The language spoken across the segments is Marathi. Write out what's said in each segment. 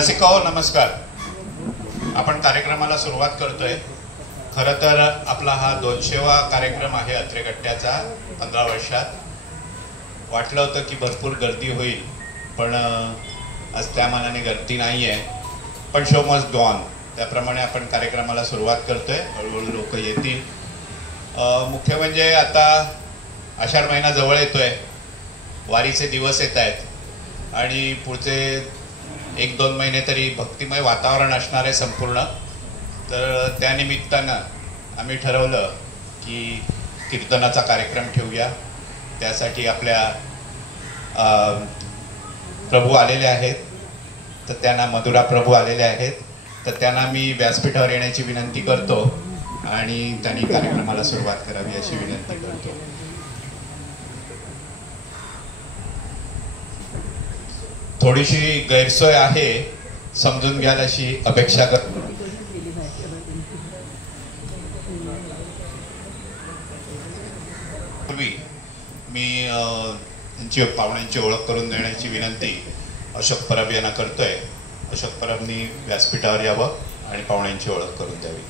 रसिका हो नमस्कार. आपण कार्यक्रमाला सुरुवात करतोय. खरं तर आपला हा 200वा कार्यक्रम आहे अत्रेकट्ट्याचा 15 वर्षात. वाटलं होतं की भरपूर गर्दी होईल, पण आज त्या मानाने गर्दी नाही आहे. पण शो मस्ट गो ऑन, त्याप्रमाणे आपण कार्यक्रमाला सुरुवात करतोय. हळूहळू लोक येतील. मुख्य म्हणजे आता आषाढ महिना जवळ येतोय, वारीचे दिवस येत आहेत आणि पुढचे 1-2 महिने तरी भक्तिमय वातावरण असणार आहे संपूर्ण. तर त्यानिमित्तानं आम्ही ठरवलं की कीर्तनाचा कार्यक्रम ठेवूया. त्यासाठी आपल्या प्रभू आलेले आहेत, तर त्यांना मधुरा प्रभू आलेले आहेत, तर त्यांना मी व्यासपीठावर येण्याची विनंती करतो आणि त्यांनी कार्यक्रमाला सुरुवात करावी अशी विनंती करतो. थोडीशी गैरसोय आहे, समजून घ्याल अशी अपेक्षा करतो. पूर्वी मी त्यांची पाहुण्यांची ओळख करून देण्याची विनंती अशोक परब यांना करतोय. अशोक परबनी व्यासपीठावर यावं आणि पाहुण्यांची ओळख करून द्यावी.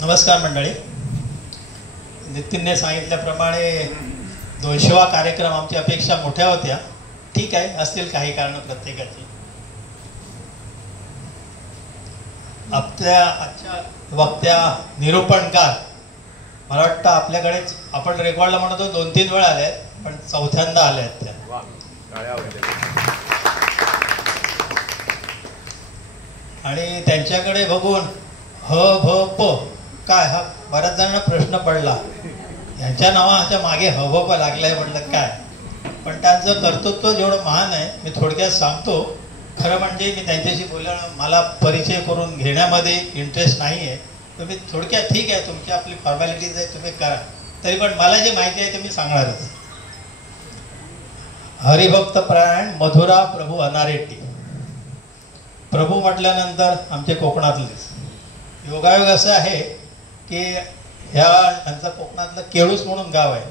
नमस्कार मंडळी. नितीनने सांगितल्याप्रमाणे 200वा कार्यक्रम आमची अपेक्षा मोठ्या होत्या. ठीक आहे, असतील काही कारण प्रत्येकाची. आपल्या आजच्या वक्त्या निरूपणकार मला वाटतं आपल्याकडेच आपण रेकॉर्डला म्हणतो 2-3 वेळा आले आहेत, पण चौथ्यांदा आले आहेत त्या. आणि त्यांच्याकडे बघून ह भ प काय हा बऱ्याच जणांना प्रश्न पडला, यांच्या नावाच्या मागे हवप लागलाय म्हटलं काय. पण त्यांचं कर्तृत्व जेवढं महान आहे मी थोडक्यात सांगतो. खरं म्हणजे मी त्यांच्याशी बोलणं, मला परिचय करून घेण्यामध्ये इंटरेस्ट नाही आहे. तुम्ही थोडक्यात ठीक आहे, तुमची आपली फॉर्मॅलिटीज आहे, तुम्ही करा. तरी पण मला जे माहिती आहे ते मी सांगणारच. हरिभक्त प्राण मधुरा प्रभू अनारेड्डी. प्रभू म्हटल्यानंतर आमचे कोकणातलेच. योगायोग असं आहे की यांचं कोकणातलं केळूस म्हणून गाव आहे.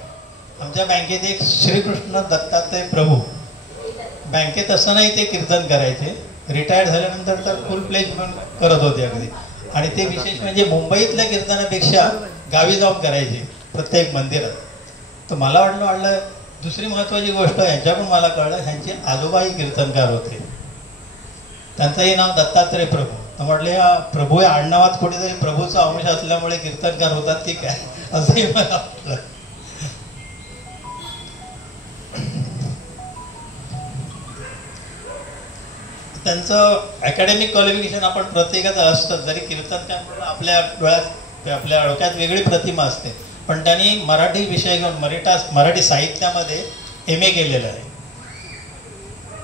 आमच्या बँकेत एक श्रीकृष्ण दत्तात्रय प्रभू बँकेत असतानाही ते कीर्तन करायचे. रिटायर्ड झाल्यानंतर तर फुल प्लेज म्हणून करत होते अगदी. आणि ते विशेष म्हणजे मुंबईतल्या कीर्तनापेक्षा गावी जाऊन करायचे प्रत्येक मंदिरात. तर मला वाटलं दुसरी महत्वाची गोष्ट यांच्याकडून मला कळलं, ह्यांचे आजोबाही कीर्तनकार होते. त्यांचंही नाव दत्तात्रय प्रभू. तर म्हटले या प्रभू या आडनावात कुठेतरी प्रभूचा अंश असल्यामुळे कीर्तनकार होतात की काय, असंही मला वाटलं. त्यांचं अकॅडमिक क्वालिफिकेशन आपण प्रत्येकाचं असतं. जरी कीर्तनकार म्हणून आपल्या डोक्यात वेगळी प्रतिमा असते, पण त्यांनी मराठी विषय घेऊन मराठी साहित्यामध्ये MA केलेलं आहे.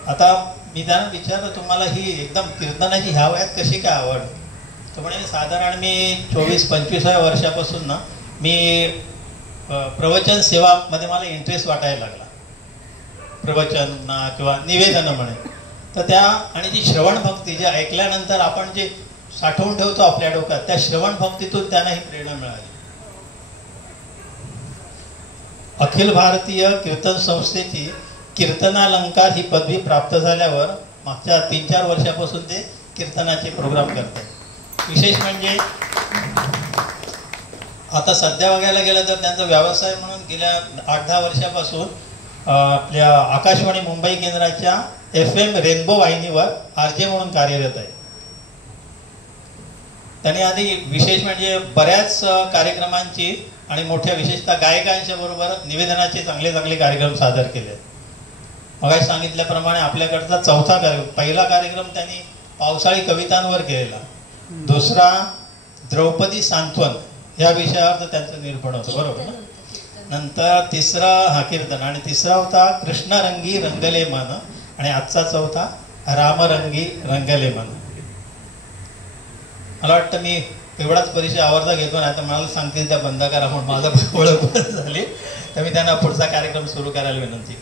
आता मी त्यांना विचारलं, तुम्हाला ही एकदम कीर्तनाची ह्या वयात कशी काय आवड? तो म्हणे साधारण मी 24-25व्या वर्षापासून ना मी प्रवचन सेवामध्ये मला इंटरेस्ट वाटायला लागला. प्रवचन किंवा निवेदन म्हणे तर त्या, आणि जी श्रवण भक्ती जे ऐकल्यानंतर आपण जे साठवून ठेवतो आपल्या डोक्यात, त्या श्रवण भक्तीतून त्यांना ही प्रेरणा मिळाली. अखिल भारतीय कीर्तन संस्थेची कीर्तनालंकार ही पदवी प्राप्त झाल्यावर मागच्या 3-4 वर्षापासून ते कीर्तनाचे प्रोग्राम करतात. विशेष म्हणजे आता सध्या बघायला गेलं तर त्यांचा व्यवसाय म्हणून गेल्या 8-10 वर्षापासून आपल्या आकाशवाणी मुंबई केंद्राच्या FM रेनबो वाहिनीवर RJ म्हणून कार्यरत आहे. त्यांनी आधी विशेष म्हणजे बऱ्याच कार्यक्रमांची आणि मोठ्या विशेषतः गायकांच्या बरोबर निवेदनाचे चांगले कार्यक्रम सादर केले. मगाशी सांगितल्याप्रमाणे आपल्याकडचा चौथा पहिला कार्यक्रम त्यांनी पावसाळी कवितांवर केलेला. दुसरा द्रौपदी सांत्वन या विषयावर तर त्यांचं निरूपण होतं, बरोबर ना. नंतर तिसरा कीर्तन, आणि तिसरा होता कृष्णरंगी रंगले मन, आणि आजचा चौथा रामरंगी रंगले मन. मला वाटतं मी एवढाच परिचय आवडता घेतो, नाही तर मला सांगतील त्या बंद करा म्हणून माझं ओळख झाली. तर मी त्यांना पुढचा कार्यक्रम सुरू करायला विनंती.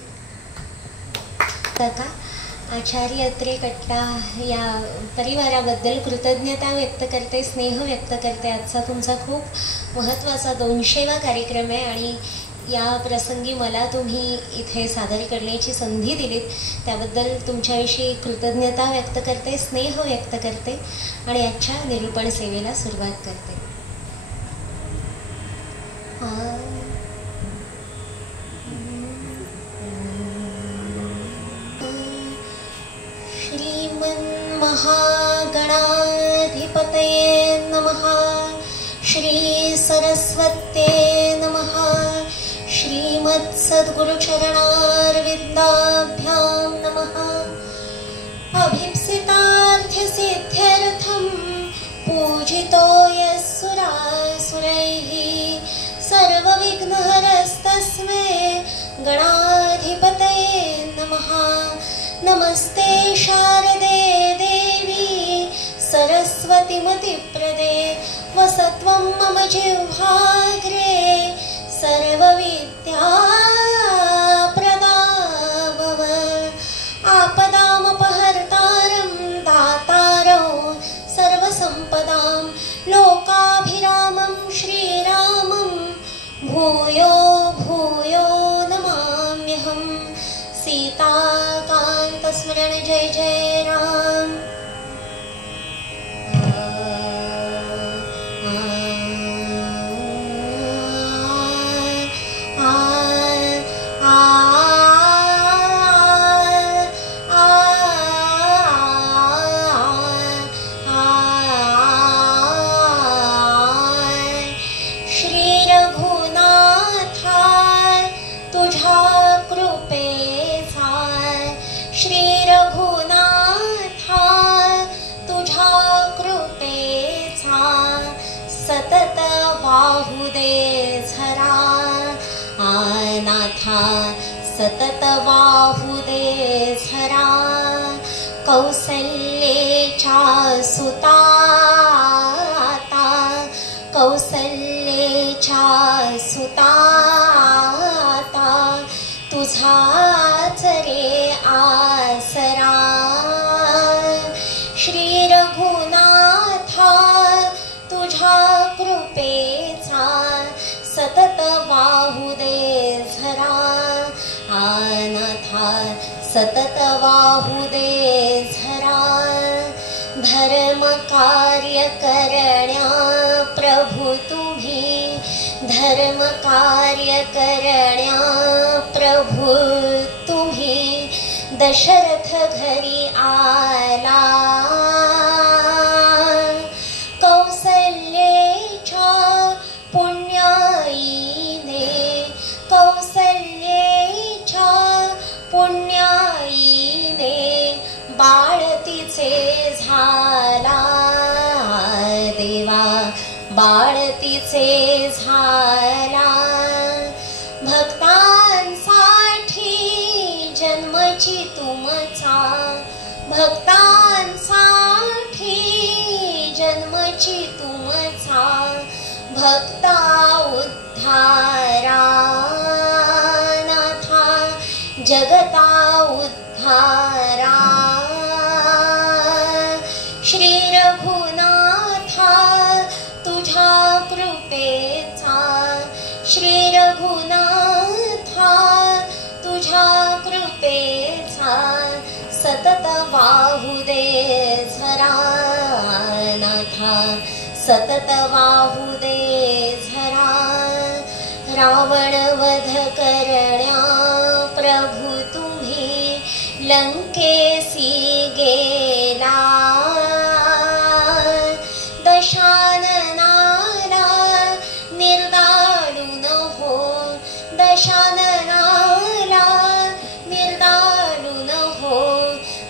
आचार्य अत्रे कट्टा या परिवाराबद्दल कृतज्ञता व्यक्त करते, स्नेह व्यक्त करते. आजचा तुमचा खूप महत्त्वाचा 200वा कार्यक्रम आहे आणि या प्रसंगी मला तुम्ही इथे सादर करण्याची संधी दिलीत त्याबद्दल तुमच्याविषयी कृतज्ञता व्यक्त करते, स्नेह व्यक्त करते आणि आजच्या निरूपण सेवेला सुरुवात करते. महागणाधिपतये नमः. श्री सरस्वत्ये नमः. श्रीमत्सद्गुरुचरणारविन्दाभ्यां नमः. अभीप्सितार्थसिद्ध्यर्थं पूजितो यः सुरासुरैः सर्वविघ्नहरस्तस्मै गणाधिपतये नमः. नमस्ते शारदे देवी सरस्वतीमतिप्रदे वसत्वं मम जिह्वाग्रे सर्वविद्याप्रदा भव. आपदामपहर्तारं दातारं सर्वसम्पदां लोकाभिरामं श्रीरामं भूयो भूयो नमाम्यहम्. सीताकान्तस्मरण जय जय राम. सतत वाहुदे झरा. कौसल्येच्या सुताता कौसल्येच्या सुताता तुझाच रे आसरा. श्री रघुनाथा तुझ्या कृपेचा सतत वाहुदे झरा. नाथा सतत वाहुदे झरा. धर्म कार्य करण्या प्रभु तुम्ही धर्म कार्य करण्या प्रभु तुम्ही दशरथ घरी आला. कौसल्येच्या पुण्याईने कौसल्येच्या पुण्याईने बाळ तिचे झाला. देवा बाळ तिचे झाला. भक्तांसाठी जन्मची तुमचा भक्तांसाठी जन्मची तुमचा भक्ता उद्धारा. नाथा जगता उद्धारा. श्री रघुनाथा तुझ्या कृपेचा श्री रघुनाथा तुझ्या कृपेचा सतत वाहुदे झरा. नाथा सतत वाहुदे झरा. रावण वध करण्या प्रभु तुम्ही लंकेसी गेला. दशाननाला निर्दाळून हो दशाननाला निर्दाळून हो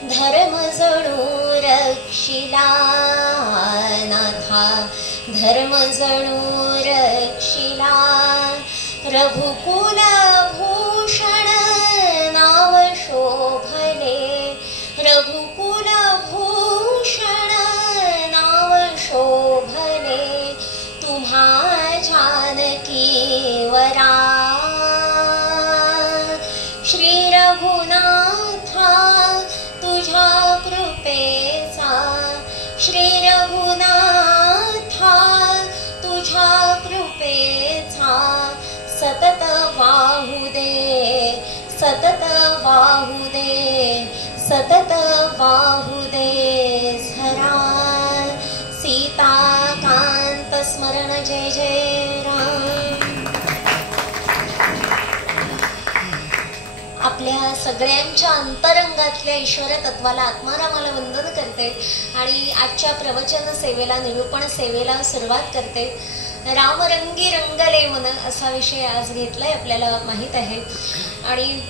धर्म जणू रक्षिला. नाथा धर्म जणू रक्षिला. रघुकुल भूषण नाव शोभले रघुकुल भूषण नाव शोभले तुम्हा जानकी वरा. श्री रघुनाथा सतत वाहू दे झरा सीताकांत स्मरण जय जय राम. आपल्या सगळ्यांच्या अंतरंगातल्या ईश्वर तत्वाला आत्मारामाला वंदन करते आणि आजच्या प्रवचन सेवेला निरूपण सेवेला सुरुवात करते. रामरंगी रंगले मन असा विषय आज घेतलाय आपल्याला माहीत आहे. आणि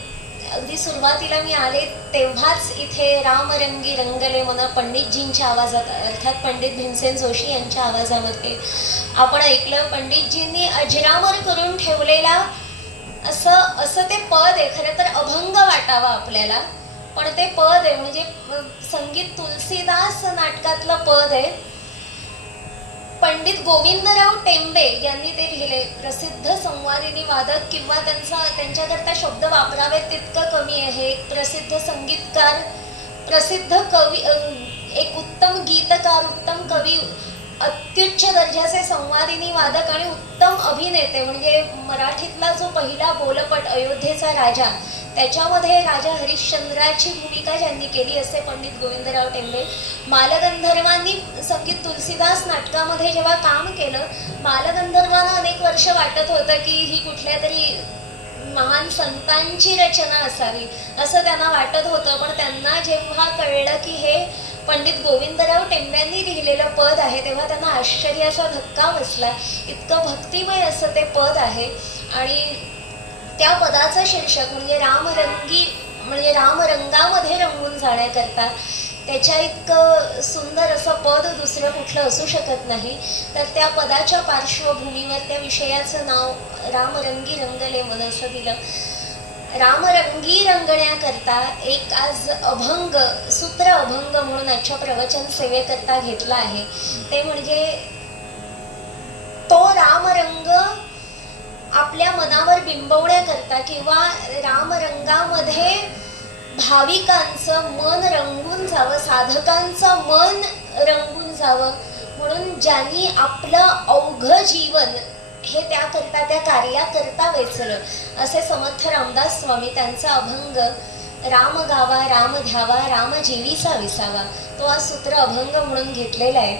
अगदी सुरुवातीला मी आले तेव्हाच इथे रामरंगी रंगले मन पंडितजींच्या आवाजात अर्थात पंडित भीमसेन जोशी यांच्या आवाजामध्ये आपण ऐकलं. पंडितजींनी अजरामर करून ठेवलेला असं ते पद आहे. खरं तर अभंग वाटावा आपल्याला, पण ते पद आहे म्हणजे संगीत तुलसीदास नाटकातलं पद आहे. पंडित गोविंदराव टेंबे यांनी ते लिहिले. प्रसिद्ध संवादिनी वादक किंवा त्यांच्याकरता शब्द वापरावेत तितकं कमी आहे. एक प्रसिद्ध संगीतकार, प्रसिद्ध कवी, एक उत्तम गीतकार, उत्तम कवी, अत्युच्च दर्जाचे संवादिनी वादक आणि उत्तम अभिनेते. म्हणजे मराठीतला जो पहिला बोलपट अयोध्येचा राजा, त्याच्यामध्ये राजा हरिश्चंद्राची भूमिका ज्यांनी केली असे पंडित गोविंदराव टेंबे. बालगंधर्वांनी संगीत तुलसीदास नाटकामध्ये जेव्हा काम केलं, बालगंधर्वांना अनेक वर्ष वाटत होतं की ही कुठल्या तरी महान संतांची रचना असावी असं त्यांना वाटत होतं. पण त्यांना जेव्हा कळलं की हे पंडित गोविंदराव टेंब्यांनी लिहिलेलं पद आहे तेव्हा त्यांना आश्चर्याचा धक्का बसला. इतकं भक्तिमय असं ते पद आहे. आणि त्या पदाचं शीर्षक म्हणजे रामरंगी, म्हणजे रामरंगामध्ये रंगून जाण्याकरता त्याच्या इतकं सुंदर असं पद दुसरं कुठलं असू शकत नाही. तर त्या पदाच्या पार्श्वभूमीवर त्या विषयाचं नाव रामरंगी रंगले मन असं दिलं. रामरंगी रंगण्याकरता एक आज अभंग, सूत्र अभंग म्हणून आजच्या प्रवचन सेवेकरता घेतला आहे. ते म्हणजे तो रामरंग आपल्या मनावर बिंबवण्याकरता किंवा रामरंगामध्ये भाविकांचं मन रंगून जावं, साधकांचं मन रंगून जावं म्हणून ज्यांनी आपलं अवघं जीवन हे त्याकरता, त्या कार्याकरता वेचलं असे समर्थ रामदास स्वामी. त्यांचा अभंग राम गावा राम ध्यावा राम जीवीसा विसावा तो हा सूत्र अभंग म्हणून घेतलेला आहे.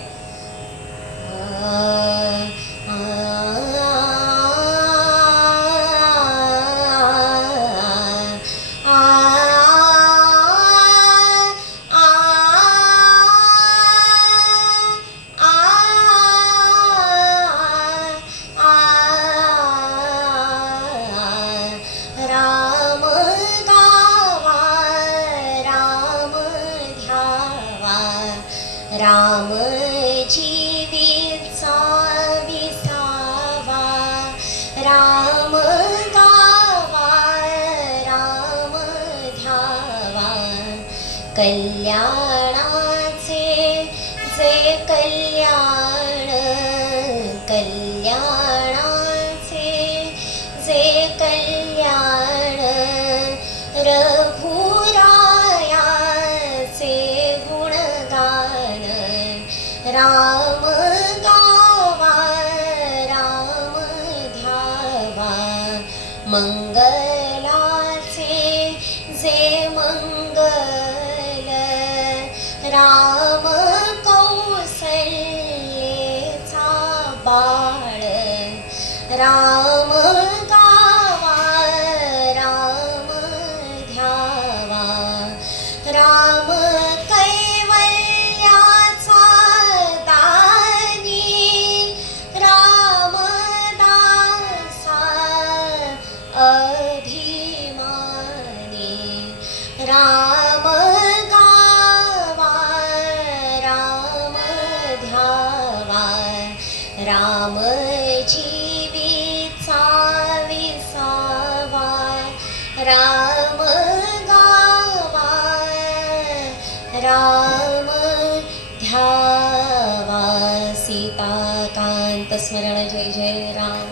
कल्याणाचे जे कल्याण, कल्याणाचे जे कल्याण, रघुरायाचे गुणगान. राम गावा राम ध्यावा मंगलाचे जे मंगल, राम कौसल्येचा बाळ. राम गावा राम ध्यावा राम कैवल्याचा दानी, रामदासा अभिमानी. राम गावा राम ध्यावा राम जीवीचा विसावा. राम गावा राम ध्यावा सीताकांत स्मरण जय जय राम.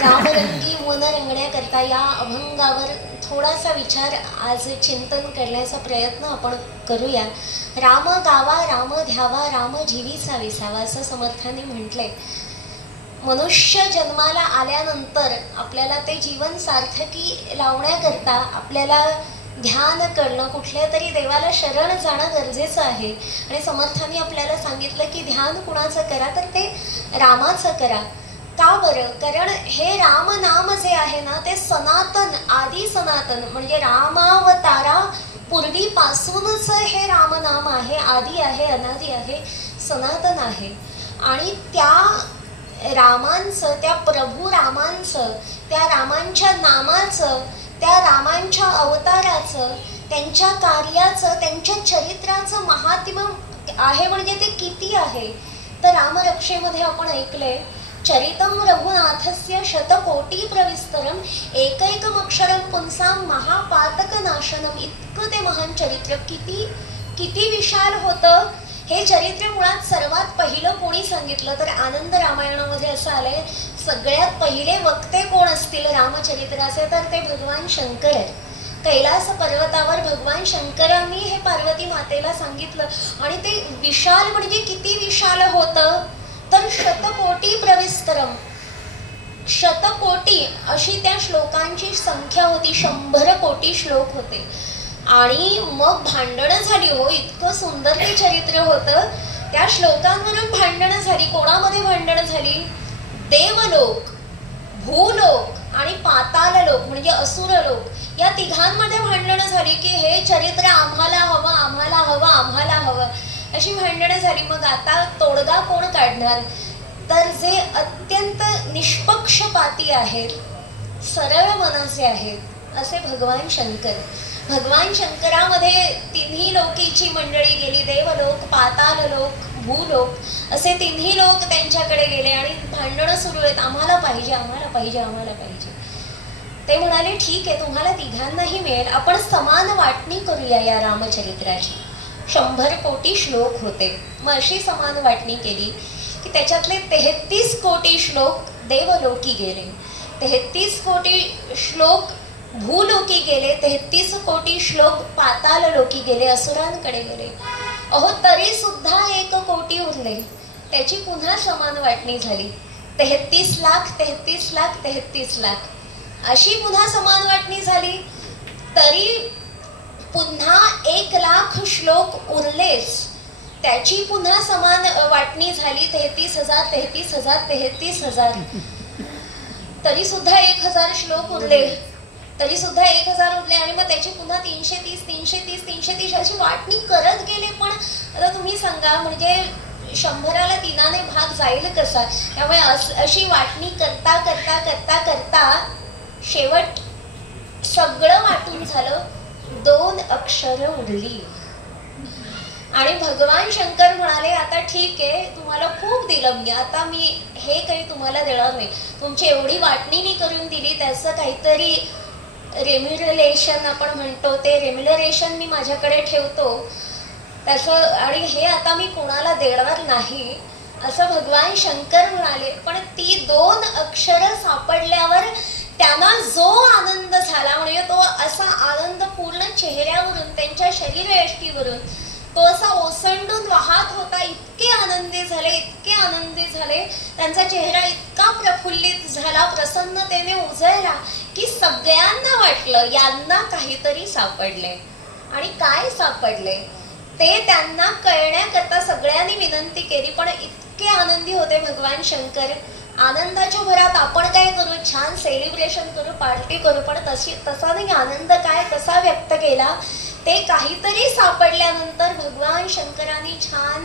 रामरंगी मन रंगण्याकरता या अभंगावर थोडासा विचार आज चिंतन करण्याचा प्रयत्न आपण करूया. राम गावा राम ध्यावा राम जीवीसा विसावा असं समर्थांनी म्हटलंय. मनुष्य जन्माला आल्यानंतर आपल्याला ते जीवन सार्थकी लावण्याकरता आपल्याला ध्यान करणं, कुठल्या तरी देवाला शरण जाणं गरजेचं आहे. आणि समर्थांनी आपल्याला सांगितलं की ध्यान कुणाचं करा, तर ते रामाचं करा. का बरं? कारण हे राम नाम जे आहे ना, ते सनातन, आदी सनातन, म्हणजे रामावतारा पूर्वीपासूनच हे रामनाम आहे, आदी आहे, अनादी आहे, सनातन आहे. आणि त्या रामांचं, त्या प्रभू रामांचं, त्या रामांच्या नामाचं, त्या रामांच्या अवताराचं, त्यांच्या कार्याचं, त्यांच्या चरित्राचं महात्म्य आहे. म्हणजे ते किती आहे तर रामरक्षेमध्ये आपण ऐकलंय, चरितम रघुनाथस्य शतकोटी प्रविस्तरम एकैकमक्षरम पुंसाम महापातक नाशनम. इतकं ते महान चरित्र किती किती विशाल होतं. हे चरित्र मुळात सर्वात पहिलं कोणी सांगितलं तर आनंद रामायणामध्ये असं आलंय, सगळ्यात पहिले वक्ते कोण असतील रामचरित्राचे तर ते भगवान शंकर आहेत. कैलास पर्वतावर भगवान शंकरांनी हे पार्वती मातेला सांगितलं. आणि ते विशाल म्हणजे किती विशाल होतं तर शतकोटी प्रविस्तरम, शतकोटी अशी त्या श्लोकांची संख्या होती, 100 कोटी श्लोक होते. आणि मग भांडणं झाली हो, इतकं सुंदर ते चरित्र होतं. त्या श्लोकांवरून भांडणं झाली. कोणामध्ये भांडणं झाली? देवलोक, भूलोक आणि पाताल लोक म्हणजे असुर लोक, या तिघांमध्ये भांडणं झाली की हे चरित्र आम्हाला हवं, आम्हाला हवं, आम्हाला हवं, अशी भांडणं झाली. मग आता तोडगा कोण काढणार? तर जे अत्यंत निष्पक्षपाती आहेत, सरळ मनाचे आहेत असे भगवान शंकर. भगवान शंकरामध्ये तिन्ही लोकीची मंडळी गेली, देवलोक, पाताल लोक, भूलोक असे तिन्ही लोक त्यांच्याकडे गेले आणि भांडणं सुरू आहेत, आम्हाला पाहिजे, आम्हाला पाहिजे, आम्हाला पाहिजे. ते म्हणाले ठीक आहे, तुम्हाला तिघांनाही मिळेल, आपण समान वाटणी करूया या रामचरित्राची. 100 कोटी श्लोक होते. मग अशी समान वाटणी केली की त्याच्यातले 33 कोटी श्लोक देवलोकी गेले, 33 कोटी श्लोक भूलोकी गेले, 33 कोटी श्लोक पाताल लोकी गेले, असुरांकडे गेले. अहो तरी सुद्धा 1 कोटी उरले. त्याची पुन्हा समान वाटणी झाली, 33 लाख, 33 लाख, 33 लाख अशी पुन्हा समान वाटणी झाली. तरी पुन्हा 1 लाख श्लोक उरलेच, त्याची पुन्हा समान वाटणी झाली, 33,000, 33,000, 33,000. तरी सुद्धा 1,000 श्लोक उरले, तरी सुद्धा 1,000 उरले. आणि मग त्याची पुन्हा 330, 330, 330 अशी वाटणी करत गेले. पण आता तुम्ही सांगा, म्हणजे 100ला 3ने भाग जाईल कसा? त्यामुळे अशी वाटणी करता करता करता करता शेवट सगळं वाटून झालं, 2 अक्षर उरली. आणि भगवान शंकर म्हणाले आता ठीक आहे, तुम्हाला खूप दिलं मी, आता मी हे काही तुम्हाला देणार नाही. तुमची एवढी वाटणी मी करून दिली, त्याचं काहीतरी रेम्युनरेशन आपण म्हणतो, ते रेम्युनरेशन मी माझ्याकडे ठेवतो त्याचं, आणि हे आता मी कोणाला देणार नाही असं भगवान शंकर म्हणाले. पण ती 2 अक्षरं सापडल्यावर त्यांना जो आनंद झाला, म्हणजे तो असा आनंद पूर्ण चेहऱ्यावरून, त्यांच्या शरीरयष्टीवरून तो असा ओसंडून वाहत होता. इतके आनंदी झाले, इतके आनंदी झाले, त्यांचा चेहरा इतका प्रफुल्लित झाला, प्रसन्नतेने उजळला की सगळ्यांना वाटलं यांना काहीतरी सापडले. आणि काय सापडले ते त्यांना कळण्याकरता सगळ्यांनी विनंती केली. पण इतके आनंदी होते भगवान शंकर. आनंदाच्या भरात आपण काय करू, छान सेलिब्रेशन करू, पार्टी करू, पण तसा नाही. आनंद काय कसा व्यक्त केला ते काहीतरी सापडल्यानंतर भगवान शंकरांनी छान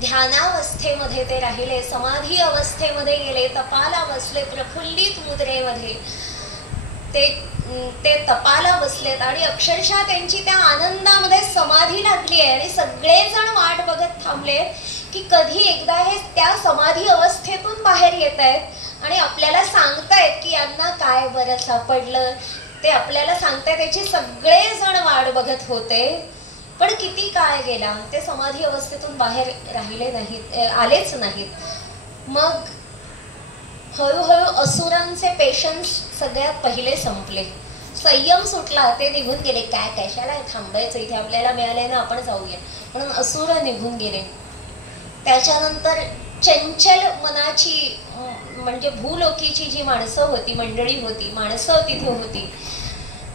ध्यानावस्थेमध्ये ते राहिले, समाधी अवस्थेमध्ये गेले, तपाला बसले, प्रफुल्लित मुद्रेमध्ये ते तपाला बसलेत. आणि अक्षरशः त्यांची त्या आनंदामध्ये समाधी लागली आहे. आणि सगळेजण वाट बघत थांबले की कधी एकदा हे त्या समाधी अवस्थेतून बाहेर येत आहेत आणि आपल्याला सांगतायत की यांना काय बरं सापडलं, ते आपल्याला सांगतायत, त्याची सगळेजण वाट बघत होते. पण किती काळ गेला, ते समाधी अवस्थेतून बाहेर राहिले नाहीत, आलेच नाहीत. मग हळूहळू असुरांचे पेशन्स सगळ्यात पहिले संपले, संयम सुटला, ते निघून गेले. काय कशाला थांबायचं, इथे आपल्याला मिळालंय ना, आपण जाऊया, म्हणून असुर निघून गेले. त्याच्यानंतर चंचल मनाची म्हणजे भूलोकीची जी माणसं होती, मंडळी होती, माणसं तिथे होती,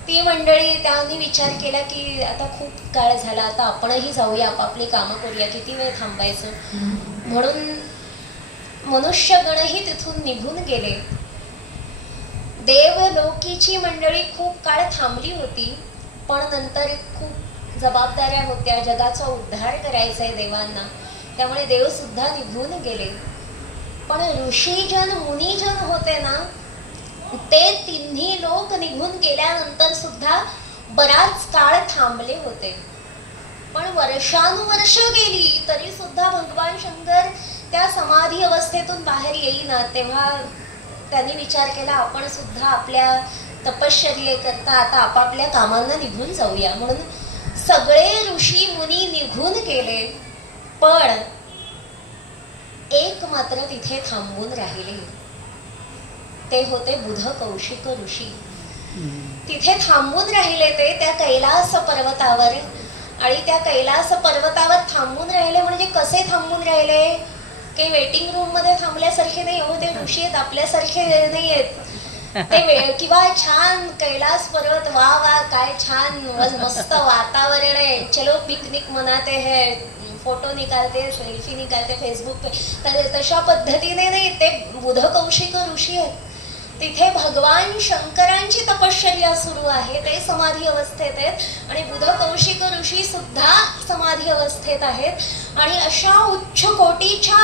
ती मंडळी त्यांनी विचार केला की आता खूप काळ झाला, आता आपणही जाऊया, आपापली कामं करूया, किती वेळ थांबायचं. म्हणून मनुष्यगणही तिथून निघून गेले. देवलोकीची मंडळी खूप काळ थांबली होती, पण नंतर खूप जबाबदाऱ्या होत्या, जगाचा उद्धार करायचा आहे देवांना, त्यामुळे देव सुद्धा निघून गेले. पण ऋषीजन मुनिजन होते ना, ते तिन्ही लोक निघून गेल्यानंतर सुद्धा बराच काळ थांबले होते. पण वर्षानुवर्ष गेली तरी सुद्धा भगवान शंकर त्या समाधी अवस्थेतून बाहेर येईना. तेव्हा त्यांनी विचार केला, आपण सुद्धा आपल्या तपश्चर्येकरता आता आपापल्या कामांना निघून जाऊया. म्हणून सगळे ऋषी मुनी निघून गेले, पण एक मात्र तिथे थांबून राहिले. ते होते बुध कौशिक ऋषी. तिथे थांबून राहिले ते त्या कैलास पर्वतावर. आणि त्या कैलास पर्वतावर थांबून राहिले म्हणजे कसे थांबून राहिले, की वेटिंग रूम मध्ये थांबल्यासारखे नाही हो, ते ऋषी आहेत, आपल्यासारखे नाही आहेत ते. किंवा छान कैलास पर्वत, वा वा काय छान मस्त वातावरण आहे, चलो पिकनिक मनाते है, फोटो निकालते, सेल्फी निकालते फेसबुक पे, तशा पद्धतीने नाही. ते बुध कौशिक ऋषी आहेत. तिथे भगवान शंकरांची तपश्चर्या सुरू आहे, ते समाधी अवस्थेत आहेत. आणि बुध कौशिक ऋषी सुद्धा समाधी अवस्थेत आहेत. आणि अशा उच्च कोटीच्या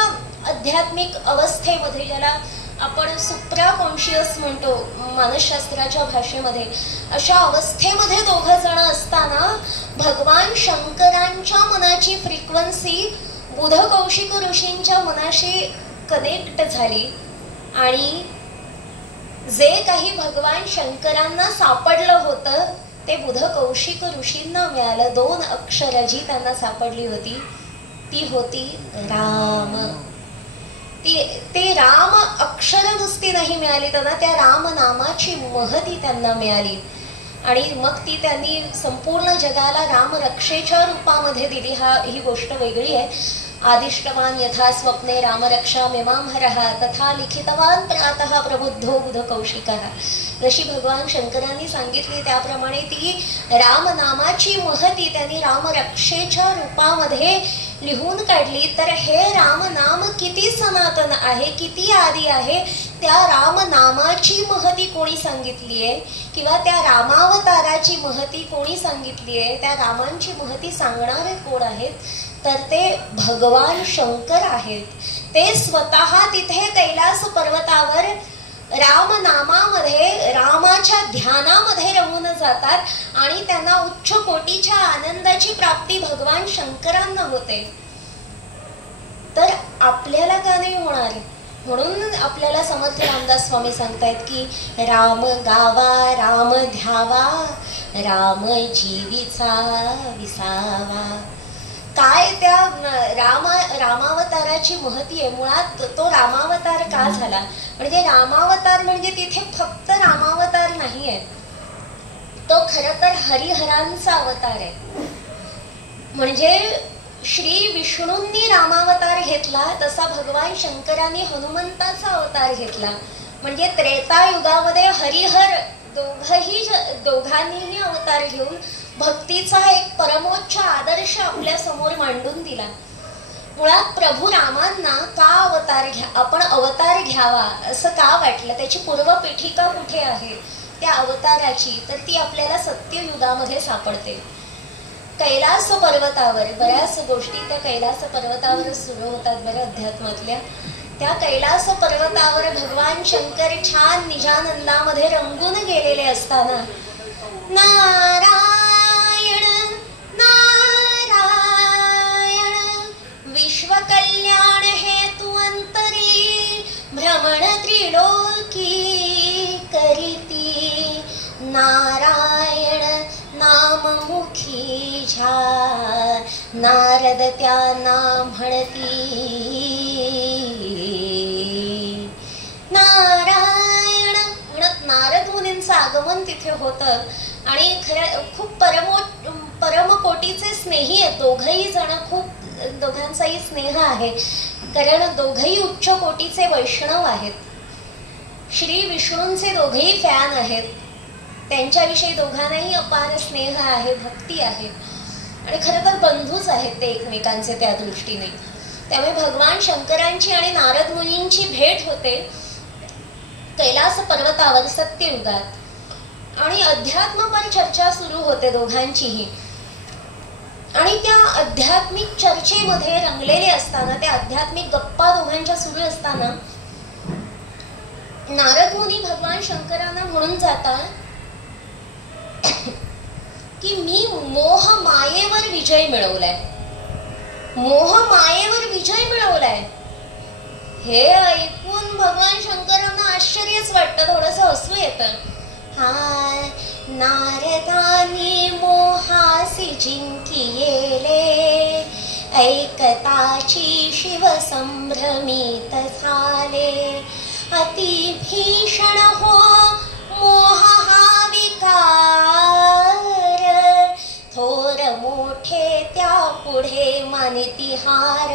आध्यात्मिक अवस्थेमध्ये, ज्याला आपण सुप्रा कॉन्शियस म्हणतो मानसशास्त्राच्या भाषेमध्ये, अशा अवस्थेमध्ये दोघं जण असताना भगवान शंकरांच्या मनाची फ्रिक्वेन्सी बुध कौशिक ऋषींच्या मनाशी कनेक्ट झाली. आणि जे काही भगवान शंकरांना सापडलं होतं ते बुध कौशिक ऋषींना मिळालं. 2 अक्षर जी त्यांना सापडली होती ती होती राम. ती राम अक्षर नुसती नाही मिळाली त्यांना, त्या राम नामाची महती त्यांना मिळाली. आणि मग ती त्यांनी संपूर्ण जगाला राम रक्षेच्या रूपामध्ये दिली. ही गोष्ट वेगळी आहे. आदिष्टवान यथा स्वप्ने रामरक्षा मिमांहरः तथा लिखितवान प्रातः प्रबुद्धो बुध कौशिकः. जशी भगवान शंकरांनी सांगितली त्याप्रमाणे ती रामनामाची महती त्यांनी रामरक्षेच्या रूपामध्ये लिहून काढली. तर हे रामनाम किती सनातन आहे, किती आदी आहे, त्या रामनामाची महती कोणी सांगितली आहे, किंवा त्या रामावताराची महती कोणी सांगितली आहे, त्या रामांची महती सांगणारे कोण आहेत, तर ते भगवान शंकर आहेत. ते स्वतः तिथे कैलास पर्वतावर रामनामामध्ये, रामाच्या ध्यानामध्ये रमून जातात. आणि त्यांना उच्च कोटीच्या आनंदाची प्राप्ती भगवान शंकरांना होते. तर आपल्याला का नाही होणार? म्हणून आपल्याला समर्थ रामदास स्वामी सांगतायत की राम गावा, राम ध्यावा, राम जीवीचा विसावा. काय त्या रामावताराची महती आहे. मुळात तो रामावतार का झाला, म्हणजे रामावतार म्हणजे तिथे फक्त रामावतार नाही आहे, तो खरं तर हरिहरांचा अवतार आहे. म्हणजे श्री विष्णूंनी रामावतार घेतला तसा भगवान शंकरांनी हनुमंताचा अवतार घेतला. म्हणजे त्रेतायुगामध्ये हरिहर दोघांनीही अवतार घेऊन भक्तीचा एक परमोच्च आदर्श आपल्या समोर मांडून दिला. मुळात प्रभू रामांना का आपण अवतार घ्यावा असं का वाटलं, त्याची पूर्वपीठिका कुठे आहे त्या अवताराची, तर ती आपल्याला सत्ययुगामध्ये सापडते. कैलास पर्वतावर बऱ्याच गोष्टी त्या कैलास पर्वतावर सुरू होतात बऱ्या अध्यात्मातल्या. त्या कैलास पर्वतावर भगवान शंकर छान निजानंदामध्ये रंगून गेलेले असताना नारायण नारायण विश्वकल्याण हेतु अंतरी भ्रमण त्रिलोकी करीती नारायण नाममुखी झा नारद त्यांना म्हणती नारायण म्हणत नारद मुनींचं आगमन तिथे होतं. आणि खरं खूप परमकोटीचे स्नेही आहेत दोघही जण, खूप दोघांचाही स्नेह आहे, कारण दोघही उच्च कोटीचे वैष्णव आहेत. श्री विष्णूंचे दोघेही फॅन आहेत. त्यांच्याविषयी दोघांनाही अपार स्नेह आहे, भक्ती आहे आणि खरं तर बंधूच आहेत ते एकमेकांचे त्या दृष्टीने. त्यामुळे भगवान शंकरांची आणि नारद मुनींची भेट होते कैलास पर्वतावर सत्ययुगात आणि अध्यात्मपर चर्चा सुरू होते दोघांचीही. आणि त्या आध्यात्मिक चर्चेमध्ये रंगलेले असताना, त्या आध्यात्मिक गप्पा दोघांच्या सुरू असताना नारद मुनी भगवान शंकरांना म्हणून जातात की मी मोह मायेवर विजय मिळवलाय, मोह मायेवर विजय मिळवलाय. हे ऐकून भगवान शंकरांना आश्चर्यच वाटतं, थोडंसं हसू येतं. हा नारदानी मोहासी जिंकिले, ऐकताची शिव संभ्रमित झाले. अति भीषण हो मोह हा विकार, थोर मोठे त्या पुढे मानिती हार,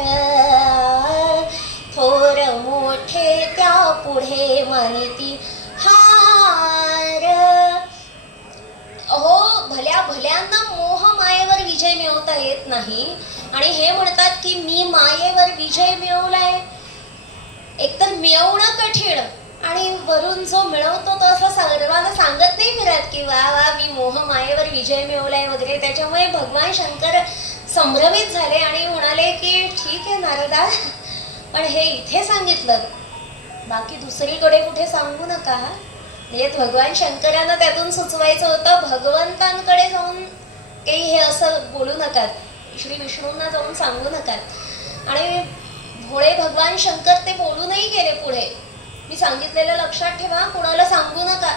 थोर मोठे त्या पुढे मानिती हार. हो, भल्या भल्यांना मोह मायेवर विजय मिळवता येत नाही आणि हे म्हणतात की मी मायेवर विजय मिळवलाय. एकतर मिळवणं कठीण आणि वरून जो मिळवतो तो असं सर्वांना सांगत नाही फिरत की वा वा मी मोह मायेवर विजय मिळवलाय वगैरे. त्याच्यामुळे भगवान शंकर संभ्रमित झाले आणि म्हणाले की ठीक आहे नारदा, पण हे इथे सांगितलं, बाकी दुसरीकडे कुठे सांगू नका. म्हणजे भगवान शंकरांना त्यातून सुचवायचं होतं भगवंतांकडे जाऊन काही हे असं बोलू नका, श्री विष्णूंना जाऊन सांगू नका. आणि भोळे भगवान शंकर ते बोलूनही गेले पुढे, मी सांगितलेलं लक्षात ठेवा, कुणाला सांगू नका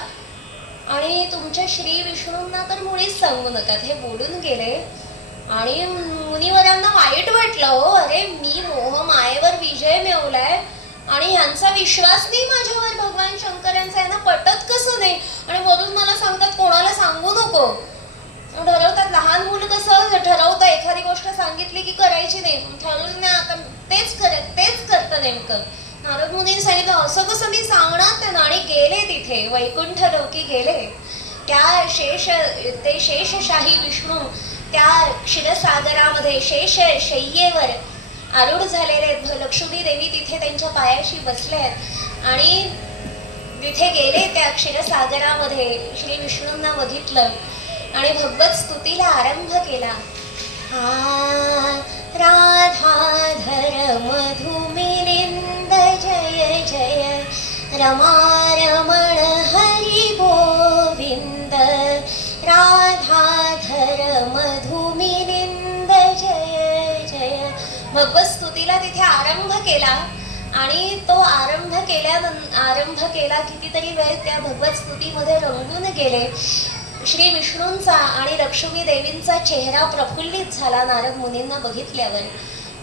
आणि तुमच्या श्री विष्णूंना तर मुळीच सांगू नका, हे बोलून गेले. आणि मुनिवरांना वाईट वाटलं, हो अरे मी मोह मायेवर विजय मिळवलाय आणि ह्यांचा विश्वास नाही माझ्यावर, भगवान शंकर यांचा, यांना पटत कसं नाही आणि वरून मला सांगतात कोणाला सांगू नको. ठरवतात, लहान मुलं कसं ठरवतं, एखादी गोष्ट सांगितली की करायची नाही, ठरवलं नाही आता तेच करतं नेमकं. नारद मुनींनी सांगितलं असं कसं मी सांगणार त्यांना, आणि गेले तिथे वैकुंठ लोकी गेले. त्या शेषशाही विष्णू त्या क्षीरसागरामध्ये शेष शय्येवर आरूढ झालेले आहेत. लक्ष्मी देवी तिथे त्यांच्या पायाशी बसले आहेत आणि तिथे गेले त्या क्षीरसागरामध्ये, श्री विष्णूंना बघितलं आणि भगवत स्तुतीला आरंभ केला. राधाधर मधुमिलिंद जय जय, रमारमण हरि गोविंद, राधाधर मधुमिलिंद जय जय. भगवत स्तुतीला तिथे आरंभ केला आणि तो आरंभ केला कितीतरी वेळ त्या भगवत स्तुतीमध्ये रंगून गेले. श्री विष्णूंचा आणि लक्ष्मी देवींचा चेहरा प्रफुल्लित झाला नारद मुनींना बघितल्यावर.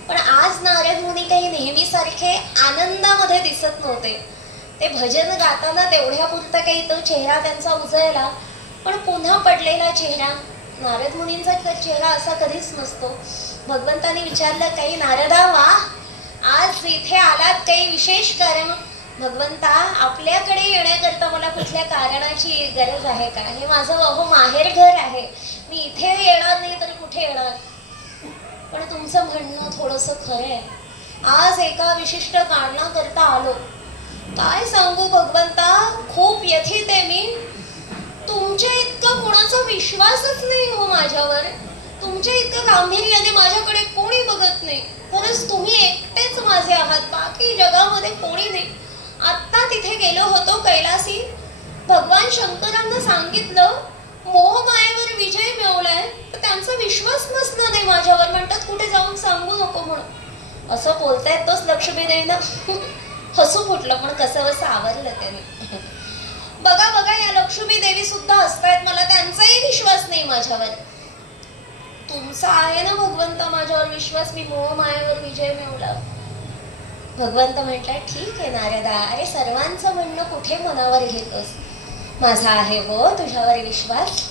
पण आज नारद मुनी काही नेहमीसारखे आनंदामध्ये दिसत नव्हते. ते भजन गाताना तेवढ्या पुरता काही तो चेहरा त्यांचा उजळला, पण पुन्हा पडलेला चेहरा. नारद मुनींचा चेहरा असा कधीच नसतो. भगवंतांनी विचारलं, काही नारदा वा, आज इथे आलात, काही विशेष कारण? भगवंता, आपल्याकडे येण्याकरता मला कुठल्या कारणाची गरज आहे का? हे माझं माहेर घर आहे, मी इथे येणार नाही तर कुठे येणार? पण तुमचं म्हणणं थोडंसं खरं आहे, आज एका विशिष्ट कारणाकरता आलो. काय सांगू भगवंता, खूप व्यथित आहे मी. तुमच्या इतका कोणाचा विश्वासच नाही हो माझ्यावर. तुमच्या इतकं गांभीर्याने माझ्याकडे कोणी बघत नाही. खरंच तुम्ही एकटेच माझे आहात, बाकी जगामध्ये कोणी नाही. आत्ता तिथे गेलो होतो कैलासी, भगवान शंकरांना सांगितलं मोह मायेवर विजय मिळवलाय, तर त्यांचा विश्वास नसला नाही माझ्यावर. म्हणतात कुठे जाऊन सांगू नको म्हणून. असं बोलतायत तोच लक्ष्मी देवीनं हसू फुटलं, पण कसं बसं आवरलं त्याने. बघा या लक्ष्मी देवी सुद्धा हसतायत, मला त्यांचाही विश्वास नाही माझ्यावर. तुमचा आहे ना भगवंता माझ्यावर विश्वास, मी मोह मायेवर विजय मिळवला. भगवंत म्हटलं, ठीक आहे नारदा, अरे सर्वांचं म्हणणं कुठे मनावर घेतोस, माझा आहे हो तुझ्यावर विश्वास.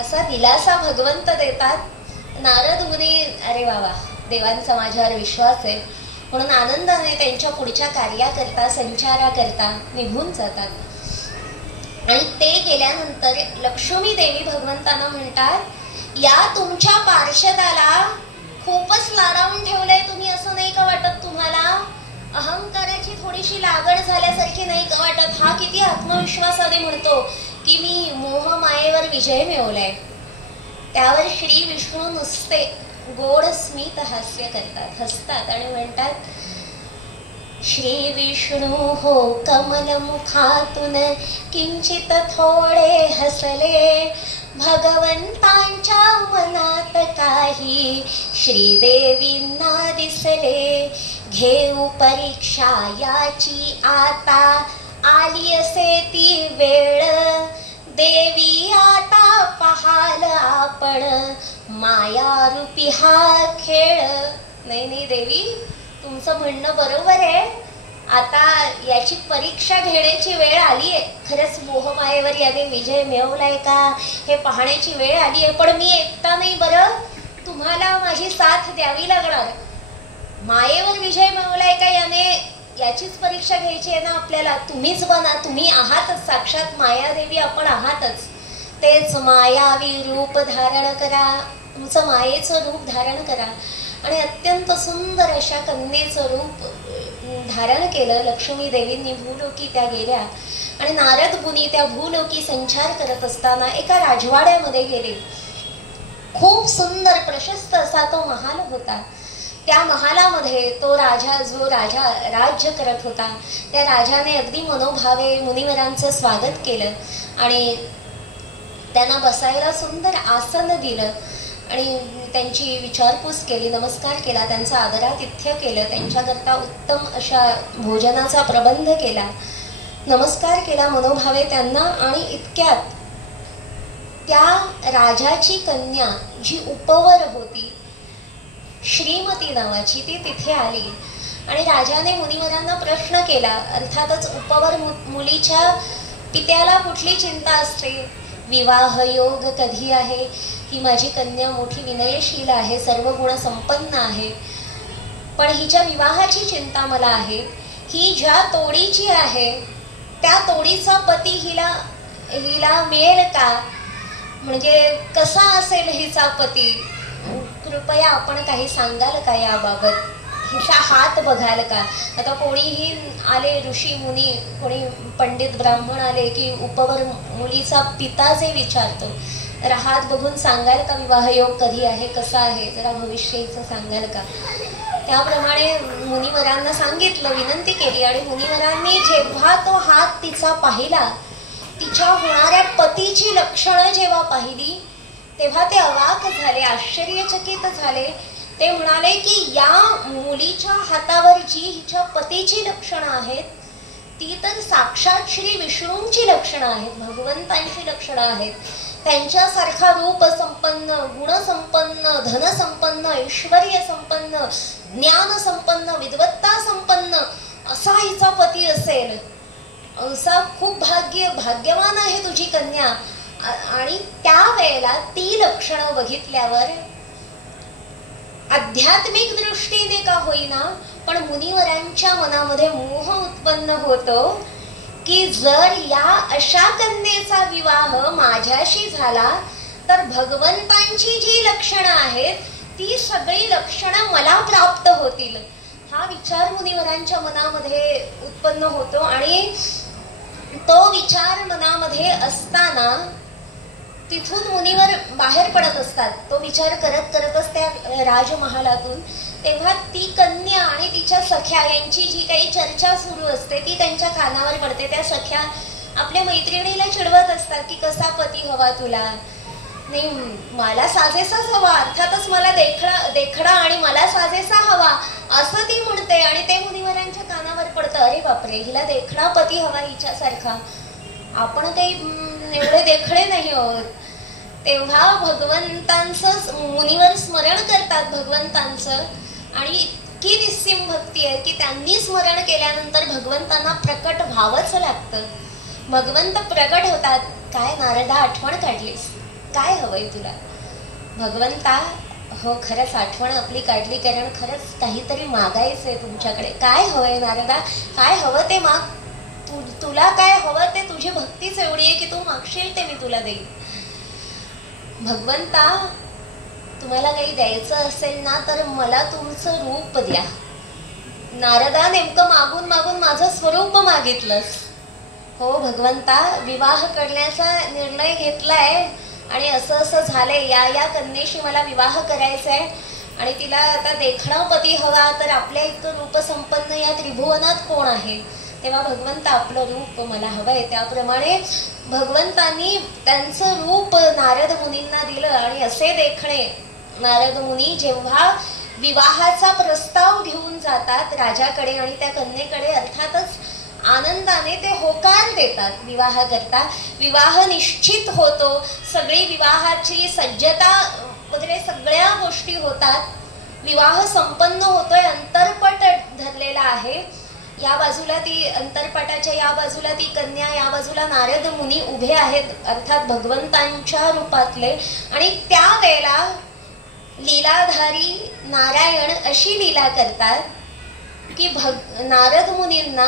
असा दिलासा भगवंत देतात. नारद मुनी, अरे बाबा देवांचा माझ्यावर विश्वास आहे म्हणून आनंदाने त्यांच्या पुढच्या कार्याकरता, संचाराकरता निघून जातात. आणि ते गेल्यानंतर लक्ष्मी देवी भगवंतांना म्हणतात, या तुमच्या पार्षदाला खूपच लाडावून ठेवलंय तुम्ही, असं नाही का वाटत तुम्हाला? अहंकाराची थोडीशी लागण झाल्यासारखी नाही का वाटत? हा किती आत्मविश्वासाने म्हणतो की मी मोहमायेवर विजय मिळवलाय. त्यावर श्री विष्णू नुसते गोड स्मित हास्य करतात, हसतात आणि म्हणतात, श्री विष्णू हो कमल मुखातून किंचित थोडे हसले, भगवंतांच्या मनात काही श्रीदेवींना दिसले. घेऊ परीक्षा याची आता आली असे ती वेळ, देवी आता पाहाल आपण माया रूपी हा खेळ. नाही नाही देवी, तुमचं म्हणणं बरोबर आहे, आता याची परीक्षा घेण्याची वेळ आली आहे. खरंच मोहमायेवर याने विजय मिळवलाय का हे पाहण्याची वेळ आली आहे. पण मी एकटा नाही बरं, तुम्हाला माझी साथ द्यावी लागणार. मायेवर विजय मिळवलाय का याने, याचीच परीक्षा घ्यायची आहे ना आपल्याला. तुम्हीच बना, तुम्ही आहातच साक्षात मायादेवी, आपण आहातच. तेच मायावी रूप धारण करा, तुमचं मायेचं रूप धारण करा. आणि अत्यंत सुंदर अशा कन्येचं रूप धारण केलं लक्ष्मी देवींनी. भूलोकी त्या गेल्या आणि नारद मुनी त्या भूलोकी संचार करत असताना एका राजवाड्यामध्ये गेले. खूप सुंदर प्रशस्त असा तो महाल होता. त्या महालामध्ये तो राजा, जो राजा राज्य करत होता, त्या राजाने अगदी मनोभावे मुनिवरांचं स्वागत केलं आणि त्यांना बसायला सुंदर आसन दिलं आणि त्यांची विचारपूस केली, नमस्कार केला, त्यांचं आदरातिथ्य केलं, त्यांच्याकरता उत्तम अशा भोजनाचा प्रबंध केला, नमस्कार केला मनोभावे त्यांना. आणि इतक्यात त्या राजाची कन्या जी उपवर होती, श्रीमती नावाची, ती तिथे आली आणि राजाने मुनिवरांना प्रश्न केला. अर्थातच उपवर मुलीच्या पित्याला कुठली चिंता असते, विवाह योग कधी आहे, ही माझी कन्या मोठी विनयशील आहे, सर्व गुण संपन्न आहे, पण हिच्या विवाहाची चिंता मला आहे. ही ज्या तोडीची आहे त्या तोडीचा पती हिला मिळेल का, म्हणजे कसा असेल हिचा पती, कृपया आपण काही सांगाल का याबाबत, हिचा हात बघाल का. आता कोणीही आले, ऋषी मुनी, कोणी पंडित ब्राह्मण आले की उपवर मुलीचा पिता जे विचारतो, तर हात बघून सांगाल का विवाहयोग कधी आहे, कसा आहे, जरा भविष्याचं सांगाल का. त्याप्रमाणे मुनिवरांना सांगितलं, विनंती केली आणि मुनिवरांनी जेव्हा तो हात तिचा पाहिला, तिच्या होणाऱ्या पतीची लक्षणं जेव्हा पाहिली, तेव्हा ते अवाक झाले, आश्चर्यचकित झाले. ते म्हणाले की या मुलीच्या हातावर जी हिच्या पतीची लक्षणं आहेत ती तर साक्षात श्री विष्णूंची लक्षणं आहेत, भगवंतांची लक्षणं आहेत. त्यांच्यासारखा रूप संपन्न, गुण संपन्न, धन संपन्न, ऐश्वर्य संपन्न, ज्ञान संपन्न, विद्वत्ता संपन्न असा हिचा पती असेल, असा खूप भाग्यवान आहे तुझी कन्या. आणि त्यावेळेला ती लक्षणं बघितल्यावर आध्यात्मिक दृष्टीने का होईना पण मुनिवरांच्या मनामध्ये मोह उत्पन्न होतो की जर या अशा कन्येचा विवाह माझ्याशी झाला तर भगवंतांची जी लक्षणं आहेत ती सगळी लक्षणं मला प्राप्त होतील. हा विचार मुनिवरांच्या मनामध्ये उत्पन्न होतो आणि तो विचार मनामध्ये असताना तिथून मुनिवर बाहेर पडत असतात. तो विचार करत करतच त्या राजमहालातून, तेव्हा ती कन्या आणि तिच्या सख्या यांची जी काही चर्चा सुरू असते ती त्यांच्या कानावर पडते. त्या सख्या आपल्या मैत्रिणीला चिडवत असतात की कसा पती हवा तुला. नाही, मला साजेसाच हवा, अर्थातच मला देखडा आणि मला साजेसा हवा असं ती म्हणते. आणि ते मुनिवरांच्या कानावर पडतं, अरे बापरे, हिला देखडा पती हवा हिच्यासारखा, आपण काही एवढे देखडे नाही आहोत. तेव्हा भगवंतांचं मुनिवर स्मरण करतात, भगवंतांचं, आणि इतकी निस्सीम भक्ती आहे की त्यांनी स्मरण केल्यानंतर भगवंतांना प्रकट व्हावंच लागतं. भगवंत प्रकट होतात. काय नारदा आठवण काढलीस, काय हवंय तुला. भगवंता, हो खरंच आठवण आपली काढली, कारण खरंच काहीतरी मागायचंय तुमच्याकडे. काय हवंय नारदा, काय हवं ते माग, तुला काय हवं ते, तुझी भक्तीच एवढी आहे की तू मागशील ते मी तुला देईन. भगवंता, तुम्हाला काही द्यायचं असेल ना तर मला तुमचं रूप द्या. नारदा, नेमकं मागून मागून माझं स्वरूप मागितलंस. हो भगवंता, विवाह करण्याचा निर्णय घेतलाय आणि असं असं झालंय, या कन्येशी मला विवाह करायचा आहे आणि तिला आता देखणा पती हवा, तर आपल्या इतकं रूपसंपन्न या त्रिभुवनात कोण आहे? तेव्हा भगवंत, आपलं रूप मला हवंय. त्याप्रमाणे भगवंतांनी त्यांचं रूप नारद मुनींना दिलं आणि असे देखणे नारद मुनी जेव्हा विवाहाचा प्रस्ताव घेऊन जातात राजाकडे आणि त्या कन्येकडे, अर्थातच आनंदाने ते होकार देतात विवाह करता. विवाह निश्चित होतो, सगळी विवाहाची सज्जता वगैरे सगळ्या गोष्टी होतात. विवाह संपन्न होतोय, अंतरपट धरलेला आहे. या बाजूला ती अंतरपटाच्या या बाजूला ती कन्या, या बाजूला नारद मुनी उभे आहेत, अर्थात भगवंतांच्या रूपातले. आणि त्यावेळेला लीलाधारी नारायण अशी लीला करतात की नारद मुनींना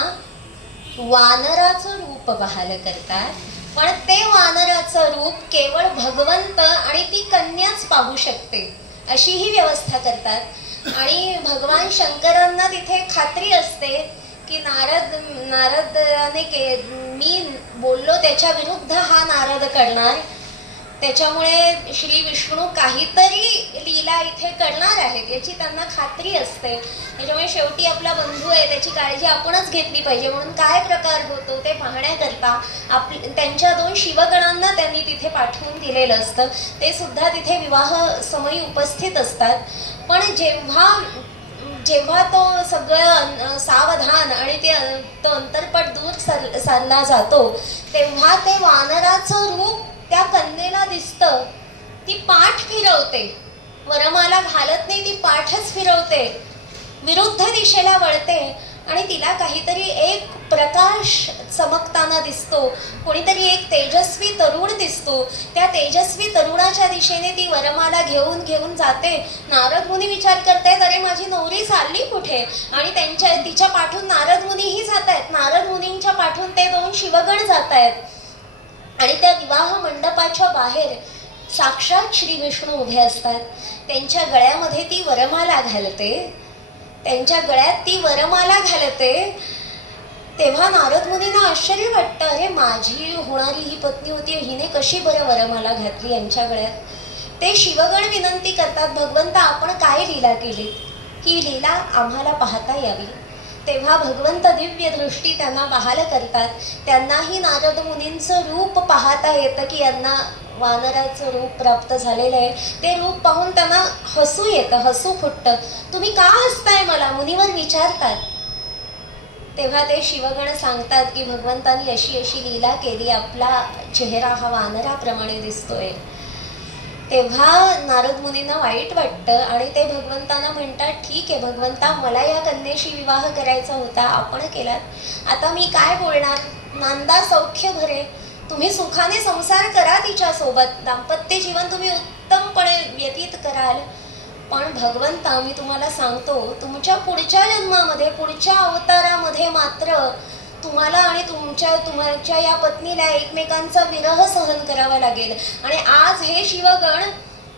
वानराचं रूप बहाल करतात, पण ते वानराचं रूप केवळ भगवंत आणि ती कन्याच पाहू शकते अशी ही व्यवस्था करतात. आणि भगवान शंकरांना तिथे खात्री असते की नारदाने मी बोललो त्याच्या विरुद्ध हा नारद करणार, त्याच्यामुळे श्री विष्णू काहीतरी लीला इथे करणार आहेत याची त्यांना खात्री असते. त्याच्यामुळे शेवटी आपला बंधू आहे, त्याची काळजी आपणच घेतली पाहिजे. म्हणून काय प्रकार होतो ते पाहण्याकरता त्यांच्या 2 शिवगणांना त्यांनी तिथे पाठवून दिलेलं असतं. ते सुद्धा तिथे विवाह समयी उपस्थित असतात. पण जेव्हा तो सगळं सावधान आणि तो अंतरपट दूर सारला जातो, तेव्हा ते वानराचं रूप त्या कन्येला दिसतं. ती पाठ फिरवते, वरमाला घालत नाही, ती पाठच फिरवते, विरुद्ध दिशेला वळते आणि तिला काहीतरी एक प्रकाश चमकताना दिसतो. कोणीतरी एक तेजस्वी तरुण दिसतो. त्या तेजस्वी तरुणाच्या दिशेने ती वरमाला घेऊन जाते. नारद मुनी विचार करतायत, अरे माझी नवरी चालली कुठे? आणि तिच्या पाठून नारद मुनीही जात आहेत. नारद मुनींच्या पाठून ते 2 शिवगण जात आहेत. आणि त्या विवाह मंडपाच्या बाहेर साक्षात श्री विष्णू उभे असतात. त्यांच्या गळ्यामध्ये ती वरमाला घालते. तेव्हा नारद मुनींना आश्चर्य वाटतं, अरे माझी होणारी ही पत्नी होती, हिने कशी बरं वरमाला घातली यांच्या गळ्यात? ते शिवगण विनंती करतात, भगवंता आपण काय लीला केली, ही लीला आम्हाला पाहता यावी. तेव्हा भगवंत दिव्य दृष्टी त्यांना बहाल करतात. त्यांनाही नारद मुनींचं रूप पाहता येतं की यांना वानराचं रूप प्राप्त झालेलं आहे. ते रूप पाहून त्यांना हसू येतं, हसू फुटतं. तुम्ही का हसताय मला? मुनीवर विचारतात. तेव्हा ते शिवगण सांगतात की भगवंतांनी अशी अशी लीला केली, आपला चेहरा हा वानराप्रमाणे दिसतोय. तेव्हा नारद मुनींना वाईट वाटतं आणि ते भगवंतांना म्हणतात, ठीक आहे भगवंता, मला या कन्येशी विवाह करायचा होता, आपण केलात, आता मी काय बोलणार? नांदा सौख्य भरे, तुम्ही सुखाने संसार करा तिच्यासोबत, दाम्पत्य जीवन तुम्ही उत्तमपणे व्यतीत कराल. पण भगवंता, मी तुम्हाला सांगतो, तुमच्या पुढच्या जन्मामध्ये, पुढच्या अवतारामध्ये मात्र तुम्हाला आणि तुमच्या या पत्नीला एकमेकांचा विरह सहन करावा लागेल. आणि आज हे शिवगण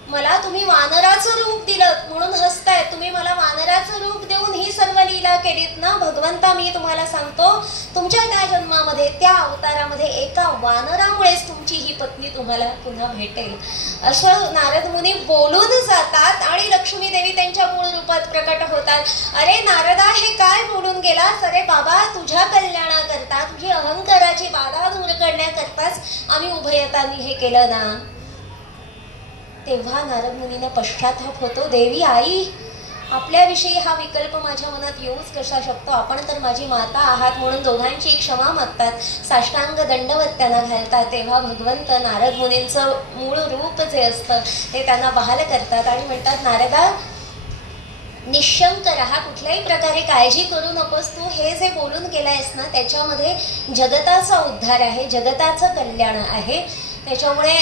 मला तुम्ही वानराचं रूप दिलं म्हणून हसतायत. तुम्ही मला वानराचं रूप देऊन ही सर्व लीला केलीत ना भगवंता. मी तुम्हाला सांगतो, तुमच्या त्या जन्मामध्ये, त्या अवतारामध्ये एका वानरामुळेच तुमची ही पत्नी तुम्हाला पुन्हा भेटेल. असं नारद मुनी बोलून जातात आणि लक्ष्मी देवी त्यांच्या मूळ रूपात प्रकट होतात. अरे नारदा, हे काय बोलून गेलास? अरे बाबा, तुझ्या कल्याणाकरता, तुझी अहंकाराची बाधा दूर करण्याकरताच आम्ही उभयतांनी हे केलं ना. तेव्हा नारद मुनींना पश्चाताप होतो. देवी आई, आपल्याविषयी हा विकल्प माझ्या मनात येऊच कसा शकतो? आपण तर माझी माता आहात. म्हणून दोघांची क्षमा मागतात, साष्टांग दंडवत त्यांना घालतात. तेव्हा भगवंत नारद मुनींचं मूळ रूप जे असतं ते त्यांना बहाल करतात आणि म्हणतात, नारदा, निशंक रहा, कुठल्याही प्रकारे काळजी करू नकोस. तू हे जे बोलून गेलायस ना, त्याच्यामध्ये जगताचा उद्धार आहे, जगताचं कल्याण आहे. त्याच्यामुळे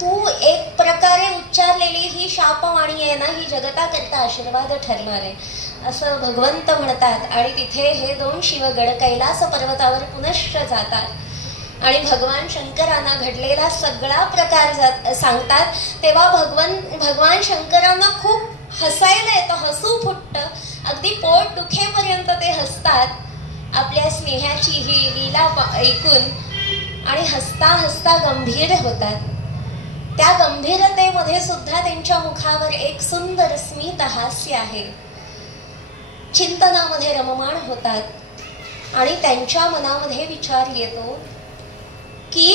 तू एक प्रकारे उच्चारलेली ही शापवाणी आहे ना, ही जगताकरता आशीर्वाद ठरणार आहे असं भगवंत म्हणतात. आणि तिथे हे 2 शिवगण कैलास पर्वतावर पुनश्च जातात. आणि भगवान शंकरांना घडलेला सगळा प्रकार सांगतात, तेव्हा भगवान शंकरांना खूप हसायला येतं, हसू फुटतं, अगदी पोट दुखेपर्यंत ते हसतात आपल्या स्नेहाची ही लीला ऐकून, आणि हसता हसता गंभीर होतात. त्या गंभीरतेमध्ये सुद्धा त्यांच्या मुखावर एक सुंदर स्मित हास्य आहे. चिंतनामध्ये रममाण होतात आणि त्यांच्या मनामध्ये विचार येतो की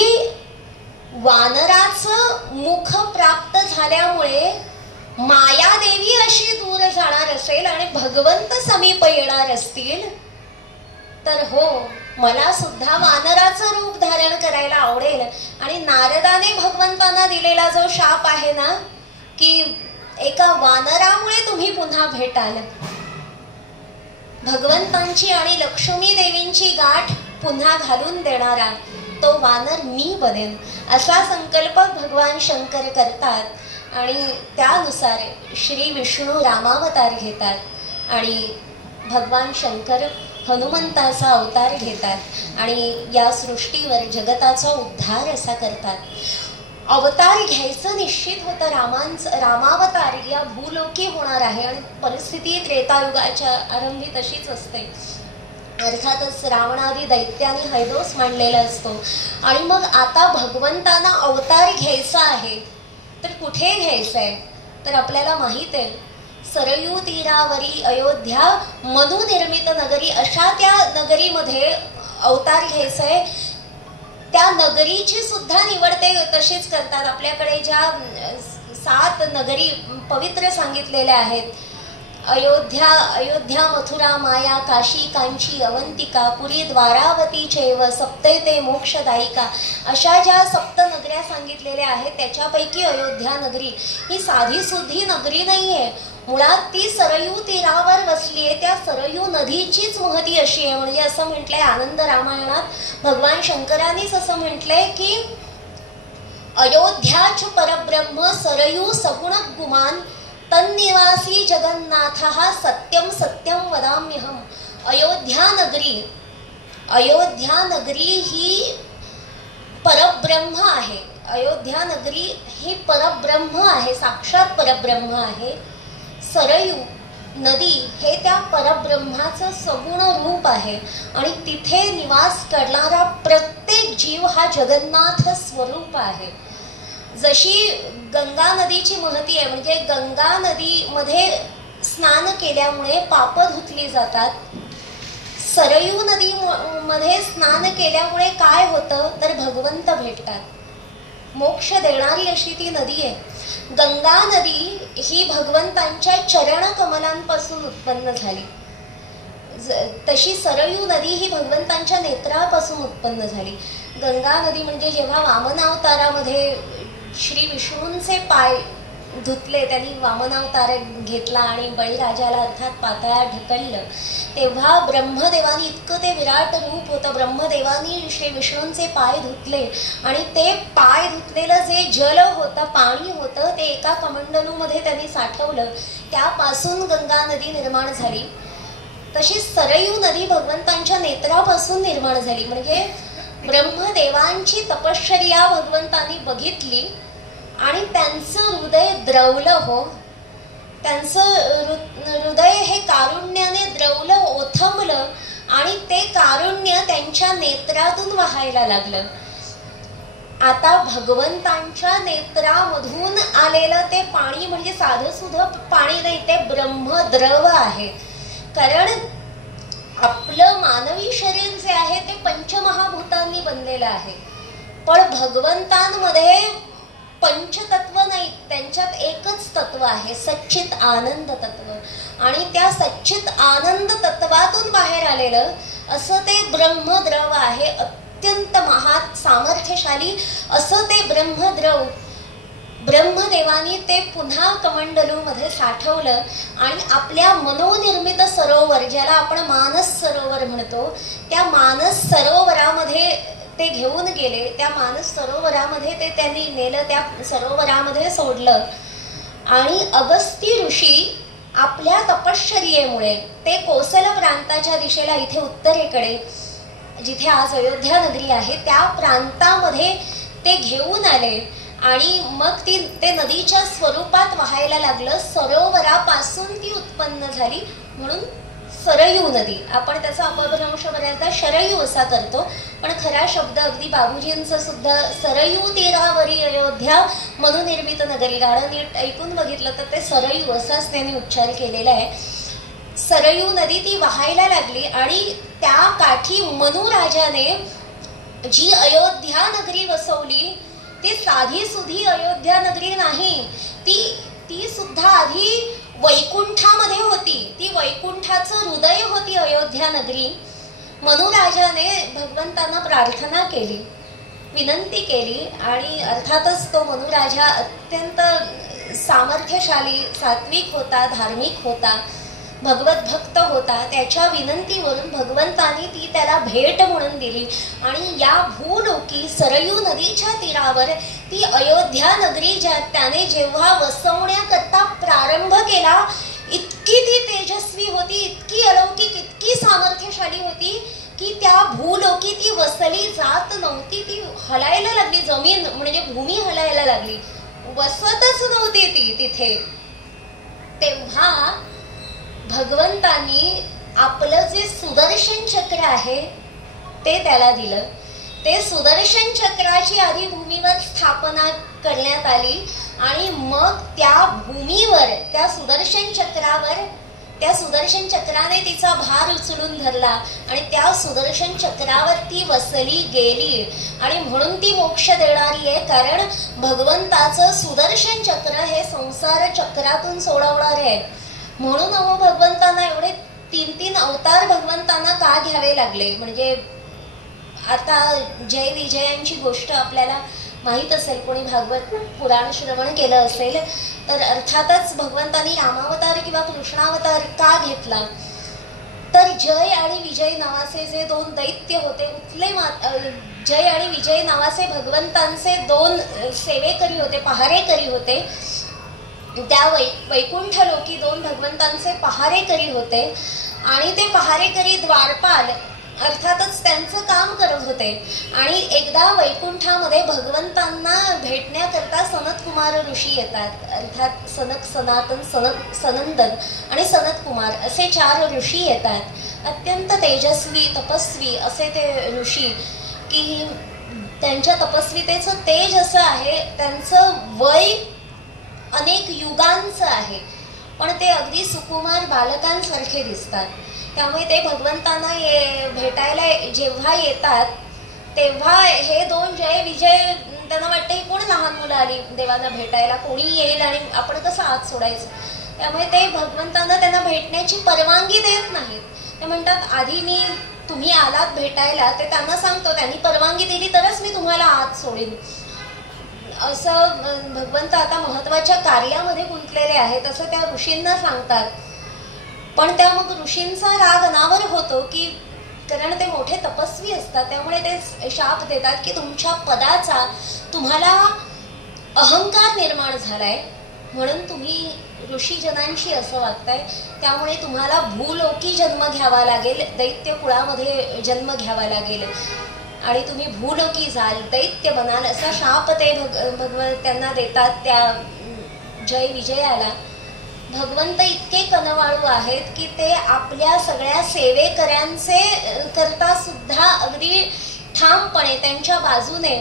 वानराचं मुख प्राप्त झाल्यामुळे मायादेवी अशी दूर जाणार असेल आणि भगवंत समीप येणार असतील, तर हो, मला सुद्धा वानराचं रूप धारण करायला आवडेल. आणि नारदाने भगवंतांना दिलेला जो शाप आहे ना, की एका वानरामुळे तुम्ही पुन्हा भेटाल, भगवंतांची आणि लक्ष्मी देवींची गाठ पुन्हा घालून देणारा तो वानर मी बनेन, असा संकल्प भगवान शंकर करतात आणि त्यानुसार श्री विष्णू रामावतार घेतात आणि भगवान शंकर हनुमंताचा अवतार घेतात आणि या सृष्टीवर जगताचा उद्धार असा करतात. अवतार घ्यायचं निश्चित होतं. रामावतार या भूलोकी होणार आहे आणि परिस्थिती त्रेतायुगाच्या आरंभी तशीच असते. अर्थातच रावणादी दैत्याने हैदोस मांडलेला असतो आणि मग आता भगवंतांना अवतार घ्यायचा आहे, तर कुठे घ्यायचा आहे, तर आपल्याला माहित आहे सरयू तीरावरी अयोध्या मनुनिर्मित नगरी, अशा त्या नगरीमध्ये अवतार घ्यायचाय. त्या नगरीची सुद्धा निवड ते तशीच करतात. आपल्याकडे ज्या 7 नगरी पवित्र सांगितलेल्या आहेत, अयोध्या, मथुरा, माया, काशी, कांची, अवंतिका, पुरी, द्वारावती चैव सप्तैते मोक्षदायिका, अशा ज्या 7 नगऱ्या सांगितलेल्या आहेत, त्याच्यापैकी अयोध्या नगरी ही साधी सुधी नगरी नाहीये. मुळात ती सरयू तीरावर बसली आहे. त्या सरयू नदीचीच महती अशी आहे. म्हणजे असं म्हटलंय आनंद रामायणात, भगवान शंकरांनीच असं म्हटलंय की अयोध्याच परब्रह्म सरयू सगुण गुमान तन्निवासी जगन्नाथ सत्यम सत्यम वदाम्यहम. अयोध्या नगरी ही परब्रह्म आहे. अयोध्या नगरी ही परब्रह्म आहे, साक्षात परब्रह्म आहे. सरयू नदी हे त्या परब्रह्माचं सगुण रूप आहे आणि तिथे निवास करणारा प्रत्येक जीव हा जगन्नाथ स्वरूप आहे. जशी गंगा नदीची महती आहे, म्हणजे गंगा नदीमध्ये स्नान केल्यामुळे पाप धुतली जातात. सरयू नदीमध्ये स्नान केल्यामुळे काय होतं, तर भगवंत भेटतात. मोक्ष देणारी अशी ती नदी आहे. गंगा नदी ही भगवंतांच्या चरण कमलांपासून उत्पन्न झाली, तशी सरयू नदी ही भगवंतांच्या नेत्रापासून उत्पन्न झाली. गंगा नदी म्हणजे जेव्हा वामनावतारामध्ये श्री विष्णूंचे पाय धुतले, त्यांनी वामनावतार घेतला आणि बळीराजाला अर्थात पाताळात ढकललं, तेव्हा ब्रह्मदेवानी, इतकं ते विराट रूप होतं, ब्रह्मदेवानी श्री विष्णूंचे पाय धुतले आणि ते पाय धुतलेलं जे जल होतं, पाणी होतं, ते एका कमंडलूमध्ये त्यांनी साठवलं. त्यापासून गंगा नदी निर्माण झाली. तशी सरयू नदी भगवंतांच्या नेत्रापासून निर्माण झाली. म्हणजे ब्रह्मदेवांची तपश्चर्या भगवंतांनी बघितली आणि त्यांचं हृदय द्रवलं. हो, त्यांचं हृदय हे कारुण्याने द्रवलं, ओथंबलं आणि ते कारुण्य त्यांच्या नेत्रातून वाहायला लागलं. आता भगवंतांच्या नेत्रामधून आलेलं ते पाणी म्हणजे साधं सुद्धा पाणी नाही, ते ब्रह्मद्रव आहे. कारण आपलं मानवी शरीर जे आहे ते पंचमहाभूतांनी बनलेलं आहे, पण भगवंतांमध्ये पंचतत्व नाही, त्यांच्यात एकच तत्व आहे, सच्चित आनंद तत्व. आणि त्या सच्चित आनंद तत्वातून बाहेर आलेलं असं ते ब्रह्मद्रव आहे. अत्यंत सामर्थ्यशाली असं ते ब्रह्मद्रव ब्रह्मदेवानी ते पुन्हा कमंडलूमध्ये साठवलं आणि आपल्या मनोनिर्मित सरोवर, ज्याला आपण मानस सरोवर म्हणतो, त्या मानस सरोवरामध्ये ते घेऊन गेले. त्या मानस सरोवरामध्ये ते त्यांनी नेलं, त्या सरोवरामध्ये सोडलं. आणि अगस्ती ऋषी आपल्या तपश्चर्येमुळे ते कोसल प्रांताच्या दिशेला, इथे उत्तरेकडे जिथे आज अयोध्या नगरी आहे त्या प्रांतामध्ये ते घेऊन आले आणि मग ते नदीच्या स्वरूपात वाहायला लागलं. सरोवरापासून ती उत्पन्न झाली म्हणून सरयू नदी. आपण त्याचा अपभ्रंश बऱ्याचदा शरयू असा करतो, पण खरा शब्द अगदी बाबूजींचं सुद्धा सरयू तीरावरी अयोध्या मनुनिर्मित नगरी. गाणं नीट ऐकून बघितलं तर ते सरयू असाच त्यांनी उच्चार केलेला आहे. सरयू नदी ती वाहायला लागली आणि त्या काठी मनुराजाने जी अयोध्या नगरी वसवली ती साधी सुधी अयोध्या नगरी नाही. ती सुद्धा आधी वैकुंठामध्ये होती. ती वैकुंठाचं हृदय होती अयोध्या नगरी. मनुराजाने भगवंतांना प्रार्थना केली, विनंती केली आणि अर्थातच तो मनुराजा अत्यंत सामर्थ्यशाली, सात्विक होता, धार्मिक होता, भगवत भक्त होता. त्याच्या विनंतीवरून भगवंतांनी ती त्याला भेट म्हणून दिली आणि या भूलोकी सरयू नदीच्या तीरावर ती अयोध्या नगरी त्याने जेव्हा वसवण्याकरता प्रारंभ केला, इतकी ती तेजस्वी होती, इतकी अलौकिक, इतकी सामर्थ्यशाली होती की त्या भूलोकी ती वसली जात नव्हती. ती हलायला लागली, जमीन म्हणजे भूमी हलायला लागली, वसतच नव्हती ती तिथे. तेव्हा भगवंतांनी आपलं जे सुदर्शन चक्र आहे ते त्याला दिलं. ते सुदर्शन चक्राची आधी भूमीवर स्थापना करण्यात आली आणि मग त्या भूमीवर त्या सुदर्शन चक्राने तिचा भार उचलून धरला आणि त्या सुदर्शन चक्रावर ती वसली गेली आणि म्हणून ती मोक्ष देणारी आहे. कारण भगवंताचं सुदर्शन चक्र हे संसार चक्रातून सोडवणारे आहे. म्हणून भगवंतांना एवढे 3 अवतार भगवंतांना का घ्यावे लागले. म्हणजे आता जय विजयांची गोष्ट आपल्याला माहीत असेल, कोणी भागवत पुराण श्रवण केलं असेल तर अर्थातच भगवंतांनी रामावतार किंवा कृष्णावतार का घेतला. तर जय आणि विजय नावाचे जे 2 दैत्य होते, उथले जय आणि विजय नावाचे भगवंतांचे 2 सेवेकरी होते, पहारेकरी होते. त्या वैकुंठ लोकी 2 भगवंतांचे पहारेकरी होते आणि ते पहारेकरी द्वारपाल अर्थातच त्यांचं काम करत होते. आणि एकदा वैकुंठामध्ये भगवंतांना भेटण्याकरता सनत कुमार ऋषी येतात. अर्थात सनक, सनातन, सनंदन आणि सनत कुमार असे 4 ऋषी येतात. अत्यंत तेजस्वी, तपस्वी असे ते ऋषी की त्यांच्या तपस्वितेचं तेज असं आहे, त्यांचं वय अनेक युगांचं आहे, पण ते अगदी सुकुमार बालकांसारखे दिसतात. त्यामुळे ते भगवंतांना भेटायला जेव्हा येतात तेव्हा हे 2 जय विजय त्यांना वाटतं ही कोण लहान मुलं आली देवांना भेटायला, कोणी येईल आणि आपण कसं आत सोडायचं. त्यामुळे ते भगवंतांना त्यांना भेटण्याची परवानगी देत नाहीत. ते म्हणतात आधी तुम्ही आलात भेटायला, ते त्यांना सांगतो त्यांनी परवानगी दिली तरच मी तुम्हाला आत सोडेन. असं भगवंत आता महत्वाच्या कार्यामध्ये गुंतलेले आहेत असं त्या ऋषींना सांगतात. पण त्या मग ऋषींचा राग अनावर होतो की कारण ते मोठे तपस्वी असतात, त्यामुळे ते शाप देतात की तुमच्या पदाचा तुम्हाला अहंकार निर्माण झालाय म्हणून तुम्ही ऋषीजनांशी असं वागताय, त्यामुळे तुम्हाला भूलोकी जन्म घ्यावा लागेल, दैत्य कुळामध्ये जन्म घ्यावा लागेल आणि तुम्ही भूलोकी जाल, दैत्य बनाल असा शाप ते त्यांना देतात त्या जय विजयाला. भगवंत इतके कनवाळू आहेत की ते आपल्या सगळ्या सेवेकऱ्यांचे करता सुद्धा अगदी ठामपणे त्यांच्या बाजूने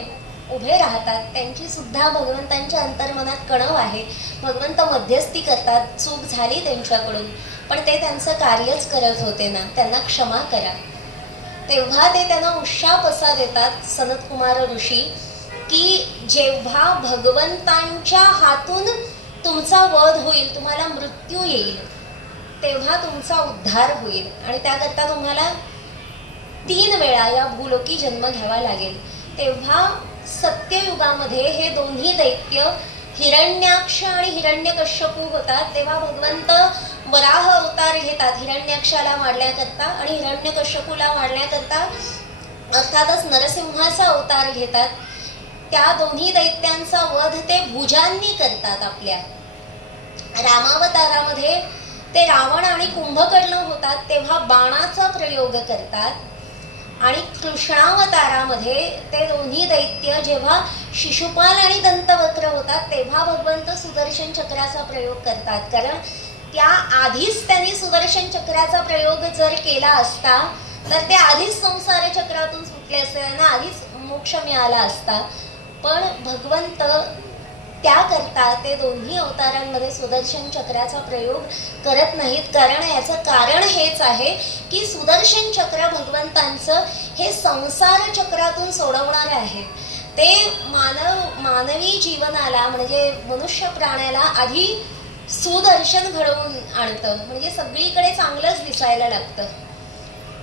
उभे राहतात. त्यांची सुद्धा भगवंतांच्या अंतर्मनात कणव आहे. भगवंत मध्यस्थी करतात, चूक झाली त्यांच्याकडून पण ते त्यांचं कार्यच करत होते ना, त्यांना क्षमा करा. तेव्हा ते त्यांना उशाप असा देतात सनत कुमार ऋषी की जेव्हा भगवंतांच्या हातून तुमचा वध होईल, तुम्हाला मृत्यू येईल, तेव्हा तुमचा उद्धार होईल आणि त्याकरता तुम्हाला 3 वेळा या भूलोकी जन्म घ्यावा लागेल. तेव्हा सत्ययुगामध्ये हे दोन्ही दैत्य हिरण्याक्ष आणि हिरण्यकश्यपू होतात. तेव्हा भगवंत वराह अवतार घेतात हिरण्याक्षाला मारण्याकरता आणि हिरण्यकश्यपूला मारण्याकरता अर्थातच नरसिंहाचा अवतार घेतात. त्या दोन्ही दैत्यांचा वध ते भुजांनी करतात. आपल्या रामावतारामध्ये ते रावण आणि कुंभकर्ण होतात तेव्हा बाणाचा प्रयोग करतात आणि कृष्णावतारामध्ये ते दोन्ही दैत्य जेव्हा शिशुपाल आणि दंतवक्र होतात तेव्हा भगवंत सुदर्शन चक्राचा प्रयोग करतात. कारण त्या आधीच त्यांनी सुदर्शन चक्राचा प्रयोग जर केला असता तर ते आधीच संसार चक्रातून सुटले असते, त्यांना आधीच मोक्ष मिळाला असता. पण भगवंत त्याकरता ते दोन्ही अवतारांमध्ये सुदर्शन चक्राचा प्रयोग करत नाहीत. कारण याचं कारण हेच आहे की सुदर्शन चक्र भगवंतांचं हे संसार चक्रातून सोडवणारे आहे. ते मानवी जीवनाला म्हणजे मनुष्य प्राण्याला आधी सुदर्शन घडवून आणतं, म्हणजे सगळीकडे चांगलंच दिसायला लागतं.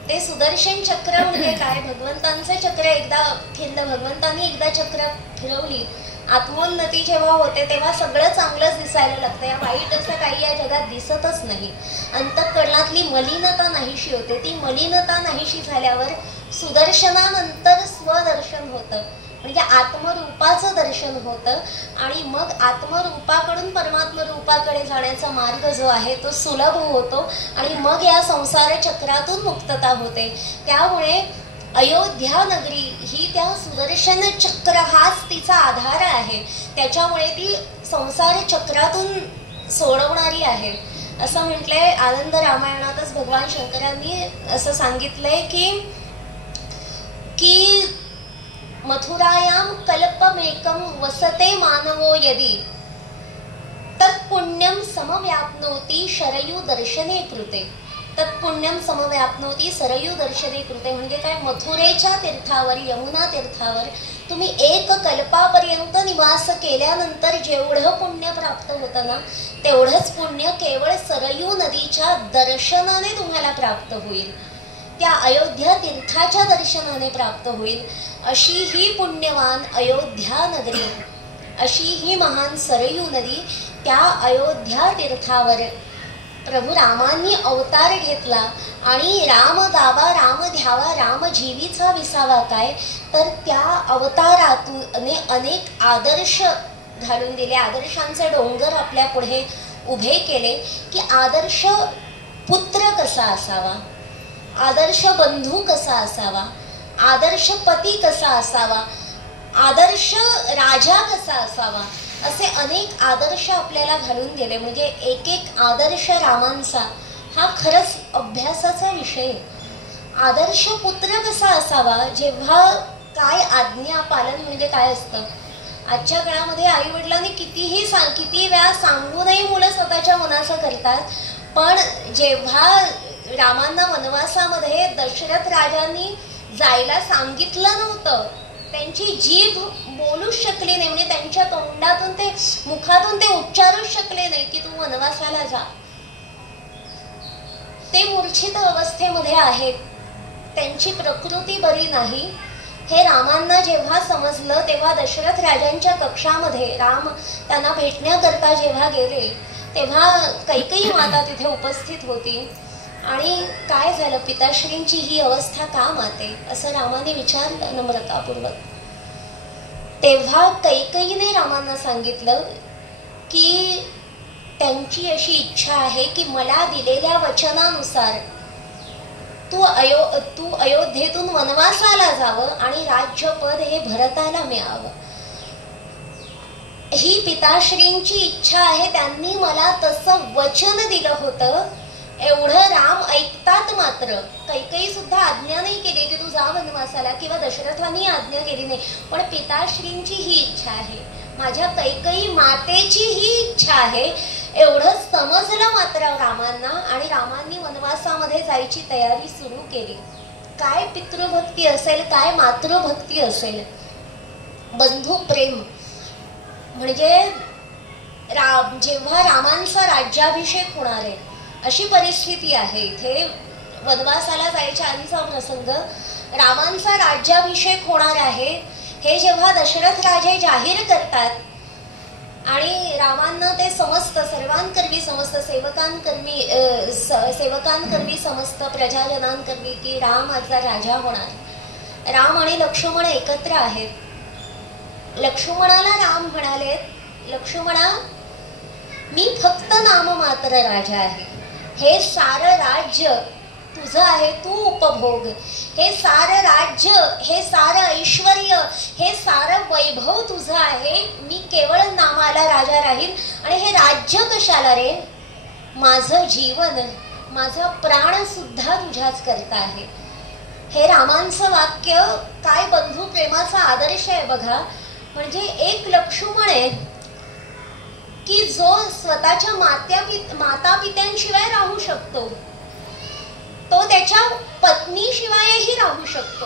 ते सुदर्शन चक्र म्हणजे काय, भगवंतांचं चक्र एकदा फिरलं, भगवंतांनी एकदा चक्र फिरवली, आत्मोन्नती जेव्हा होते तेव्हा सगळं चांगलंच दिसायला लागतं. या वाईट असं काही या जगात दिसतच नाही. अंतःकरणातली मलिनता नाहीशी होते. ती मलिनता नाहीशी झाल्यावर सुदर्शनानंतर स्वदर्शन होतं, म्हणजे आत्मरूपाचं दर्शन होतं. आणि मग आत्मरूपाकडून परमात्म रूपाकडे जाण्याचा मार्ग जो आहे तो सुलभ होतो आणि मग या संसार चक्रातून मुक्तता होते. त्यामुळे अयोध्या नगरी ही त्या सुदर्शन चक्र हाच तिचा आधार आहे. त्याच्यामुळे ती संसार चक्रातून सोडवणारी आहे असं म्हटलंय. आनंद रामायणातच भगवान शंकरांनी असं सांगितलंय की मथुरायां कल्पमेकं वसते मानवो यदि तत्पुण्यं समव्याप्नोति शरयू दर्शने कृते. तत्पुण्यम समव्याप्नोति सरयू दर्शने कृते म्हणजे काय, मथुरेच्या तीर्थावर, यमुना तीर्थावर तुम्ही एक कल्पापर्यंत निवास केल्यानंतर जेवढं पुण्य प्राप्त होतं ना तेवढंच पुण्य केवळ सरयू नदीच्या दर्शनाने तुम्हाला प्राप्त होईल, त्या अयोध्या तीर्थाच्या दर्शनाने प्राप्त होईल. अशी ही पुण्यवान अयोध्या नगरी, अशी ही महान सरयू नदी, त्या अयोध्या तीर्थावर प्रभू रामांनी अवतार घेतला. आणि राम गावा, राम ध्यावा, राम जीवीचा विसावा काय, तर त्या अवतारातून अनेक आदर्श घालून दिले. आदर्शांचे डोंगर आपल्या पुढे उभे केले की आदर्श पुत्र कसा असावा, आदर्श बंधू कसा असावा, आदर्श पती कसा असावा, आदर्श राजा कसा असावा, असे अनेक आदर्श आपल्याला घालून दिले. म्हणजे एक एक आदर्श रामांचा हा खरंच अभ्यासाचा विषय. आदर्श पुत्र कसा असावा, जेव्हा काय आज्ञा पालन म्हणजे काय असतं. आजच्या काळामध्ये आई वडिलांनी किती वेळा सांगूनही मुलं स्वतःच्या मनाचं करतात. पण जेव्हा रामांना वनवासामध्ये दशरथ राजांनी जायला सांगितलं नव्हतं, त्यांची जीभ बोलूच शकली नाही, म्हणजे त्यांच्या तोंडातून ते मुखातून ते उच्चारूच शकले नाही की तू वनवासाला जा. ते मूर्छित अवस्थेमध्ये आहेत, त्यांची प्रकृती बरी नाही. हे रामांना जेव्हा समजलं तेव्हा दशरथ राजांच्या कक्षामध्ये राम त्यांना भेटण्याकरता जेव्हा गेले तेव्हा कैकेयी माता तिथे उपस्थित होती. आणि काय झालं, पिताश्रींची ही अवस्था का माते असं रामाने विचारलं नम्रतापूर्वक. तेव्हा कैकेयीने रामांना सांगितलं की त्यांची अशी इच्छा आहे की मला दिलेल्या वचनानुसार तू अयोध्येतून वनवासाला जावं आणि राज्यपद हे भरताला मिळावं. ही पिताश्रींची इच्छा आहे. त्यांनी मला तसं वचन दिलं होतं. एवढं राम ऐकतात. मात्र कैकेयी सुद्धा आज्ञा नाही केली की तू जा वनवासाला, किंवा दशरथांनी आज्ञा केली नाही. पण पिताश्रींची ही इच्छा आहे, माझ्या कैकेयी मातेची ही इच्छा आहे. एवढं समजलं मात्र रामांना आणि रामांनी वनवासामध्ये जायची तयारी सुरू केली. काय पितृभक्ती असेल, काय मातृभक्ती असेल. बंधू प्रेम म्हणजे जेव्हा रामांचा राज्याभिषेक होणार आहे अशी परिस्थिती आहे. इथे वनवासाला जायच्या आधीचा प्रसंग, रामांचा राज्याभिषेक होणार आहे हे जेव्हा दशरथ राजे जाहीर करतात आणि रामांना ते समजतं, सर्वांकरवी समजतं, सेवकांकरवी समजतं, प्रजाजनांकरवी की राम आजचा राजा होणार. राम आणि लक्ष्मण एकत्र आहेत. लक्ष्मणाला राम म्हणाले, लक्ष्मणा मी फक्त नाममात्र राजा आहे, हे सारं राज्य तुझं आहे, तू उपभोग. हे सारं राज्य, हे सारं ऐश्वर्य, हे सारं वैभव तुझं आहे. मी केवळ नामाला राजा राहील. आणि हे राज्य कशाला रे? माझं जीवन, माझा प्राण सुद्धा तुझ्याच करता आहे. हे रामांचं वाक्य काय बंधू प्रेमाचा आदर्श आहे बघा. म्हणजे एक लक्ष्मण आहे की जो स्वतःच्या माता पित्यांशिवाय राहू शकतो, तो त्याच्या पत्नीशिवायही राहू शकतो,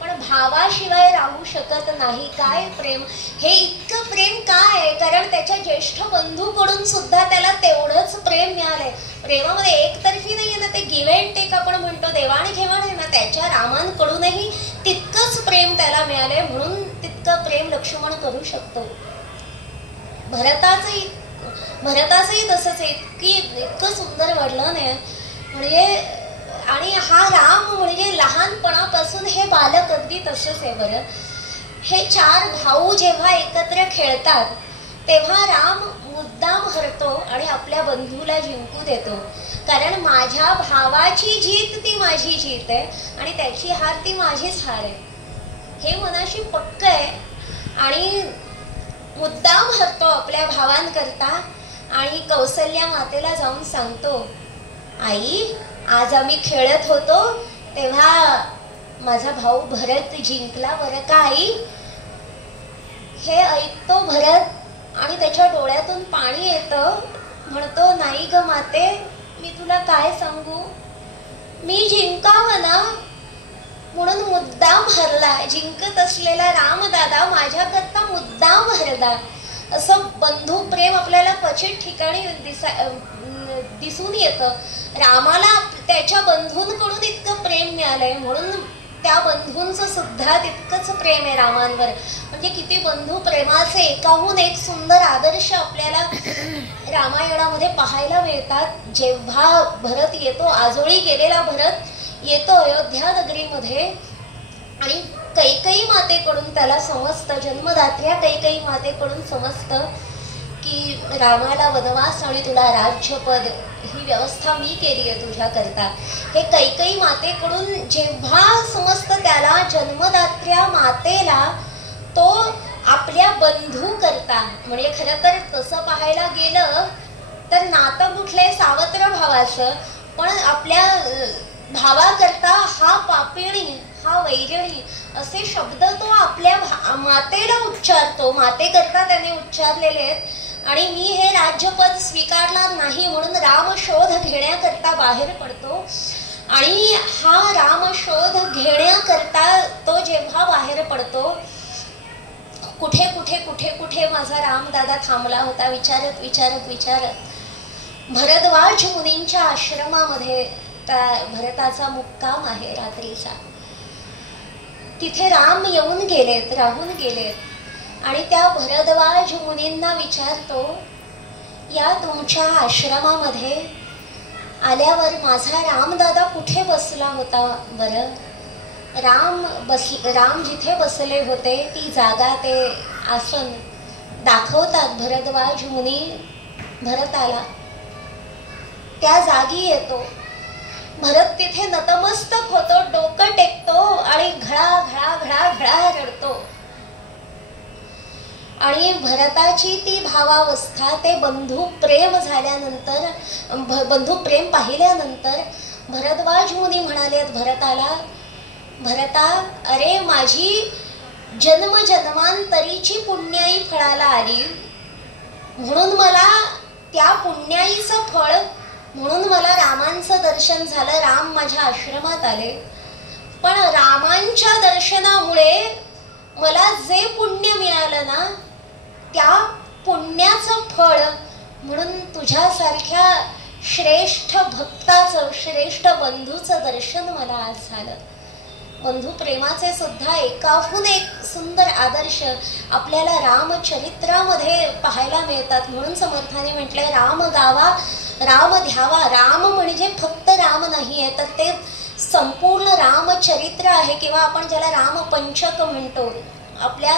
पण भावाशिवाय राहू शकत नाही. काय प्रेम! हे इतकं प्रेम काय आहे? कारण त्याच्या ज्येष्ठ बंधूकडून सुद्धा त्याला तेवढंच प्रेम मिळालंय. प्रेमामध्ये एकतर्फी नाहीये ना, ते गिव्ह अँड टेक आपण म्हणतो, देवाणघेवाण आहे ना, त्याच्या रामांकडूनही तितकंच प्रेम त्याला मिळालंय. म्हणून तितकं प्रेम लक्ष्मण करू शकतो. भरताचंही तसंच आहे. इतकं सुंदर वर्णन आहे म्हणजे. आणि हा राम म्हणजे लहानपणापासून हे बालक अगदी तसंच आहे बरं. हे चार भाऊ जेव्हा एकत्र खेळतात तेव्हा राम मुद्दाम हरतो आणि आपल्या बंधूला जिंकू देतो. कारण माझ्या भावाची जीत ती माझी जीत आहे आणि त्याची हार ती माझीच हार आहे, हे मनाशी पक्क आहे. आणि मुद्दाम हरतो आपल्या भावांकरता. आणि कौसल्या मातेला जाऊन सांगतो, आई आज आम्ही खेळत होतो तेव्हा माझा भाऊ भरत जिंकला बरं का आई. हे ऐकतो भरत आणि त्याच्या डोळ्यातून पाणी येतं. म्हणतो, नाही ग माते, मी तुला काय सांगू, मी जिंकावं ना म्हणून मुद्दाम हरला. जिंकत असलेला रामदादा माझ्याकरता मुद्दाम हरला. असं बंधू प्रेम आपल्याला क्वचित ठिकाणी दिसून येतं. रामाला त्याच्या बंधूंकडून इतकं प्रेम मिळालंय म्हणून त्या बंधूंचं सुद्धा तितकंच प्रेम आहे रामांवर. म्हणजे किती बंधू प्रेमाचे एकाहून एक सुंदर आदर्श आपल्याला रामायणामध्ये पाहायला मिळतात. जेव्हा भरत येतो, आजोळी गेलेला भरत येतो अयोध्या नगरीमध्ये आणि कैकेयी मातेकडून त्याला समजतं, जन्मदात्र्या कैकेयी मातेकडून समजतं की रामाला वनवास आणि तुला राज्यपद ही व्यवस्था मी केली आहे तुझ्या करता. हे कैकेयी मातेकडून जेव्हा समजतं त्याला, जन्मदात्र्या मातेला, तो आपल्या बंधू करता. म्हणजे खरं तर तसं पाहायला गेलं तर नातं कुठलंय सावत्र भावाचं, पण आपल्या भावाकरता हा पापिणी, हा वैरणी असे शब्द तो आपल्या मातेला उच्चारतो. मातेकरता त्याने उच्चारलेले आहेत. आणि मी हे राज्यपद स्वीकारणार नाही म्हणून रामशोध घेण्याकरता बाहेर पडतो. आणि हा रामशोध घेण्याकरता तो जेव्हा बाहेर पडतो, कुठे कुठे कुठे कुठे माझा रामदादा थांबला होता विचारत विचारत विचारत भरद्वाज मुनींच्या आश्रमामध्ये भरताचा मुक्काम आहे रात्रीचा. तिथे राम येऊन गेलेत, राहून गेलेत. आणि त्या भरद्वाज मुनींना विचारतो, या तुमच्या आश्रमामध्ये आल्यावर माझा रामदादा कुठे बसला होता बरं? राम जिथे बसले होते ती जागा, ते आसन दाखवतात भरद्वाज मुनी भरताला. त्या जागी येतो भरत. तिथे नतमस्तक होतो, डोकं टेकतो आणि घळा घळा घळा घळा रडतो. आणि भरताची ती भावावस्था, ते बंधू प्रेम झाल्यानंतर, बंधू प्रेम पाहिल्यानंतर भरद्वाज मुनी म्हणाले भरताला, भरता, अरे माझी जन्मजन्मांतरीची पुण्याई फळाला आली म्हणून मला त्या पुण्याईचं फळ म्हणून मला रामांचं दर्शन झालं. राम माझ्या आश्रमात आले. पण रामांच्या दर्शनामुळे मला जे पुण्य मिळालं ना, त्या पुण्याचं फळ म्हणून तुझ्यासारख्या श्रेष्ठ भक्ताचं, श्रेष्ठ बंधूचं दर्शन मला आज झालं. बंधू प्रेमाचे सुद्धा एकाहून एक सुंदर आदर्श आपल्याला रामचरित्रामध्ये पाहायला मिळतात. म्हणून समर्थाने म्हटलंय, राम गावा राम ध्यावा. राम म्हणजे फक्त राम नाही आहे, तर ते संपूर्ण रामचरित्र आहे किंवा आपण ज्याला रामपंचक म्हणतो. आपल्या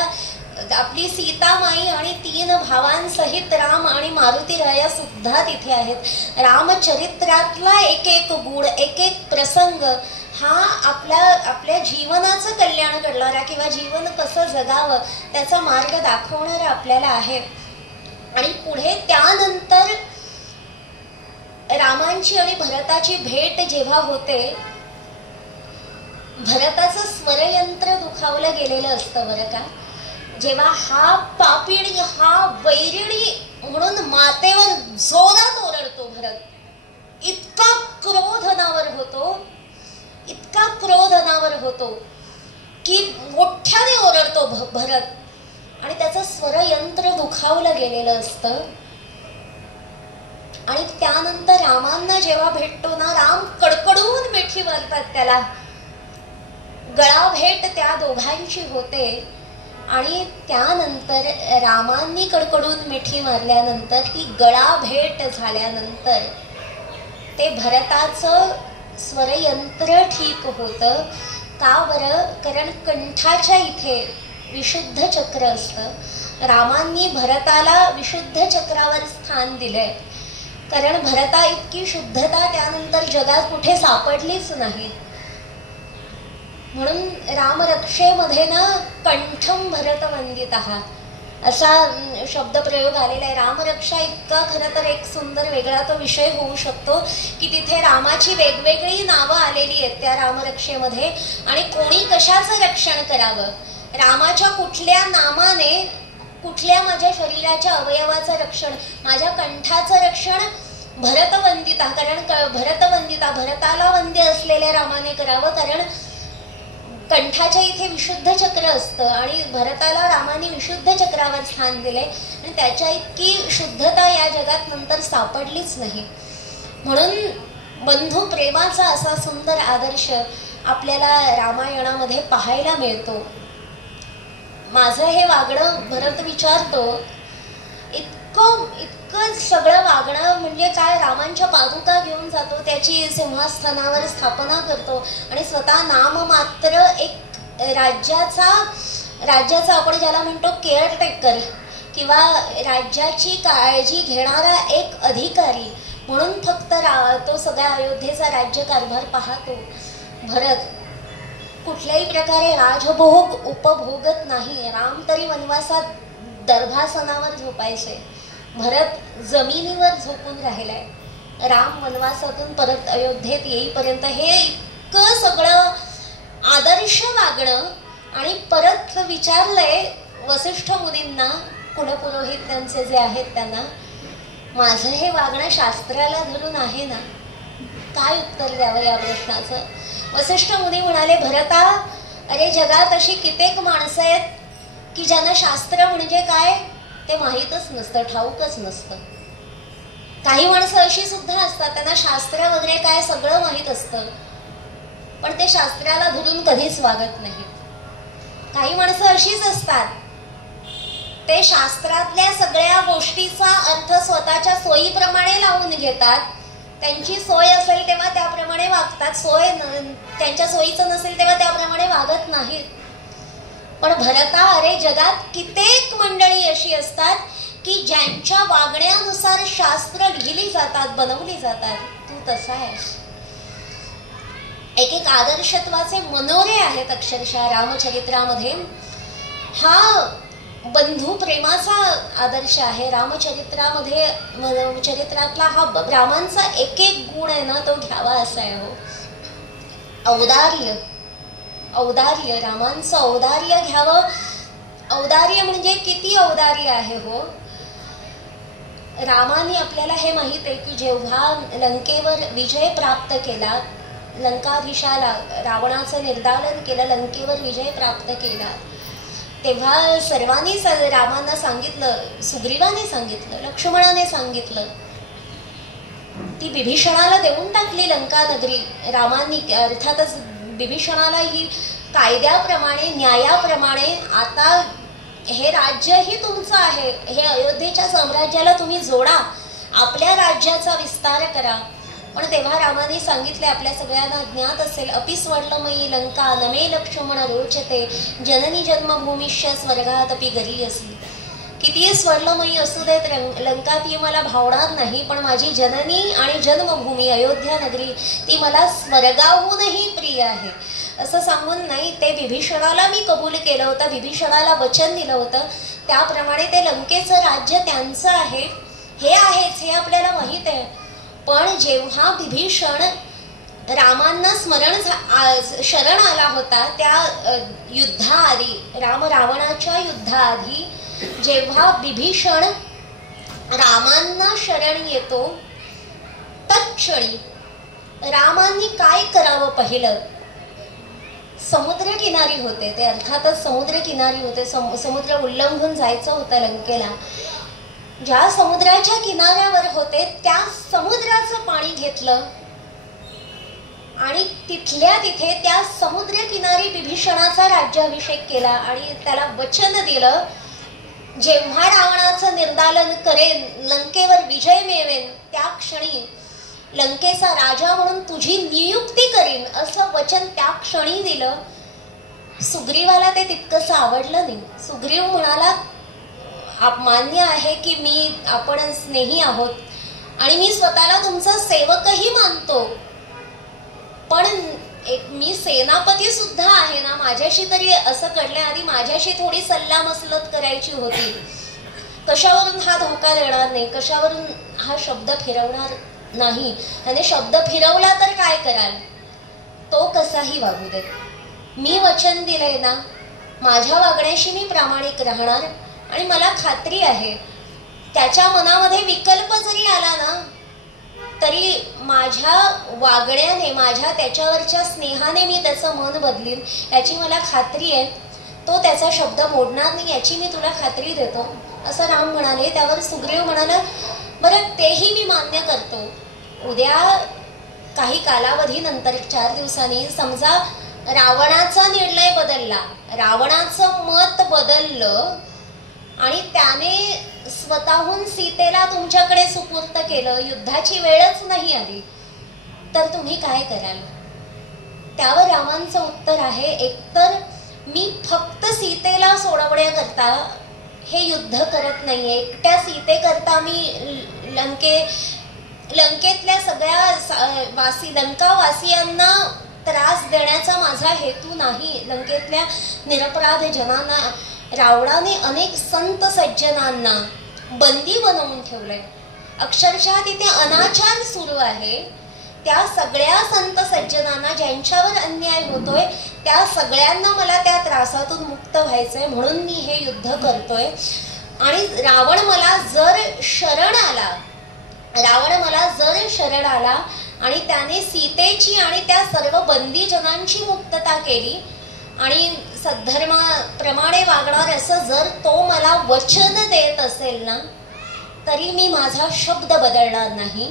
आपली सीतामाई आणि 3 भावांसहित राम आणि मारुती राया सुद्धा तिथे आहेत. रामचरित्रातला एक एक गुण, एक एक प्रसंग हा आपल्या जीवनाचं कल्याण करणारा किंवा जीवन कसं जगावं त्याचा मार्ग दाखवणारा आपल्याला आहे. आणि पुढे त्यानंतर रामांची आणि भरताची भेट जेव्हा होते, भरताचं स्वरयंत्र दुखावलं गेलेलं असतं बरं का. जेव्हा हा पापिणी, हा वैरिणी म्हणून मातेवर जोरात ओरडतो भरत, इतका क्रोध अनावर होतो की मोठ्याने ओरडतो भरत, आणि त्याचं स्वरयंत्र दुखावलं गेलेलं असतं. आणि त्यानंतर रामांना जेव्हा भेटतो ना, राम कडकडून मिठी मारतात त्याला. गळा भेट त्या दोघांची होते. आणि त्यानंतर रामांनी कडकडून मिठी मारल्यानंतर, ती गळा भेट झाल्यानंतर ते भरताचं स्वरयंत्र ठीक होतं. का बरं? कारण कंठाच्या इथे विशुद्ध चक्र असतं. रामांनी भरताला विशुद्ध चक्रावर स्थान दिलंय, कारण भरता इतकी शुद्धता त्यानंतर जगात कुठे सापडलीच नाही. म्हणून रामरक्षेमध्ये ना कंठम भरत वंदितः असा शब्दप्रयोग आलेला आहे. रामरक्षा इतका खरं तर एक सुंदर वेगळा तो विषय होऊ शकतो की तिथे रामाची वेगवेगळी नावं आलेली आहेत त्या रामरक्षेमध्ये. आणि कोणी कशाचं रक्षण करावं, रामाच्या कुठल्या नामाने कुठल्या माझ्या शरीराच्या अवयवाचं रक्षण, माझ्या कंठाचं रक्षण भरतवंदिता, कारण भरतवंदिता भरताला वंद्य असलेल्या रामाने करावं, कारण कंठाच्या इथे विशुद्ध चक्र असतं आणि भरताला रामाने विशुद्ध चक्रावर स्थान दिले आणि त्याच्या इतकी शुद्धता या जगात नंतर सापडलीच नाही. म्हणून बंधू प्रेमाचा असा सुंदर आदर्श आपल्याला रामायणामध्ये पाहायला मिळतो. माझं हे वागणं भरत विचारतो, इतकं सगळं वागणं म्हणजे काय? रामांच्या पादुका घेऊन जातो, त्याची सिंहासनावर स्थापना करतो आणि स्वतः नाम मात्र एक राज्याचा आपण ज्याला म्हणतो केअरटेकर किंवा राज्याची काळजी घेणारा एक अधिकारी म्हणून फक्त तो सगळ्या अयोध्येचा राज्यकारभार पाहतो. भरत कुठल्याही प्रकारे राजभोग उपभोगत नाही. राम तरी वनवासात दर्भासनावर झोपायचे, भरत जमिनीवर झोपून राहिलाय. राम वनवासातून परत अयोध्येत येईपर्यंत हे इतकं सगळं आदर्श वागणं. आणि परत विचारलंय वसिष्ठ मुनींना, कुलपुरोहित त्यांचे जे आहेत त्यांना, माझं हे वागणं शास्त्राला धरून आहे ना? काय उत्तर द्यावं या प्रश्नाचं? वसिष्ठ मुनी म्हणाले, भरता, अरे जगात अशी कित्येक माणसं आहेत की ज्यांना शास्त्र म्हणजे काय ते माहीतच नसतं, ठाऊकच नसतं. काही माणसं अशी सुद्धा असतात त्यांना शास्त्र वगैरे काय सगळं माहीत असतं, पण ते शास्त्राला धरून कधीच वागत नाहीत. काही माणसं अशीच असतात, ते शास्त्रातल्या सगळ्या गोष्टीचा अर्थ स्वतःच्या सोयीप्रमाणे लावून घेतात. त्यांची सोय असेल तेव्हा त्याप्रमाणे वागतात, सोय त्यांच्या सोयीचं नसेल तेव्हा त्याप्रमाणे वागत नाहीत. पण भरता, अरे जगात कित्येक मंडळी अशी असतात की ज्यांच्या वागण्यानुसार शास्त्र लिहिली जातात, बनवली जातात. तू तसा आहेस. एक एक आदर्शत्वाचे मनोरे आहेत अक्षरशः रामचरित्रामध्ये. हा बंधू प्रेमाचा आदर्श आहे. रामचरित्रामध्ये चरित्रातला हा रामांचा एक एक गुण आहे ना, तो घ्यावा असा आहे. हो, औदार्य, रामांचं औदार्य घ्यावं. औदार्य म्हणजे किती औदार्य आहे हो. रामाने आपल्याला हे माहित आहे की जेव्हा लंकेवर विजय प्राप्त केला, लंकाधीशाला रावणाचं निर्दालन केलं, लंकेवर विजय प्राप्त केला, तेव्हा सर्वांनी रामांना सांगितलं, सुग्रीवाने सांगितलं, लक्ष्मणाने सांगितलं, ती बिभीषणाला देऊन टाकली लंका नगरी रामांनी. अर्थातच बिभीषणाला ही कायद्याप्रमाणे न्यायाप्रमाणे आता हे राज्यही तुमचं आहे, हे अयोध्येच्या साम्राज्याला तुम्ही जोडा, आपल्या राज्याचा विस्तार करा. पण तेव्हा रामाने सांगितले, आपल्या सगळ्यांना ज्ञात असेल, अपि स्वर्णमयी लंका नमे लक्ष्मण रोचते जननी जन्मभूमीश्च स्वर्गातपि गरीयसी. कितीही स्वर्णमयी असू देत लंका, ती मला भावणार नाही, पण माझी जननी आणि जन्मभूमी अयोध्या नगरी ती मला स्वर्गाहूनही प्रिय आहे. असं सांगून नाही, ते विभीषणाला मी कबूल केलं होतं, विभीषणाला वचन दिलं होतं, त्याप्रमाणे ते लंकेचं राज्य त्यांचं आहे हे आहेच, हे आपल्याला माहीत आहे. पण जेव्हा विभीषण रामांना शरण आला होता, त्या युद्धाआधी, रावणाच्या युद्धाआधी जेव्हा विभीषण रामांना शरण येतो, तत्क्षणी रामांनी काय करावं पहिलं? समुद्र किनारी होते ते, अर्थातच समुद्र किनारी होते, समुद्र उल्लंघून जायचं होतं लंकेला. ज्या समुद्राच्या किनाऱ्यावर होते त्या समुद्राचं पाणी घेतलं आणि तिथल्या तिथे त्या समुद्र किनारी विभीषणाचा राज्याभिषेक केला आणि त्याला वचन दिलं, जेव्हा रावणाचं निर्दालन करेन, लंकेवर विजय मिळवेन, त्या क्षणी लंकेचा राजा म्हणून तुझी नियुक्ती करीन, असं वचन त्या क्षणी दिलं. सुग्रीवाला ते तितकंसं आवडलं नाही. सुग्रीव म्हणाला, मान्य आहे की आपण स्नेही आहोत आणि मी स्वतःला तुमचा सेवकही मानतो, पण मी सेनापती सुद्धा आहे ना, माझ्याशी तरी असं घडल्याआधी माझ्याशी थोडी सल्लामसलत करायची होती. कशावरून हा धोका देणार नाही, कशावरून हा शब्द फिरवणार नाही, आणि शब्द फिरवला तर काय कराल, तो कसाही वागू देत. मी वचन दिलंय ना, माझ्या वागण्याशी मी प्रामाणिक राहणार आणि मला खात्री आहे त्याच्या मनामध्ये विकल्प जरी आला ना, तरी माझ्या वागण्याने, माझ्या त्याच्यावरच्या स्नेहाने मी त्याचं मन बदलीन, याची मला खात्री आहे. तो त्याचा शब्द मोडणार नाही याची मी तुला खात्री देतो, असं राम म्हणाले. त्यावर सुग्रीव म्हणाला, बरं तेही मी मान्य करतो. उद्या काही कालावधीनंतर 4 दिवसांनी समजा रावणाचा निर्णय बदलला, रावणाचं मत बदललं आणि त्याने स्वतःहून सीतेला तुमच्याकडे सुपूर्त केलं, युद्धाची वेळच नाही आली, तर तुम्ही काय कराल? त्यावर रामांचं उत्तर आहे, एकतर मी फक्त सीतेला सोडवण्याकरता हे युद्ध करत नाहीये, एकट्या सीतेकरता मी लंकेतल्या सगळ्या लंकावासियांना त्रास देण्याचा माझा हेतू नाही. लंकेतल्या निरपराध जनांना रावणाने अनेक संत सज्जनांना बंदी बनवून ठेवलंय, अक्षरशः तिथे अनाचार सुरू आहे. त्या सगळ्या संत सज्जनांना ज्यांच्यावर अन्याय होतोय त्या सगळ्यांना मला त्या त्रासातून मुक्त व्हायचंय, म्हणून मी हे युद्ध करतोय. आणि रावण मला जर शरण आला आणि त्याने सीतेची आणि त्या सर्व बंदीजनांची मुक्तता केली आणि सद्धर्माप्रमाणे वागणार असं जर तो मला वचन देत असेल ना, तरी मी माझा शब्द बदलणार नाही.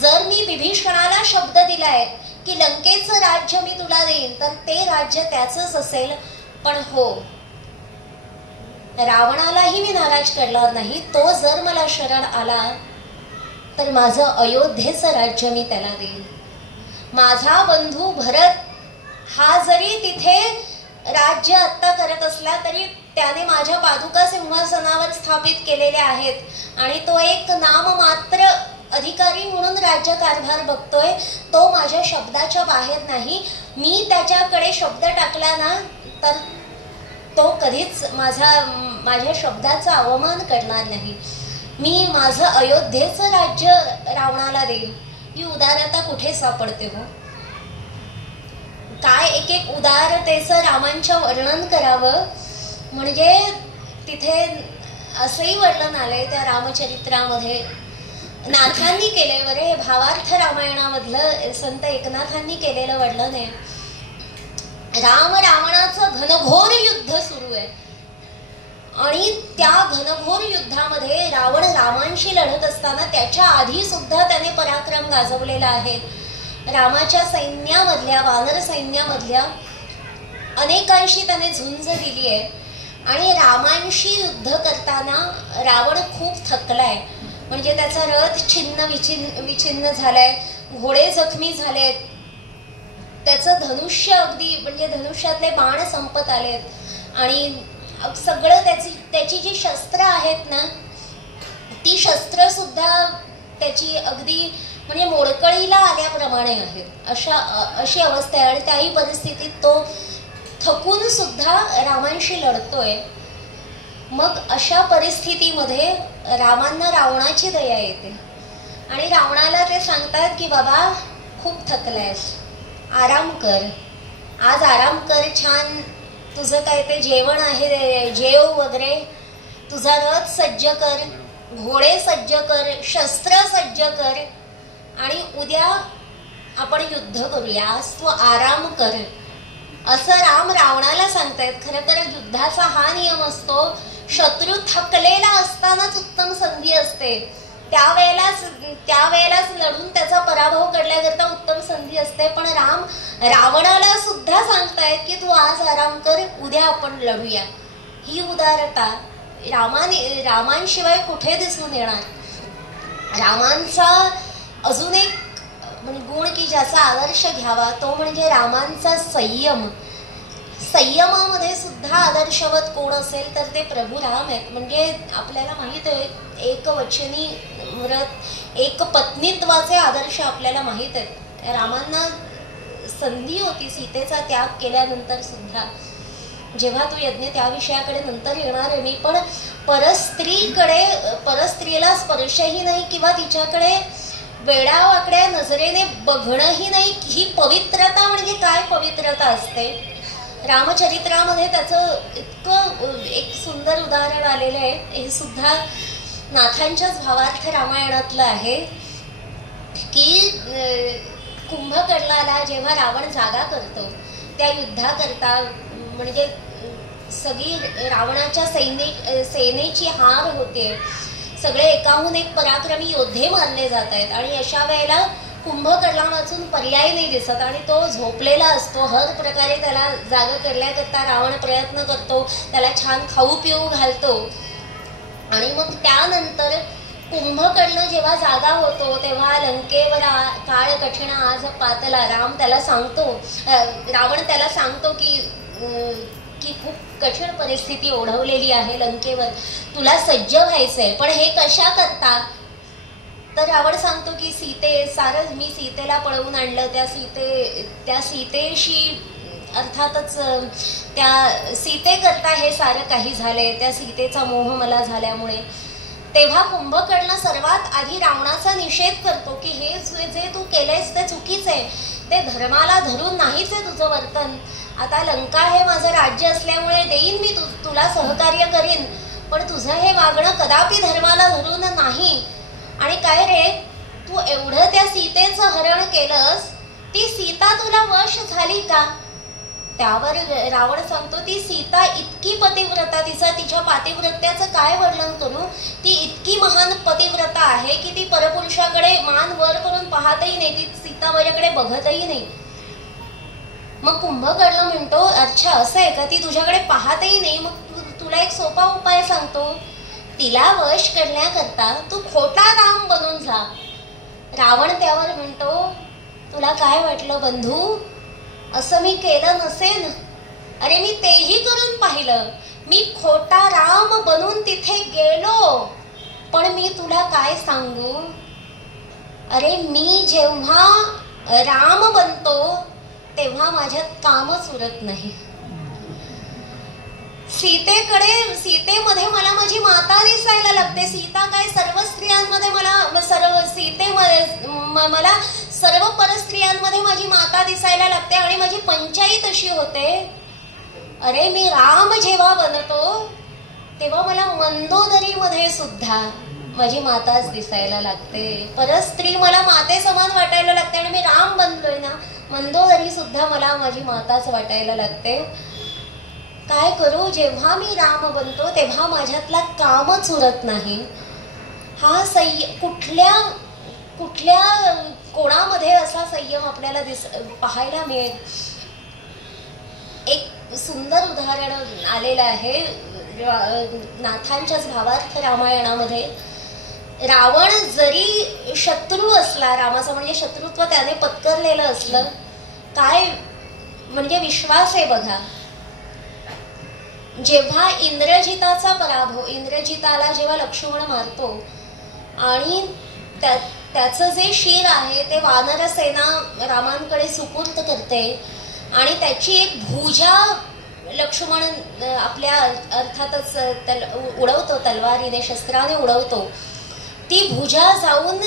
जर मी विभीषणाला शब्द दिलाय की लंकेचं राज्य मी तुला देईन, तर ते राज्य त्याचंच असेल. पण हो, रावणालाही मी नाराज करणार नाही. तो जर मला शरण आला तर माझं अयोध्येचं राज्य मी त्याला देईन. माझा बंधू भरत हा जरी तिथे राज्य आत्ता करत असला तरी त्याने माझ्या पादुका सिंहासनावर स्थापित केलेल्या आहेत आणि तो एक नाममात्र अधिकारी म्हणून राज्यकारभार बघतोय. तो माझ्या शब्दाच्या बाहेर नाही. मी त्याच्याकडे शब्द टाकला ना, तर तो कधीच माझ्या शब्दाचा अवमान करणार नाही. मी माझं अयोध्येचं राज्य रावणाला देईन. ही उदारता कुठे सापडते हो? काय एक एक उदारतेचं रामांच्या वर्णन करावं, म्हणजे तिथे असंही वर्णन आलंय त्या रामचरित्रामध्ये, नाथांनी केले. बरे, भावार्थ रामायणामधलं संत एकनाथांनी केलेलं वर्णन आहे. रावणाचं घनघोर युद्ध सुरू आहे आणि त्या घनघोर युद्धामध्ये रावण रामांशी लढत असताना त्याच्या आधी सुद्धा त्याने पराक्रम गाजवलेला आहे. रामाच्या सैन्यामधल्या, वानर सैन्यामधल्या अनेकांशी त्याने झुंज दिली आहे आणि रामांशी युद्ध करताना रावण खूप थकलाय. म्हणजे त्याचा रथ छिन्न विछिन्न झालाय, घोडे जखमी झालेत, त्याचं धनुष्य अगदी म्हणजे धनुष्यातले बाण संपत आलेत आणि सगळं त्याची जी शस्त्र आहेत ना ती शस्त्र सुद्धा त्याची अगदी म्हणजे मोडकळीला आल्याप्रमाणे आहेत. अशी अवस्था आहे आणि त्याही परिस्थितीत तो थकून सुद्धा रामांशी लढतोय. मग अशा परिस्थितीमध्ये रामांना रावणाची दया येते आणि रावणाला ते सांगतात की बाबा खूप थकलायस, आराम कर, आज आराम कर, छान तुझं काय ते जेवण आहे जेव वगैरे, तुझा रथ सज्ज कर, घोडे सज्ज कर, शस्त्र सज्ज कर आणि उद्या आपण युद्ध करूया, आज तू आराम कर, असं राम रावणाला सांगतायत. खरं तर युद्धाचा हा नियम असतो, शत्रू थकलेला असतानाच उत्तम संधी असते, त्यावेळेलाच लढून त्याचा पराभव करण्याकरता उत्तम संधी असते. पण राम रावणाला सुद्धा सांगतायत की तू आज आराम कर, उद्या आपण लढूया. ही उदारता रामांशिवाय कुठे दिसून येणार. रामांचा अजून एक गुण की ज्याचा आदर्श घ्यावा तो म्हणजे रामांचा संयम. संयमामध्ये सुद्धा आदर्शवत कोण असेल तर ते प्रभू राम आहेत. म्हणजे आपल्याला माहित आहे एकवचनी व्रत, एक पत्नीत्वाचे आदर्श आपल्याला माहित आहेत. रामांना संधी होती सीतेचा त्याग केल्यानंतर सुद्धा, जेव्हा तू यज्ञ त्या विषयाकडे नंतर येणार आहे मी, पण परस्त्रीला स्पर्शही नाही किंवा तिच्याकडे वेडावाकड्या नजरेने बघणंही नाही. ही पवित्रता म्हणजे काय पवित्रता असते. रामचरित्रामध्ये त्याचं इतकं एक सुंदर उदाहरण आलेलं आहे. हे सुद्धा नाथांच्याच भावार्थ रामायणातलं आहे की कुंभकर्णाला जेव्हा रावण जागा करतो त्या युद्धाकरता म्हणजे सगळी रावणाच्या सेनेची हार होते, सगळे एकाहून एक पराक्रमी योद्धे मारले जात आहेत आणि अशा वेळेला कुंभकर्णापासून पर्याय नाही दिसत आणि तो झोपलेला असतो. हर प्रकारे त्याला जागा करण्याकरता रावण प्रयत्न करतो, त्याला छान खाऊ पिऊ घालतो आणि मग त्यानंतर कुंभकर्ण जेव्हा जागा होतो तेव्हा लंकेवर काळ कठीण आज पातला. रावण त्याला सांगतो की खूप कठीण परिस्थिती ओढवलेली आहे लंकेवर, तुला सज्ज व्हायचंय, पण हे कशा करता. तर रावण सांगतो की मी सीतेला पळवून आणलं, त्या सीतेशी अर्थातच त्या सीतेकरता हे सारं काही झालंय, त्या सीतेचा मोह मला झाल्यामुळे. तेव्हा कुंभकर्ण सर्वात आधी रावणाचा निषेध करतो की हे जे तू केलंयस ते चुकीचं आहे, ते धर्माला धरून नाहीच आहे तुझं वर्तन. आता लंका हे माझं राज्य असल्यामुळे देईन मी तुला सहकार्य करीन, पण तुझं हे वागणं कदापि धर्माला धरून नाही. आणि काय रे, तू एवढं त्या सीतेचं हरण केलंस, ती सीता तुला वश झाली का. त्यावर रावण सांगतो ती सीता इतकी पतिव्रता, तिच्या पातिव्रत्याचं काय वर्णन करू, ती इतकी महान पतिव्रता आहे की ती परपुरुषाकडे मान वर करून पाहतही नाही, ती सीता माझ्याकडे बघतही नाही. मग कुंभकर्ण म्हणतो अच्छा असं आहे का, ती तुझ्याकडे पाहतही नाही, मग तुला एक सोपा उपाय सांगतो, तिला वश करण्याकरता तू खोटा राम बनून जा. रावण त्यावर म्हणतो तुला काय वाटलं बंधू, असं मी केलं नसेन. अरे मी तेही करून पाहिलं, मी खोटा राम बनून तिथे गेलो, पण मी तुला काय सांगू, अरे मी जेव्हा राम बनतो तेव्हा माझ्यात कामच उरत नाही. सीतेमध्ये मला माझी माता दिसायला लागते. सीता काय सर्व स्त्रियांमध्ये मला सर्व परस्त्रियांमध्ये माझी माता दिसायला लागते आणि माझी पंचायत अशी होते. अरे मी राम जेव्हा बनतो तेव्हा मला मंदोदरीमध्ये सुद्धा माझी माताच दिसायला लागते. परस्त्री मला माते समान वाटायला लागते आणि मी राम बनलोय ना, मंदोदरी सुद्धा मला माझी माताच वाटायला लागते. काय करू, जेव्हा मी राम बनतो तेव्हा माझ्यातला कामच उरत नाही. हा कुठल्या कोणामध्ये असा संयम आपल्याला पाहायला मिळेल. एक सुंदर उदाहरण आलेलं आहे नाथांच्याच भावार्थ रामायणामध्ये रावण जरी शत्रू असला, रामाचं म्हणजे शत्रुत्व त्याने पत्करलेलं असलं, काय म्हणजे विश्वास आहे बघा. जेव्हा इंद्रजिताचा पराभव, इंद्रजिताला जेव्हा लक्ष्मण मारतो आणि त्याचं जे शिर आहे ते वानर सेना रामांकडे सुपूर्त करते आणि त्याची एक भुजा लक्ष्मण आपल्या अर्थातच उडवतो, तलवारीने शस्त्राने उडवतो. ती भुजा जाऊन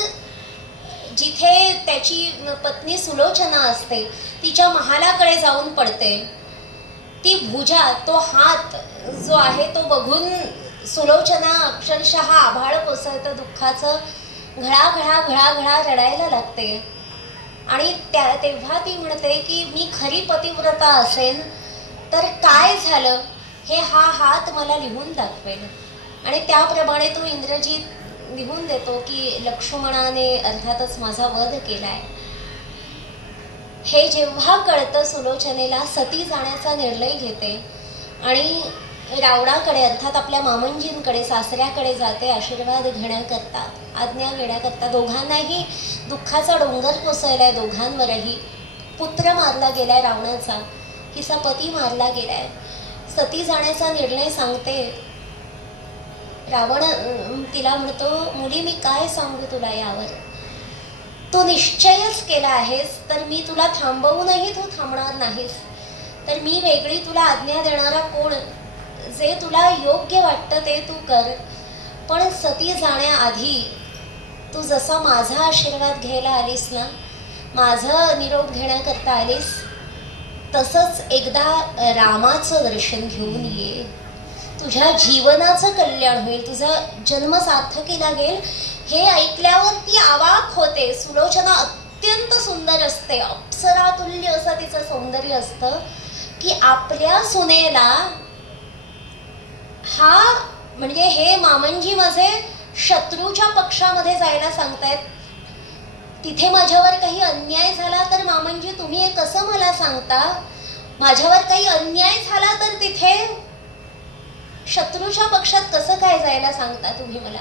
जिथे त्याची पत्नी सुलोचना असते तिच्या महालाकडे जाऊन पडते. ती भुजा, तो हात जो आहे तो बघून सुलोचना अक्षरशः आभाळ कोसळतं दुःखाचं, घळा घळा घळा रडायला लागते. आणि तेव्हा ती म्हणते की मी खरी पतिव्रता असेन तर काय झालं हे हा हात मला लिहून दाखवेल. आणि त्याप्रमाणे तो इंद्रजित लिहून देतो की लक्ष्मणाने अर्थातच माझा वध केलाय. हे जेव्हा कळतं सुलोचनेला, सती जाण्याचा निर्णय घेते आणि रावणाकडे अर्थात आपल्या मामंजींकडे, सासऱ्याकडे जाते आशीर्वाद घेण्याकरता, आज्ञा घेण्याकरता. दोघांनाही दुःखाचा डोंगर कोसळलाय, दोघांवरही. पुत्र मारला गेलाय रावणाचा, हिचा पती मारला गेलाय. सती जाण्याचा निर्णय सांगते. रावण तिला म्हणतो, मुली मी काय सांगू तुला यावर, तू निश्चयच केला आहेस तर मी तुला थांबवूनही तू थांबणार नाहीस, तर मी वेगळी तुला आज्ञा देणारा कोण, जे तुला योग्य वाटतं ते तू कर. पण सती जाण्याआधी तू जसा माझा आशीर्वाद घ्यायला आलीस ना, माझं निरोप घेण्याकरता आलीस, तसंच एकदा रामाचं दर्शन घेऊन ये. तुझ्या जीवनाचं कल्याण होईल, तुझा जन्म सार्थकी लागेल. हे ऐकल्यावर ती अवाक होते. सुलोचना अत्यंत सुंदर असते, अप्सरातुल्य असं तिचं सौंदर्य असतं की आपल्या सुनेला हा म्हणजे हे मामंजी माझे शत्रूच्या पक्षामध्ये जायला सांगतायत. तिथे माझ्यावर काही अन्याय झाला तर मामंजी तुम्ही हे कसं मला सांगता, माझ्यावर काही अन्याय झाला तर तिथे शत्रूच्या पक्षात कसं काय जायला सांगता तुम्ही मला.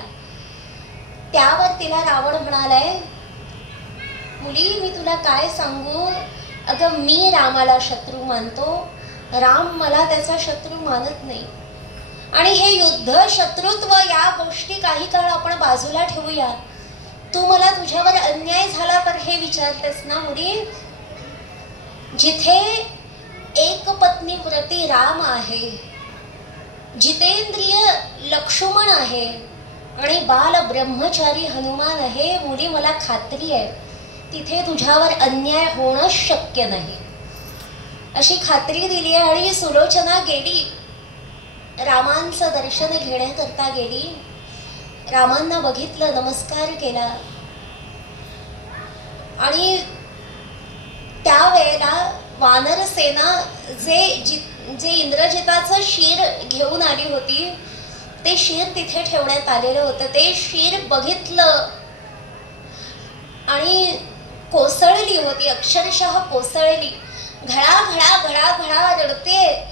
त्यावर तिला रावण म्हणालाय, मुली मी तुला काय सांगू, अगं मी रामाला शत्रू मानतो, राम मला त्याचा शत्रू मानत नाही. आणि हे युद्ध, शत्रुत्व या गोष्टी काही काळ आपण बाजूला ठेवूया. तू मला तुझ्यावर अन्याय झाला तर हे विचारतेस ना मुली, जिथे एक पत्नी व्रती राम आहे, जितेंद्रिय लक्ष्मण आहे आणि बाल ब्रह्मचारी हनुमान आहे, मुली मला खात्री आहे तिथे तुझ्यावर अन्याय होणं शक्य नाही, अशी खात्री दिली आहे. आणि सुलोचना गेली, रामांचं दर्शन घेण्याकरता गेली. रामांना बघितलं, नमस्कार केला. आणि त्यावेळेला वानर सेना जे इंद्रजिताचं शिर घेऊन आली होती, ते शिर तिथे ठेवण्यात आलेलं होतं. ते शिर बघितलं आणि कोसळली होती, अक्षरशः कोसळली. घळा घळा घळा घळा रडते.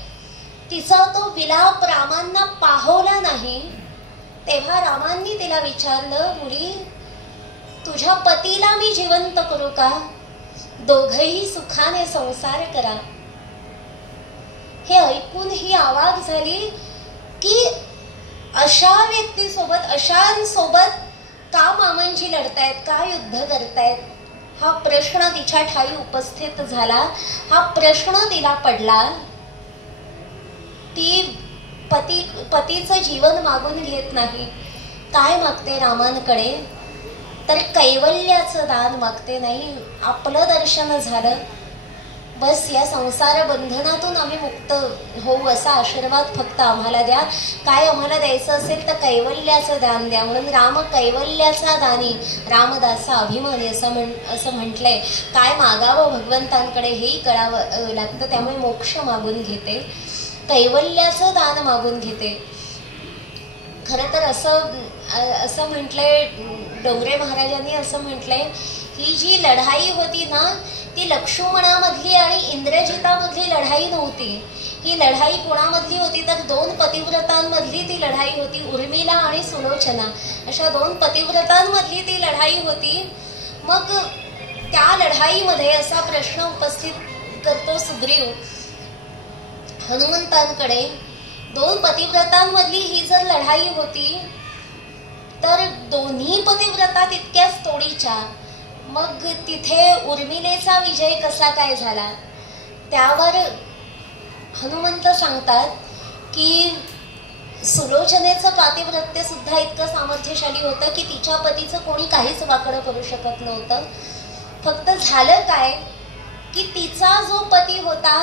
तिचा तो विलाप रामांना पाहवला नाही. तेव्हा रामांनी तिला विचारलं, मुली तुझ्या पतीला मी जिवंत करू का, दोघही सुखाने संसार करा. हे ऐकून ही आवाज झाली की अशा व्यक्तीसोबत, अशांसोबत का मामंजी लढतायत, का युद्ध करतायत, हा प्रश्न तिच्या ठाई उपस्थित झाला. हा प्रश्न तिला पडला. ती पतीचं जीवन मागून घेत नाही. काय मागते रामांकडे, तर कैवल्याचं दान मागते. नाही, आपलं दर्शन झालं बस, या संसार बंधनातून आम्ही मुक्त होऊ असा आशीर्वाद फक्त आम्हाला द्या. काय आम्हाला द्यायचं असेल तर कैवल्याचं दान द्या. म्हणून राम कैवल्याचा दानी, रामदासा अभिमानी असं म्हटलंय. काय मागावं भगवंतांकडे हेही कळावं लागतं. त्यामुळे मोक्ष मागून घेते, कैवल्याचं दान मागून घेते. खरं तर असं म्हटलंय, डोंगरे महाराजांनी असं म्हटलंय, ही जी लढाई होती ना ती लक्ष्मणामधली आणि इंद्रजितामधली लढाई नव्हती. ही लढाई कोणामधली होती तर दोन पतिव्रतांमधली ती लढाई होती. उर्मिला आणि सुलोचना अशा दोन पतिव्रतांमधली ती लढाई होती. मग त्या लढाईमध्ये असा प्रश्न उपस्थित करतो सुग्रीव हनुमंतांकडे, दोन पतिव्रतांमधली ही जर लढाई होती तर दोन्ही पतिव्रता तितक्याच तोडीच्या, मग तिथे उर्मिलेचा विजय कसा काय झाला? त्यावर हनुमंत सांगतात की सुलोचनेचं पातिव्रत्य सुद्धा इतकं सामर्थ्यशाली होतं की तिच्या पतीचं कोणी काहीच वाकडं करू शकत नव्हतं. फक्त झालं काय की तिचा जो पती होता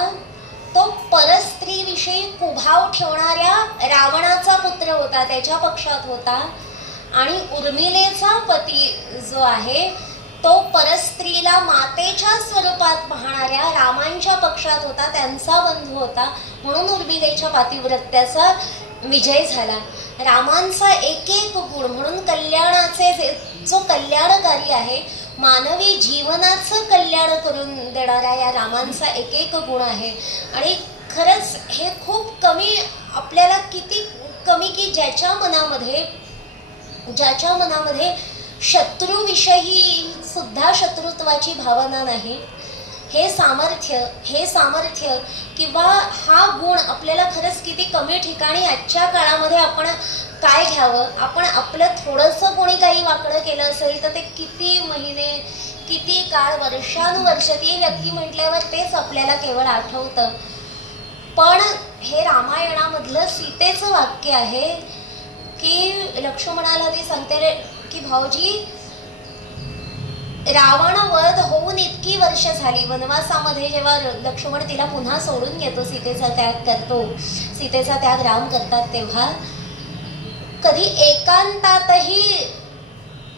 तो परस्त्रीविषयी कुभाव ठेवणाऱ्या रावणाचा पुत्र होता, त्याच्या पक्षात होता. आणि उर्मिलेचा पती जो आहे तो परस्त्रीला मातेच्या स्वरूपात पाहणाऱ्या रामांच्या पक्षात होता, त्यांचा बंधू होता. म्हणून उर्मिलेच्या पातिव्रत्याचा विजय झाला. रामांचा एक एक गुण म्हणून कल्याणाचे जो कल्याणकारी आहे, मानवी जीवनाचं कल्याण करून देणारा या रामांचा एक एक गुण आहे. आणि खरंच हे खूप कमी, आपल्याला किती कमी की ज्याच्या मनामध्ये शत्रूविषयी सुद्धा शत्रुत्वाची भावना नाही, हे सामर्थ्य किंवा हा गुण आपल्याला खरंच किती कमी ठिकाणी आजच्या काळामध्ये आपण काय घ्यावं. आपण आपलं थोडंसं कोणी काही वाकडं केलं असेल तर ते किती महिने, किती काळ, वर्षानुवर्ष ती व्यक्ती म्हटल्यावर तेच आपल्याला केवळ आठवतं. पण हे रामायणामधलं सीतेचं वाक्य आहे की लक्ष्मणाला ती सांगते की भाऊजी, रावण वध होऊन इतकी वर्ष झाली. वनवासामध्ये जेव्हा लक्ष्मण तिला पुन्हा सोडून येतो, सीतेचा त्याग करतो, सीतेचा त्याग राम करतात, तेव्हा कधी एकांतातही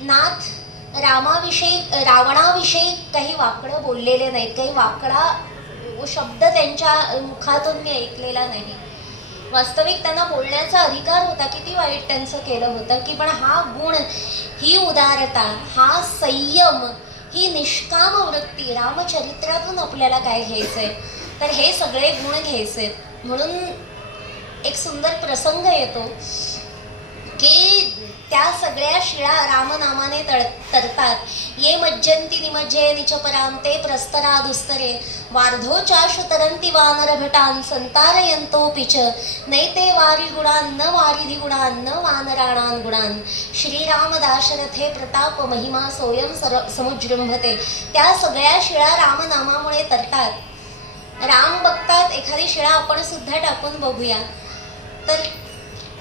नाथ रावणाविषयी काही वाकडं बोललेले नाहीत, काही वाकडा शब्द त्यांच्या मुखातून मी ऐकलेला नाही. वास्तविक त्यांना बोलण्याचा अधिकार होता. किती वाईट त्यांचं केलं होतं की, पण हा गुण, ही उदारता, हा संयम, ही निष्काम वृत्ती रामचरित्रातून आपल्याला काय घ्यायचंय तर हे सगळे गुण घ्यायचे. म्हणून एक सुंदर प्रसंग येतो की त्या सगळ्या शिळा रामनामाने तरतात. ये मज्जंती निमज्जय निचपराम ते प्रस्तरा दुस्तरे वार्धो चाशु तरंती वानर भटान संतारयंतो पिच नैते वारी गुणान न वारिधी गुणान न वानराणान गुणान श्रीराम दाशरथे प्रताप महिमा सोयम समुजृंभते. त्या सगळ्या शिळा रामनामामुळे तरतात. राम बघतात, एखादी शिळा आपण सुद्धा टाकून बघूया, तर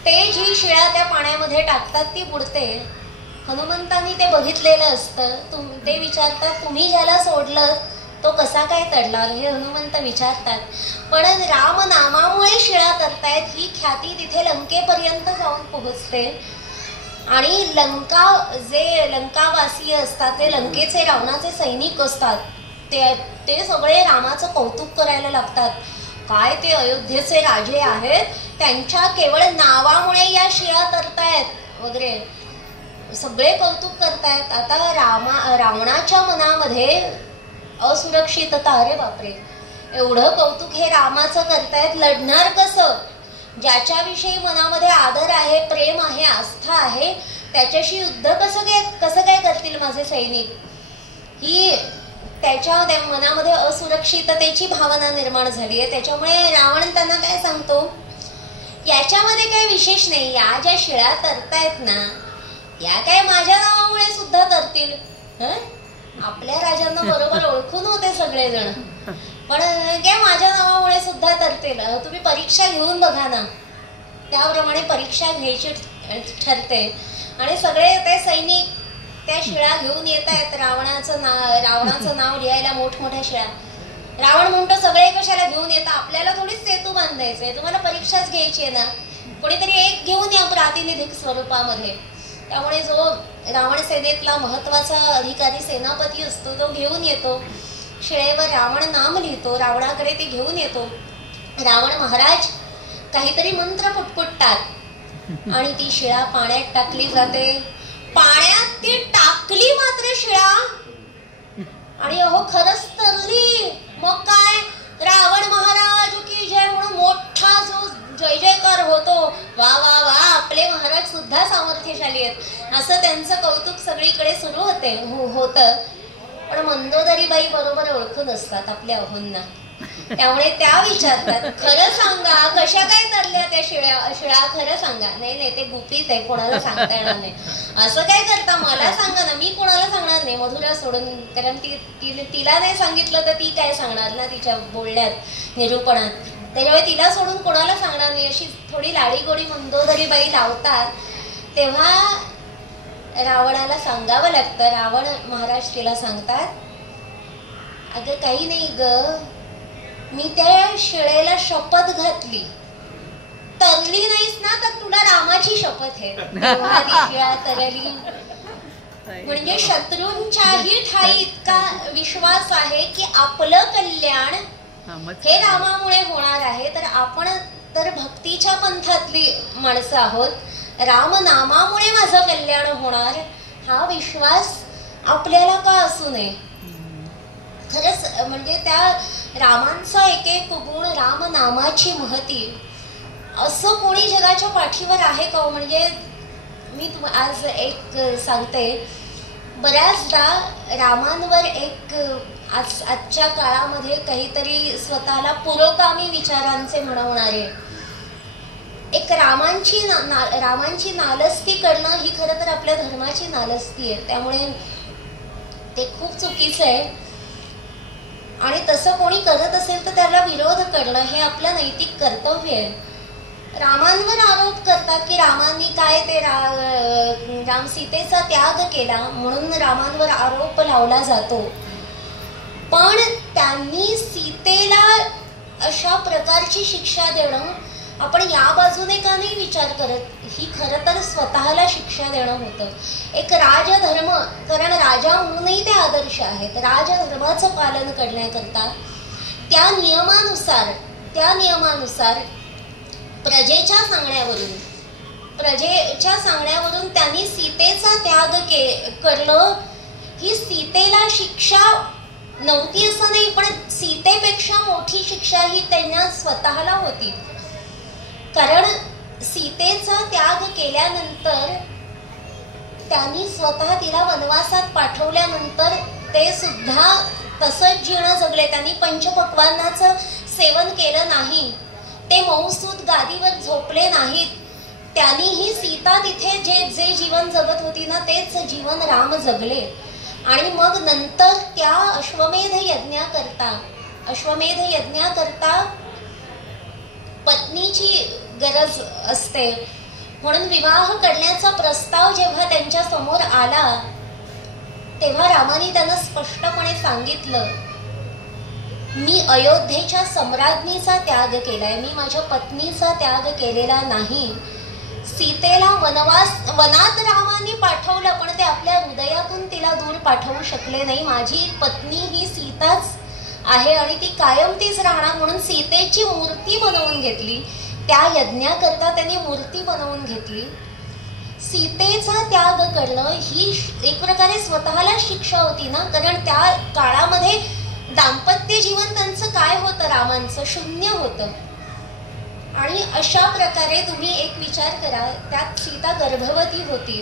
ते जी शिळा त्या पाण्यामध्ये टाकतात ती बुडते. हनुमंतांनी ते बघितलेलं असतं. ते विचारतात, तुम्ही ज्याला सोडलं तो कसा काय तडला, हे हनुमंत विचारतात. पण रामनामामुळे शिळा तरतायत ही ख्याती तिथे लंकेपर्यंत जाऊन पोहोचते. आणि जे लंकावासीय असतात, ते लंकेचे रावणाचे सैनिक असतात, ते सगळे रामाचं कौतुक करायला लागतात. काय ते अयोध्येचे राजे आहेत, त्यांच्या केवळ नावामुळे या शिळा तरतायत वगैरे सगळे कौतुक करतायत. आता रावणाच्या मनामध्ये असुरक्षितता, अरे बापरे, एवढं कौतुक हे रामाचं करतायत, लढणार कसं? ज्याच्याविषयी मनामध्ये आदर आहे, प्रेम आहे, आस्था आहे, त्याच्याशी युद्ध कसं काय करतील माझे सैनिक? ही त्याच्या मनामध्ये असुरक्षिततेची भावना निर्माण झाली आहे. त्याच्यामुळे रावण त्यांना काय सांगतो, याच्यामध्ये काही विशेष नाही, या ज्या शिळा तरतायत ना, या काय माझ्या नावामुळे सुद्धा तरतील. आपल्या राजांना बरोबर ओळखून होते सगळेजण, पण काय माझ्या नावामुळे सुद्धा तरतील. तुम्ही परीक्षा घेऊन बघा ना. त्याप्रमाणे परीक्षा घ्यायची ठरते आणि सगळे ते सैनिक त्या शिळा घेऊन येत आहेत. रावणाचं नाव लिहायला मोठमोठ्या शिळा. रावण म्हणतो, सगळे कशाला घेऊन येता, आपल्याला थोडीच सेतू बांधायचंय, तुम्हाला परीक्षाच घ्यायची आहे ना, कोणीतरी एक घेऊन या प्रातिनिधिक स्वरूपामध्ये. त्यामुळे जो रावण सेनेतला महत्वाचा अधिकारी सेनापती असतो तो घेऊन येतो, शिळेवर रावण नाम लिहितो, रावणाकडे ते घेऊन येतो. रावण महाराज काहीतरी मंत्र पुटपुटतात आणि ती शिळा पाण्यात टाकली जाते. पाण्यात ती टाकली मात्र शिळा आणि अहो खरंच तरली. मग काय, रावण महाराज की जय म्हणून मोठा जो जय जयकार होतो. वा वा वा, आपले महाराज सुद्धा सामर्थ्यशाली आहेत असं त्यांचं कौतुक सगळीकडे सुरू होतं. पण मंदोदरीबाई बरोबर ओळखून असतात आपल्या अहोंना. त्यामुळे त्या विचारतात, खरं सांगा कशा काय तरल्या त्या शिळा, खरं सांगा. नाही ते गुपित आहे, कोणाला सांगता येणार नाही. असं काय करता, मला सांगा ना, मी कोणाला सांगणार नाही मधुरा सोडून. कारण तिला नाही सांगितलं तर ती काय सांगणार ना तिच्या बोलण्यात, निरूपणात. त्याच्यामुळे तिला सोडून कोणाला सांगणार नाही अशी थोडी लाडीगोडी मंदोदरीबाई लावतात. तेव्हा रावणाला सांगावं लागतं. रावण महाराज तिला सांगतात, अगं काही नाही ग, मी त्या शिळेला शपथ घातली, तरली नाहीस ना तर तुला रामाची शपथ आहे. तेव्हा ती शिळा तरली. म्हणजे शत्रूंच्याही ठाई इतका विश्वास आहे की आपलं कल्याण हे रामामुळे होणार आहे. तर आपण तर भक्तीच्या पंथातली माणसं आहोत, राम नामामुळे माझं कल्याण होणार हा विश्वास आपल्याला का असू नये. खरंच म्हणजे त्या रामांचा एक एक गुण, राम नामाची महती, असं कोणी जगाच्या पाठीवर आहे का? म्हणजे मी आज एक सांगते, बऱ्याचदा रामांवर एक आजच्या काळामध्ये काहीतरी स्वतःला पुरोगामी विचारांचे म्हणवणारे एक रामांची नालस्ती करणं ही खरं तर आपल्या धर्माची नालस्ती आहे. त्यामुळे ते खूप चुकीचं आहे. आणि तसं कोणी करत असेल तर त्याला विरोध करणं हे आपलं नैतिक कर्तव्य आहे. रामांवर आरोप करतात की रामांनी काय ते राम सीतेचा त्याग केला म्हणून रामांवर आरोप लावला जातो. पण त्यांनी सीतेला अशा प्रकारची शिक्षा देणं, आपण या बाजूने का नाही विचार करत, ही खरं तर स्वतःला शिक्षा देणं होतं. एक राजधर्म, कारण राजा म्हणूनही ते आदर्श आहेत, राजधर्माचं पालन करण्याकरता त्या नियमानुसार प्रजेच्या सांगण्यावरून त्यांनी सीतेचा त्याग करणं ही सीतेला शिक्षा नव्हती असं नाही, पण सीतेपेक्षा मोठी शिक्षा ही त्यांना स्वतःला होती. कारण सीतेचा त्याग केल्यानंतर त्यांनी स्वतः तिला वनवासात पाठवल्यानंतर ते सुद्धा तसंच जीवन जगले. त्यांनी पंचपक्वान्नाचं सेवन केलं नाही, ते मौसूद गादीवर झोपले नाहीत. त्यांनीही सीता तिथे जे जीवन जगत होती ना तेच जीवन राम जगले. आणि मग नंतर त्या अश्वमेध यज्ञाकरता पत्नीची गरज असते, म्हणून विवाह करण्याचा प्रस्ताव जेव्हा त्यांच्या समोर आला तेव्हा रामाने त्यांना स्पष्टपणे सांगितलं, मी अयोध्येच्या सम्राज्ञीचा त्याग केलाय, मी माझ्या पत्नीचा त्याग केलेला नाही. सीतेला वनात रामाने पाठवलं, पण ते आपल्या हृदयातून तिला दूर पाठवू शकले नाही. माझी पत्नी ही सीताच आहे आणि ती कायम तीच राहणार, म्हणून सीतेची मूर्ती बनवून घेतली. त्या यज्ञाकरता त्यांनी मूर्ती बनवून घेतली. सीतेचा त्याग करणं ही एक प्रकारे स्वतःला शिक्षा होती ना, कारण त्या काळामध्ये दाम्पत्य जीवन त्यांचं काय होतं, रामांचं शून्य होतं. आणि अशा प्रकारे तुम्ही एक विचार करा, त्यात सीता गर्भवती होती.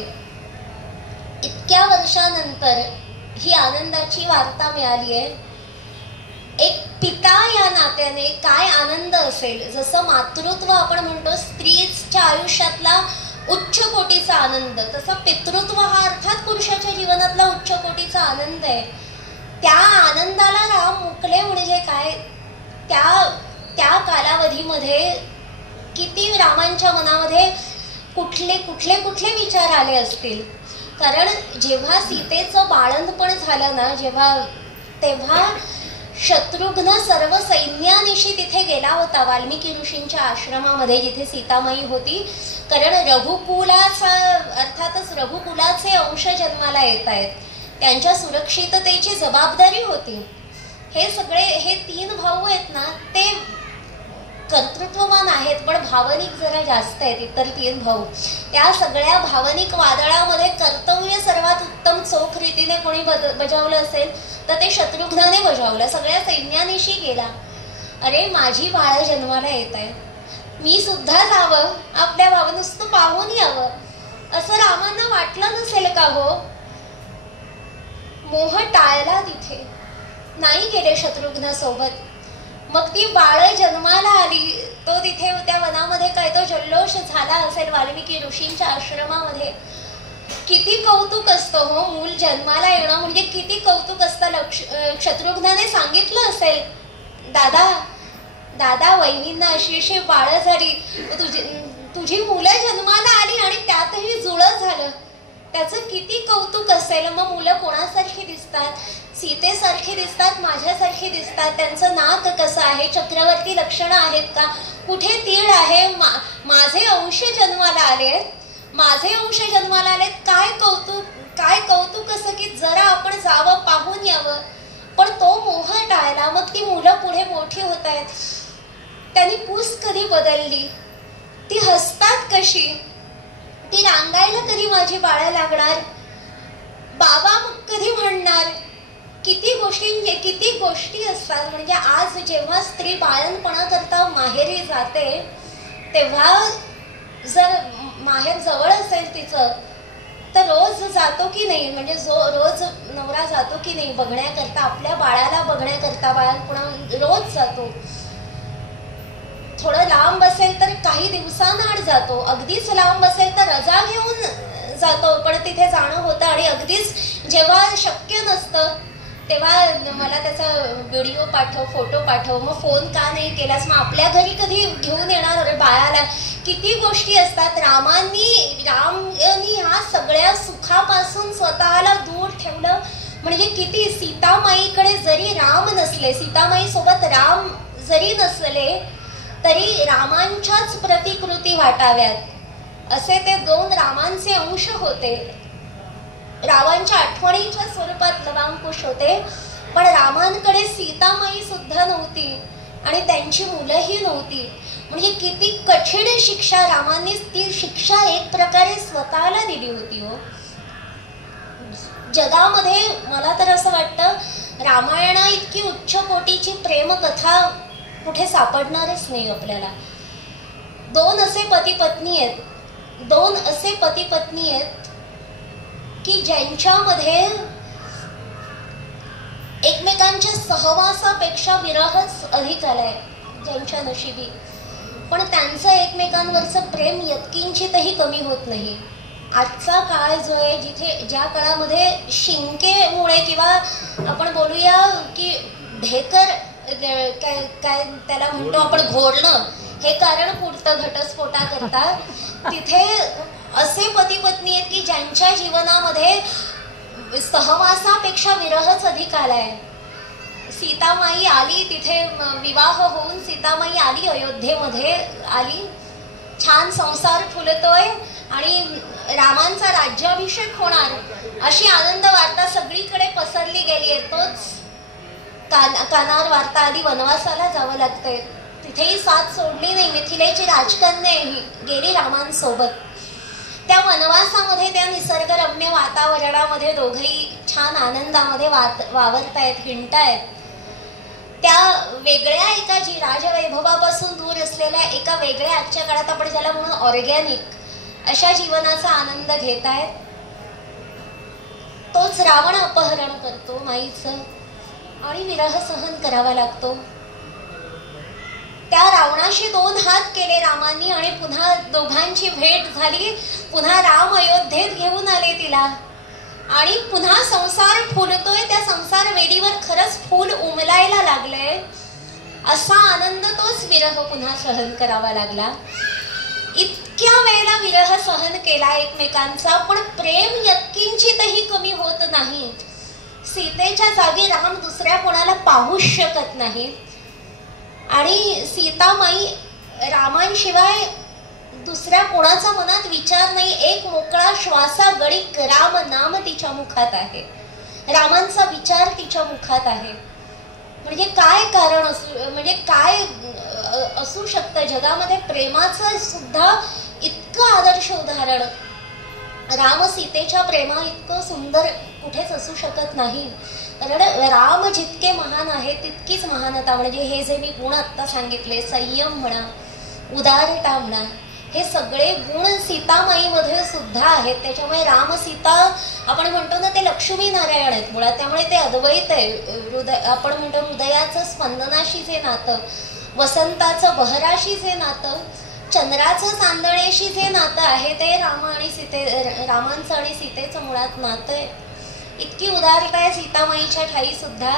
इतक्या वर्षानंतर ही आनंदाची वार्ता मिळाली आहे. एक पिता या नात्याने काय आनंद असेल, जसं मातृत्व आपण म्हणतो स्त्रीच्या आयुष्यातला उच्च कोटीचा आनंद, तसा पितृत्व हा अर्थात पुरुषाच्या जीवनातला उच्च कोटीचा आनंद आहे. त्या आनंदाला राम मुकले म्हणजे काय, त्या कालावधीमध्ये किती रामांच्या मनामध्ये कुठले विचार आले असतील. कारण जेव्हा सीतेचं बाळंतपण झालं ना, तेव्हा शत्रुघ्न सर्व सैन्यानिशी तिथे गेला होता वाल्मिकी ऋषींच्या आश्रमामध्ये जिथे सीतामाई होती. कारण अर्थातच रघुकुलाचे अंश जन्माला येत आहेत, त्यांच्या सुरक्षिततेची जबाबदारी होती. हे 3 भाऊ आहेत ना, ते कर्तृत्ववान आहेत पण भावनिक जरा जास्त आहेत इतर 3 भाऊ. त्या सगळ्या भावनिक वादळामध्ये कर्तव्य सर्वात उत्तम चोख रीतीने कोणी बजावलं असेल तर ते शत्रुघ्नाने बजावलं. सगळ्या सैन्यानिशी गेला. अरे माझी बाळ जन्माला येत आहे, मी सुद्धा जावं, आपल्या भावा नुसतं पाहून यावं असं रामांना वाटलं नसेल का हो? मोह टाळला तिथे, नाही गेले शत्रुघ्न सोबत. मग ती बाळ जन्माला आली, तो तिथे त्या वनामध्ये काय तो जल्लोष झाला असेल वाल्मिकी ऋषींच्या आश्रमामध्ये. किती कौतुक असतं हो, मूल जन्माला येणं म्हणजे किती कौतुक असतं. शत्रुघ्नाने सांगितलं असेल, दादा दादा वहिनींना अशी अशी बाळ झाली, तुझी मुलं जन्माला आली आणि त्यातही जुळं झालं, त्याचं किती कौतुक असेल. मग मुलं कोणासारखी दिसतात? सीतेसारखी दिसतात, माझ्यासारखी दिसतात. त्यांचं नाक कसं आहे, चक्रवर्ती लक्षणं आहेत का, कुठे तीळ आहे, माझे अंश जन्माला आलेत, माझे अंश जन्माला आलेत. काय कौतुक असं की जरा आपण जावं, पाहून यावं. पण तो मोह टाळला. मग ती मुलं पुढे मोठी होत आहेत, त्यांनी पूस कधी बदलली, ती हसतात कशी, ती रांगायला कधी माझी बाळं लागणार, बाबा मग कधी म्हणणार. किती गोष्टी असतात. म्हणजे आज जेव्हा स्त्री बाळणपणा करता माहेरी जाते तेव्हा जर माहेर जवळ असेल तिचं तर रोज जातो की नाही, म्हणजे रोज नवरा जातो की नाही बघण्याकरता, आपल्या बाळाला बघण्याकरता बाळणपणा रोज जातो. थोडं लांब असेल तर काही दिवसांआड जातो, अगदीच लांब असेल तर रजा घेऊन जातो, पण तिथे जाणं होतं. आणि अगदीच जेव्हा शक्य नसतं तेव्हा मला त्याचा व्हिडिओ पाठव, फोटो पाठव, मग फोन का नाही केलास, मग आपल्या घरी कधी घेऊन येणार बाळाला. किती गोष्टी असतात. रामांनी ह्या सगळ्या सुखापासून स्वतःला दूर ठेवलं. म्हणजे किती, सीतामाईकडे जरी राम नसले, सीतामाई सोबत राम जरी नसले तरी रामांच्याच प्रतिकृती वाटाव्यात असे ते 2 रामांचे अंश होते. रामांच्या आठवणीच्या स्वरूपात लवांकुश होते. पण रामांकडे सीतामाई सुद्धा नव्हती आणि त्यांची मुलंही नव्हती. म्हणजे किती कठीण शिक्षा रामांनी, ती शिक्षा एक प्रकारे स्वतःला दिली होती हो. जगामध्ये मला तर असं वाटतं रामायणा इतकी उच्च कोटीची प्रेमकथा कुठे सापडणारच नाही आपल्याला. 2 असे पती पत्नी आहेत की ज्यांच्यामध्ये एकमेकांच्या सहवासापेक्षा विरहच अधिक आलाय ज्यांच्या नशिबी. पण त्यांचं एकमेकांवरचं प्रेम यत्किंचितही कमी होत नाही. आजचा काळ जो आहे, जिथे ज्या काळामध्ये शिंकेमुळे किंवा आपण बोलूया की ढेकर काय त्याला म्हणतो आपण घोरणं, हे कारण पुरतं घटस्फोटा करता, तिथे असे पती पत्नी आहेत की ज्यांच्या जीवनामध्ये सहवासापेक्षा विरहच अधिक आलाय. सीतामाई आली, तिथे विवाह होऊन सीतामाई आली, अयोध्येमध्ये आली, छान संसार फुलतोय आणि रामांचा राज्याभिषेक होणार अशी आनंद वार्ता सगळीकडे पसरली गेली आहे. तोच कानावर वार्ता आली, वनवासाला जावं लागतंय. तिथेही साथ सोडली नाही. मिथिलेची राजकन्या गेली रामांसोबत. त्या वनवासामध्ये, त्या निसर्गरम्य वातावरणामध्ये दोघेही छान आनंदामध्ये वावरतायत, हिंडतायत. त्या वेगळ्या एका जी राजवैभवापासून दूर असलेल्या एका वेगळ्या, आजच्या काळात आपण ज्याला म्हणून ऑर्गॅनिक अशा जीवनाचा आनंद घेत आहेत. तोच रावण अपहरण करतो माईचं आणि विरह सहन करावा लागतो. त्या रावणाशी 2 हात केले रामांनी आणि पुन्हा दोघांची भेट झाली. पुन्हा राम अयोध्येत घेऊन आले तिला आणि पुन्हा संसार फुलतोय. त्या संसार वेडीवर खरंच फूल उमलायला लागलंय. असा आनंद, तोच विरह पुन्हा सहन करावा लागला. इतक्या वेळेला विरह सहन केला एकमेकांचा, पण प्रेम यत्किंचितही कमी होत नाही. सीतेच्या जागी राम दुसऱ्या कोणाला पाहूच शकत नाही आणि सीतामाई रामांशिवाय दुसऱ्या कोणाचा मनात विचार नाही. एक मोकळा श्वासा गळीक राम नाम तिच्या मुखात आहे, रामांचा विचार तिच्या मुखात आहे. म्हणजे काय कारण असू, म्हणजे काय असू शकतं जगामध्ये. प्रेमाचं सुद्धा इतकं आदर्श उदाहरण राम सीतेच्या प्रेमा इतकं सुंदर कुठेच असू शकत नाही. कारण राम जितके महान आहे तितकीच महानता, म्हणजे हे जे मी गुण आत्ता सांगितले, संयम म्हणा, उदारता म्हणा, हे सगळे गुण सीतामाईमध्ये सुद्धा आहेत. त्याच्यामुळे राम सीता आपण म्हणतो ना, ते लक्ष्मी नारायण आहेत मुळात, त्यामुळे ते अद्वैत आहे. आपण म्हणतो हृदयाचं स्पंदनाशी जे नातं, वसंताचं बहराशी जे नातं, चंद्राचं चांदणेशी जे नातं आहे, ते रामांचं आणि सीतेचं मुळात नातं आहे. इतकी उदारता आहे सीतामाईच्या ठाई सुद्धा.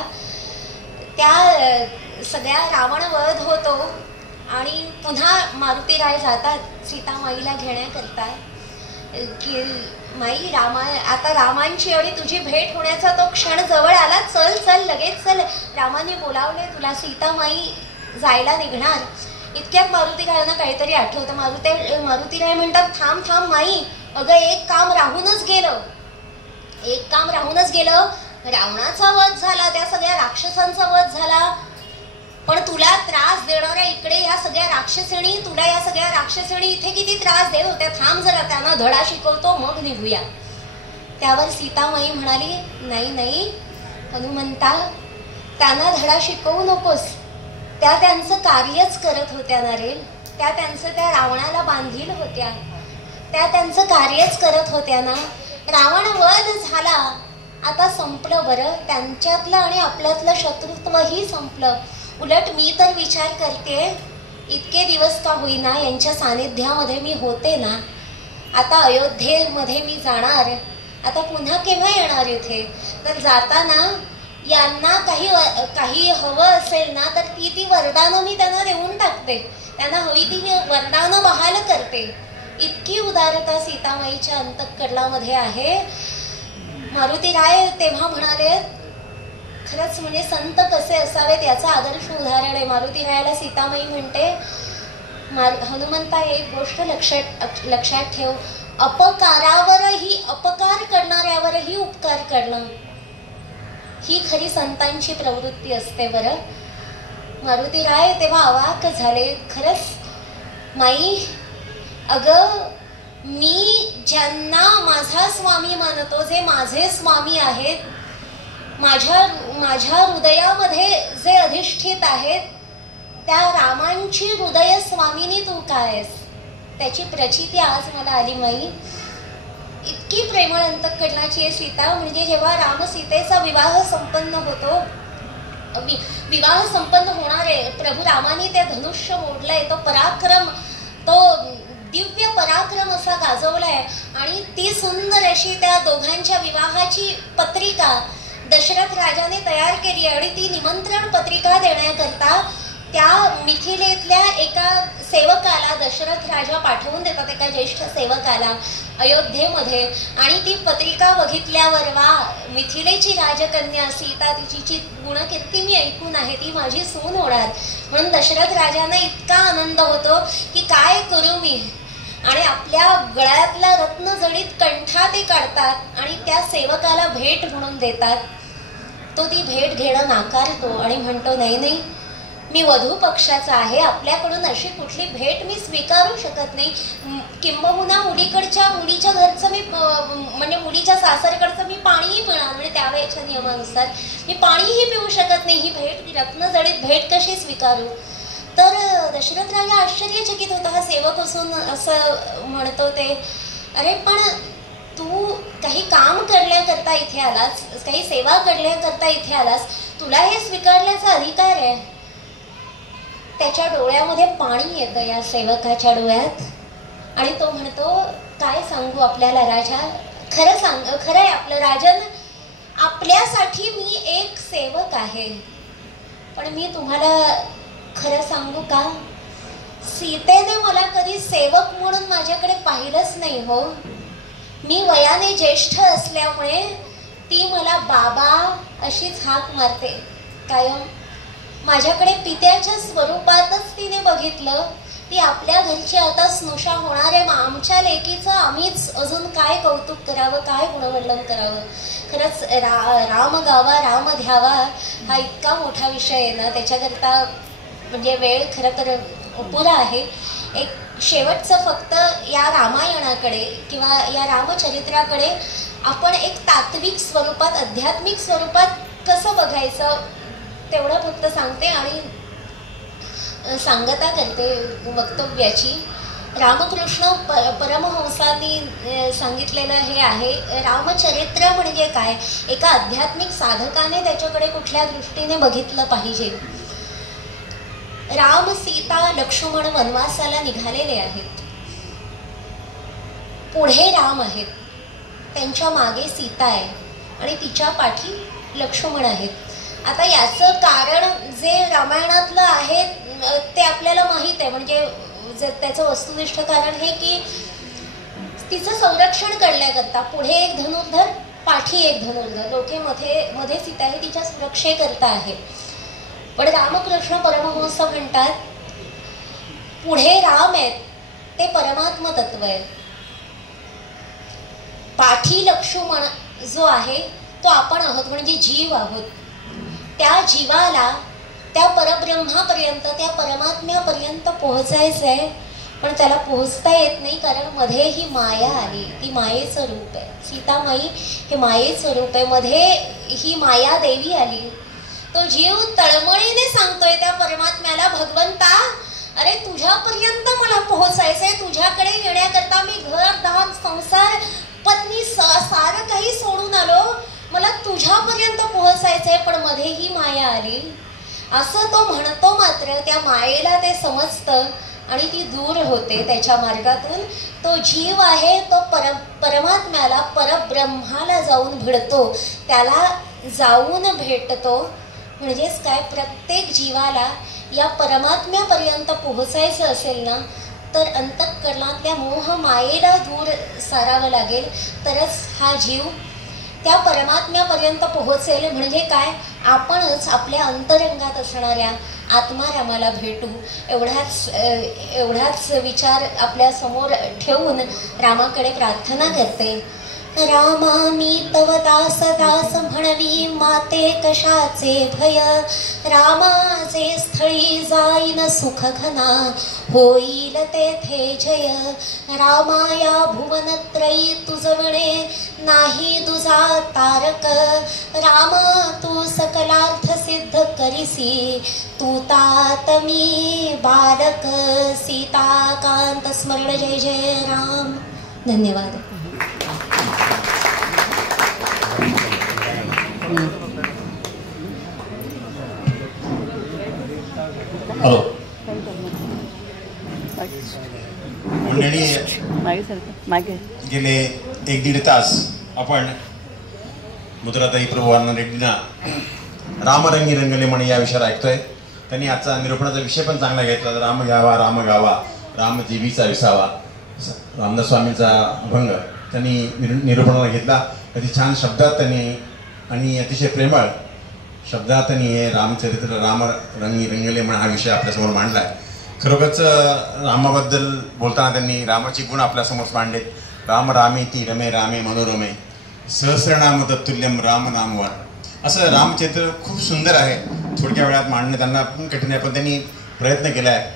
त्या सगळ्या रावण वध होतो आणि पुन्हा मारुतीराय जातात सीतामाईला घेण्याकरता की माई आता रामांची आणि तुझी भेट होण्याचा तो क्षण जवळ आला, चल चल लगेच चल, रामाने बोलावले तुला. सीतामाई जायला निघणार इतक्यात मारुतीरायांना काहीतरी आठवतं. मारुतीराय म्हणतात, थांब थांब माई, अगं एक काम राहूनच गेलं. रावणाचा वध झाला, त्या सगळ्या राक्षसांचा वध झाला, पण तुला त्रास देणाऱ्या इकडे या सगळ्या राक्षसिणी इथे किती त्रास देत होत्या, थांब जरा, त्यांना धडा शिकवतो मग निघूया. त्यावर सीतामाई म्हणाली, नाही नाही हनुमंता, त्यांना धडा शिकवू नकोस, त्या त्यांचं कार्यच करत होत्या ना रे, त्या रावणाला बांधील होत्या, त्या त्यांचं कार्यच करत होत्या ना. रावण वध झाला, आता संपलं बरं, त्यांच्यातलं आणि आपल्यातलं शत्रुत्वही संपलं. उलट मी तर विचार करते, इतके दिवस का होईना यांच्या सानिध्यामध्ये मी होते ना, आता अयोध्येमध्ये मी जाणार, आता पुन्हा केव्हा येणार इथे, तर जाताना यांना काही हवं असेल ना, तर ती वरदानं मी त्यांना देऊन टाकते, त्यांना हवी ती मी वरदानं बहाल करते. इतकी उदारता सीतामाईच्या अंतःकरणामध्ये आहे. मारुतीराय तेव्हा म्हणाले, खरंच म्हणजे संत कसे असावेत याचं आदर्श उदाहरण आहे. मारुतीरायाला सीतामाई म्हणते, हनुमंता एक गोष्ट लक्षात ठेव, अपकार करणाऱ्यावरही उपकार करणं ही खरी संतांची प्रवृत्ती असते बरं. मारुतीराय तेव्हा अवाक झाले. खरंच माई, अगं मी ज्यांना माझा स्वामी मानतो, जे माझे स्वामी आहेत, माझ्या हृदयामध्ये जे अधिष्ठित आहेत, त्या रामांची हृदय स्वामिनी तू काय आहेस, त्याची प्रचिती आज मला आली माई. इतकी प्रेमळ अंतःकरणाची आहे सीता. म्हणजे जेव्हा राम सीतेचा विवाह संपन्न होतो, विवाह संपन्न होणार आहे, प्रभू रामाने ते धनुष्य मोडलंय, तो पराक्रम, तो दिव्य पराक्रम असा गाजवलाय, आणि ती सुंदर अशी त्या दोघांच्या विवाहाची पत्रिका दशरथ राजाने तयार केली, आणि ती निमंत्रण पत्रिका देण्याकरता त्या मिथिलेतल्या एका सेवकाला दशरथ राजा पाठवून देतात, एका ज्येष्ठ सेवकाला अयोध्येमध्ये. आणि ती पत्रिका बघितल्यावर, वा, मिथिलेची राजकन्या सीता, तिची गुणकीर्ती मी ऐकून आहे, ती माझी सून होणार, म्हणून दशरथ राजांना इतका आनंद होतो की काय करू मी. आणि आपल्या गळ्यातला रत्नजडित कंठा ते काढतात आणि त्या सेवकाला भेट म्हणून देतात. तो ती भेट घेणं नाकारतो आणि म्हणतो, नाही नाही, मी वधू पक्षाचा आहे, आपल्याकडून अशी कुठली भेट मी स्वीकारू शकत नाही. किंबहुना मुलीच्या घरचं मी, म्हणजे मुलीच्या सासरकडचं मी पाणीही पिणार, म्हणजे त्यावेळेच्या नियमानुसार मी पाणीही पिऊ शकत नाही, ही भेट, रत्नजडित भेट कशी स्वीकारू. तर दशरथ राजा आश्चर्यचकित होता, हा सेवक असून असं म्हणतो ते, अरे पण तू काही काम करण्याकरता इथे आलास, काही सेवा करण्याकरता इथे आलास, तुला हे स्वीकारण्याचा अधिकार आहे. त्याच्या डोळ्यामध्ये पाणी येतं, या सेवकाच्या डोळ्यात, आणि तो म्हणतो, काय सांगू आपल्याला राजा, खरं आहे आपलं राजन, आपल्यासाठी मी एक सेवक आहे, पण मी तुम्हाला खरं सांगू का, सीतेने मला कधी सेवक म्हणून माझ्याकडे पाहिलंच नाही हो. मी वयाने ज्येष्ठ असल्यामुळे ती मला बाबा अशीच हाक मारते कायम. माझ्याकडे पित्याच्या स्वरूपातच तिने बघितलं. ती आपल्या घरची आता स्नुषा होणार आहे, आमच्या लेकीचं आम्हीच अजून काय कौतुक करावं, काय गुणवर्णन करावं. खरंच राम गावा राम ध्यावा हा इतका मोठा विषय आहे ना, त्याच्याकरता म्हणजे वेळ खरं तर पुरा आहे. एक शेवटचं फक्त या रामायणाकडे किंवा या रामचरित्राकडे आपण एक तात्विक स्वरूपात, आध्यात्मिक स्वरूपात कसं बघायचं तेवढं फक्त सांगते आणि सांगता करते वक्तव्याची. रामकृष्ण परमहंसांनी सांगितलेलं हे आहे, रामचरित्र म्हणजे काय, एका आध्यात्मिक साधकाने त्याच्याकडे कुठल्या दृष्टीने बघितलं पाहिजे. राम, सीता, लक्ष्मण वनवासाला निघालेले आहेत. पुढे राम आहेत, त्यांच्या मागे सीता आहे आणि तिच्या पाठी लक्ष्मण आहेत. आता याचं कारण जे रामायणातलं आहे ते आपल्याला माहीत आहे. म्हणजे त्याचं वस्तुनिष्ठ कारण हे की तिचं संरक्षण करण्याकरता पुढे एक धनुर्धर, पाठी एक धनुर्धर, लोके मध्ये सीता हे तिच्या सुरक्षेकरता आहे. पण रामकृष्ण परमहंस म्हणतात पुढे राम आहेत ते परमात्म तत्व आहे, पाठी लक्ष्मण जो आहे तो आपण आहोत, म्हणजे जीव आहोत. त्या जीवाला त्या परब्रह्मापर्यंत, त्या परमात्म्यापर्यंत पोहोचायचं आहे, पण त्याला पोहोचता येत नाही, कारण मध्ये ही माया आली. ती मायेचं रूप आहे. सीतामाई हे मायेचं रूप आहे. मध्ये ही माया देवी आली. तो जीव तळमळीने सांगतोय त्या परमात्म्याला, भगवंता अरे तुझ्यापर्यंत मला पोहोचायचंय, तुझ्याकडे येण्याकरता मी घर, दान, संसार, पत्नी सारं काही सोडून आलो, मला तुझ्यापर्यंत पोहोचायचंय, पण मध्ये ही माया आली. असं तो म्हणतो. मात्र त्या मायेला ते समजतं आणि ती दूर होते त्याच्या मार्गातून. तो जीव आहे तो परमात्म्याला, परब्रह्माला जाऊन भिडतो, त्याला जाऊन भेटतो. म्हणजेच काय, प्रत्येक जीवाला या परमात्म्यापर्यंत पोहोचायचं असेल ना, तर अंतःकरणातल्या मोह मायेला दूर सारावं लागेल, तरच हा जीव त्या परमात्म्यापर्यंत पोहोचेल. म्हणजे काय, आपणच आपल्या अंतरंगात असणाऱ्या आत्मारामाला भेटू. एवढाच विचार आपल्या समोर ठेवून रामाकडे प्रार्थना करते. रामा मी तव दास दास म्हणवी, माते कशाचे भय, रामाचे स्थळी जाईन सुख घना, होईल तेथे जय. रामाया भुवनत्रयी तुझवणे, नाही तुझा तारक, राम तू सकलार्थ सिद्ध करिसी, तू तात मी बालक. सीताकांत स्मरण. जय जय राम. धन्यवाद. हॅलो मंडळी, गेले 1-1.5 तास आपण मधुराताई प्रभू रेड्डींना रामरंगी रंगले म्हणे या विषयावर ऐकतोय. त्यांनी आजचा निरूपणाचा विषय पण चांगला घेतला. राम घ्यावा, राम गावा, राम जीवीचा विसावा, रामदास स्वामींचा अभंग त्यांनी निरूपणाला घेतला. अति छान शब्दात त्यांनी आणि अतिशय प्रेमळ शब्दात त्यांनी हे रामचरित्र, राम रंगी रंगले म्हणून हा विषय आपल्यासमोर मांडला आहे. खरोखरच रामाबद्दल बोलताना त्यांनी रामाची गुण आपल्यासमोर मांडलेत. राम रामेती रमे रामे मनोरमे, सहस्रनाम तत्तुल्यम राम नामवान. असं रामचरित्र खूप सुंदर आहे. थोडक्या वेळात मांडणं त्यांना पण कठीण आहे, पण त्यांनी प्रयत्न केला आहे.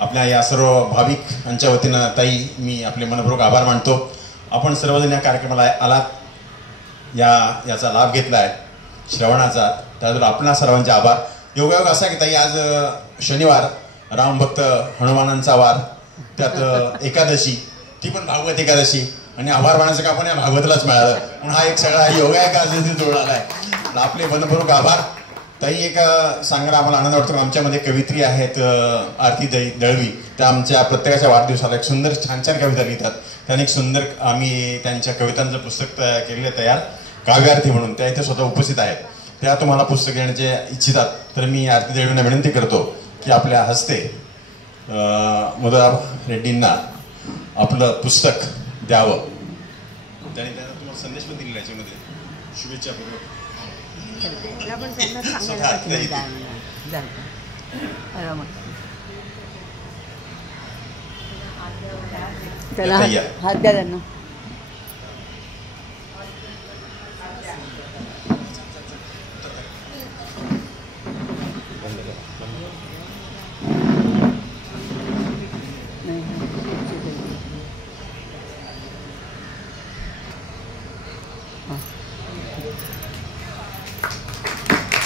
आपल्या या सर्व भाविकांच्या वतीनं ताई मी आपले मनपूर्वक आभार मानतो. आपण सर्वजण या कार्यक्रमाला आलात, याचा लाभ घेतला आहे श्रवणाचा, त्याबद्दल आपणा सर्वांचे आभार. योगायोग असा की ताई आज शनिवार, रामभक्त हनुमानांचा वार, त्यात एकादशी, ती पण भागवत एकादशी, आणि आभार मानायचं का आपण या भागवतलाच मिळालं म्हणून हा एक सगळा योगायोग आज जोडला आहे. आपले मनपूर्वक आभार. ताई एक सांगायला आम्हाला आनंद वाटतो. आमच्यामध्ये कवित्री आहेत आरती दळवी, त्या आमच्या प्रत्येकाच्या वाढदिवसाला एक सुंदर छान छान कविता लिहितात. त्याने एक सुंदर आम्ही त्यांच्या कवितांचं पुस्तक केलेलं तयार, काव्यार्थी म्हणून. त्या इथे स्वतः उपस्थित आहेत. त्या तुम्हाला पुस्तक देण्याचे इच्छितात तर मी आरती दळवींना विनंती करतो की आपल्या हस्ते मधुरा रेड्डींना आपलं पुस्तक द्यावं. त्याने त्यांना तुम्हाला संदेश पण दिलेला याच्यामध्ये, शुभेच्छा पूर्वक. त्याला हात द्या त्यांना.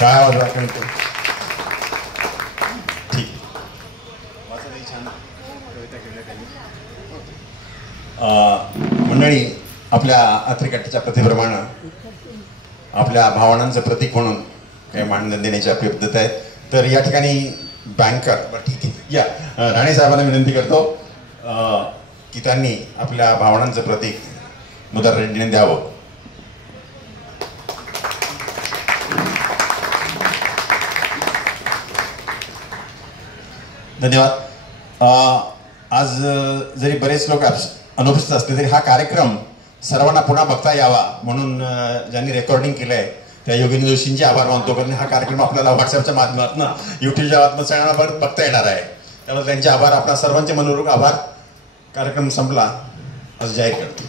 काय आवाज वाटतो ठीक. मंडळी, आपल्या अत्रिकट्ट्याच्या प्रथेप्रमाणे आपल्या भावनांचं प्रतीक म्हणून काही मानधन देण्याची आपली पद्धत आहे. तर या ठिकाणी बँकर, ठीक आहे, या राणे साहेबांना विनंती करतो की त्यांनी आपल्या भावनांचं प्रतीक मुदार रेड्डीने द्यावं. धन्यवाद. आज जरी बरेच लोक अनुपस्थित असले तरी हा कार्यक्रम सर्वांना पुन्हा बघता यावा म्हणून ज्यांनी रेकॉर्डिंग केलं आहे त्या योगिनी जोशींचे आभार मानतो. कारण हा कार्यक्रम आपल्याला व्हॉट्सअपच्या माध्यमातून, युट्यूबच्या माध्यमातून सगळ्यांना बघता येणार आहे. त्यामुळे त्यांचे आभार, आपल्या सर्वांचे मनपूर्वक आभार. कार्यक्रम संपला असं जाहीर करतो.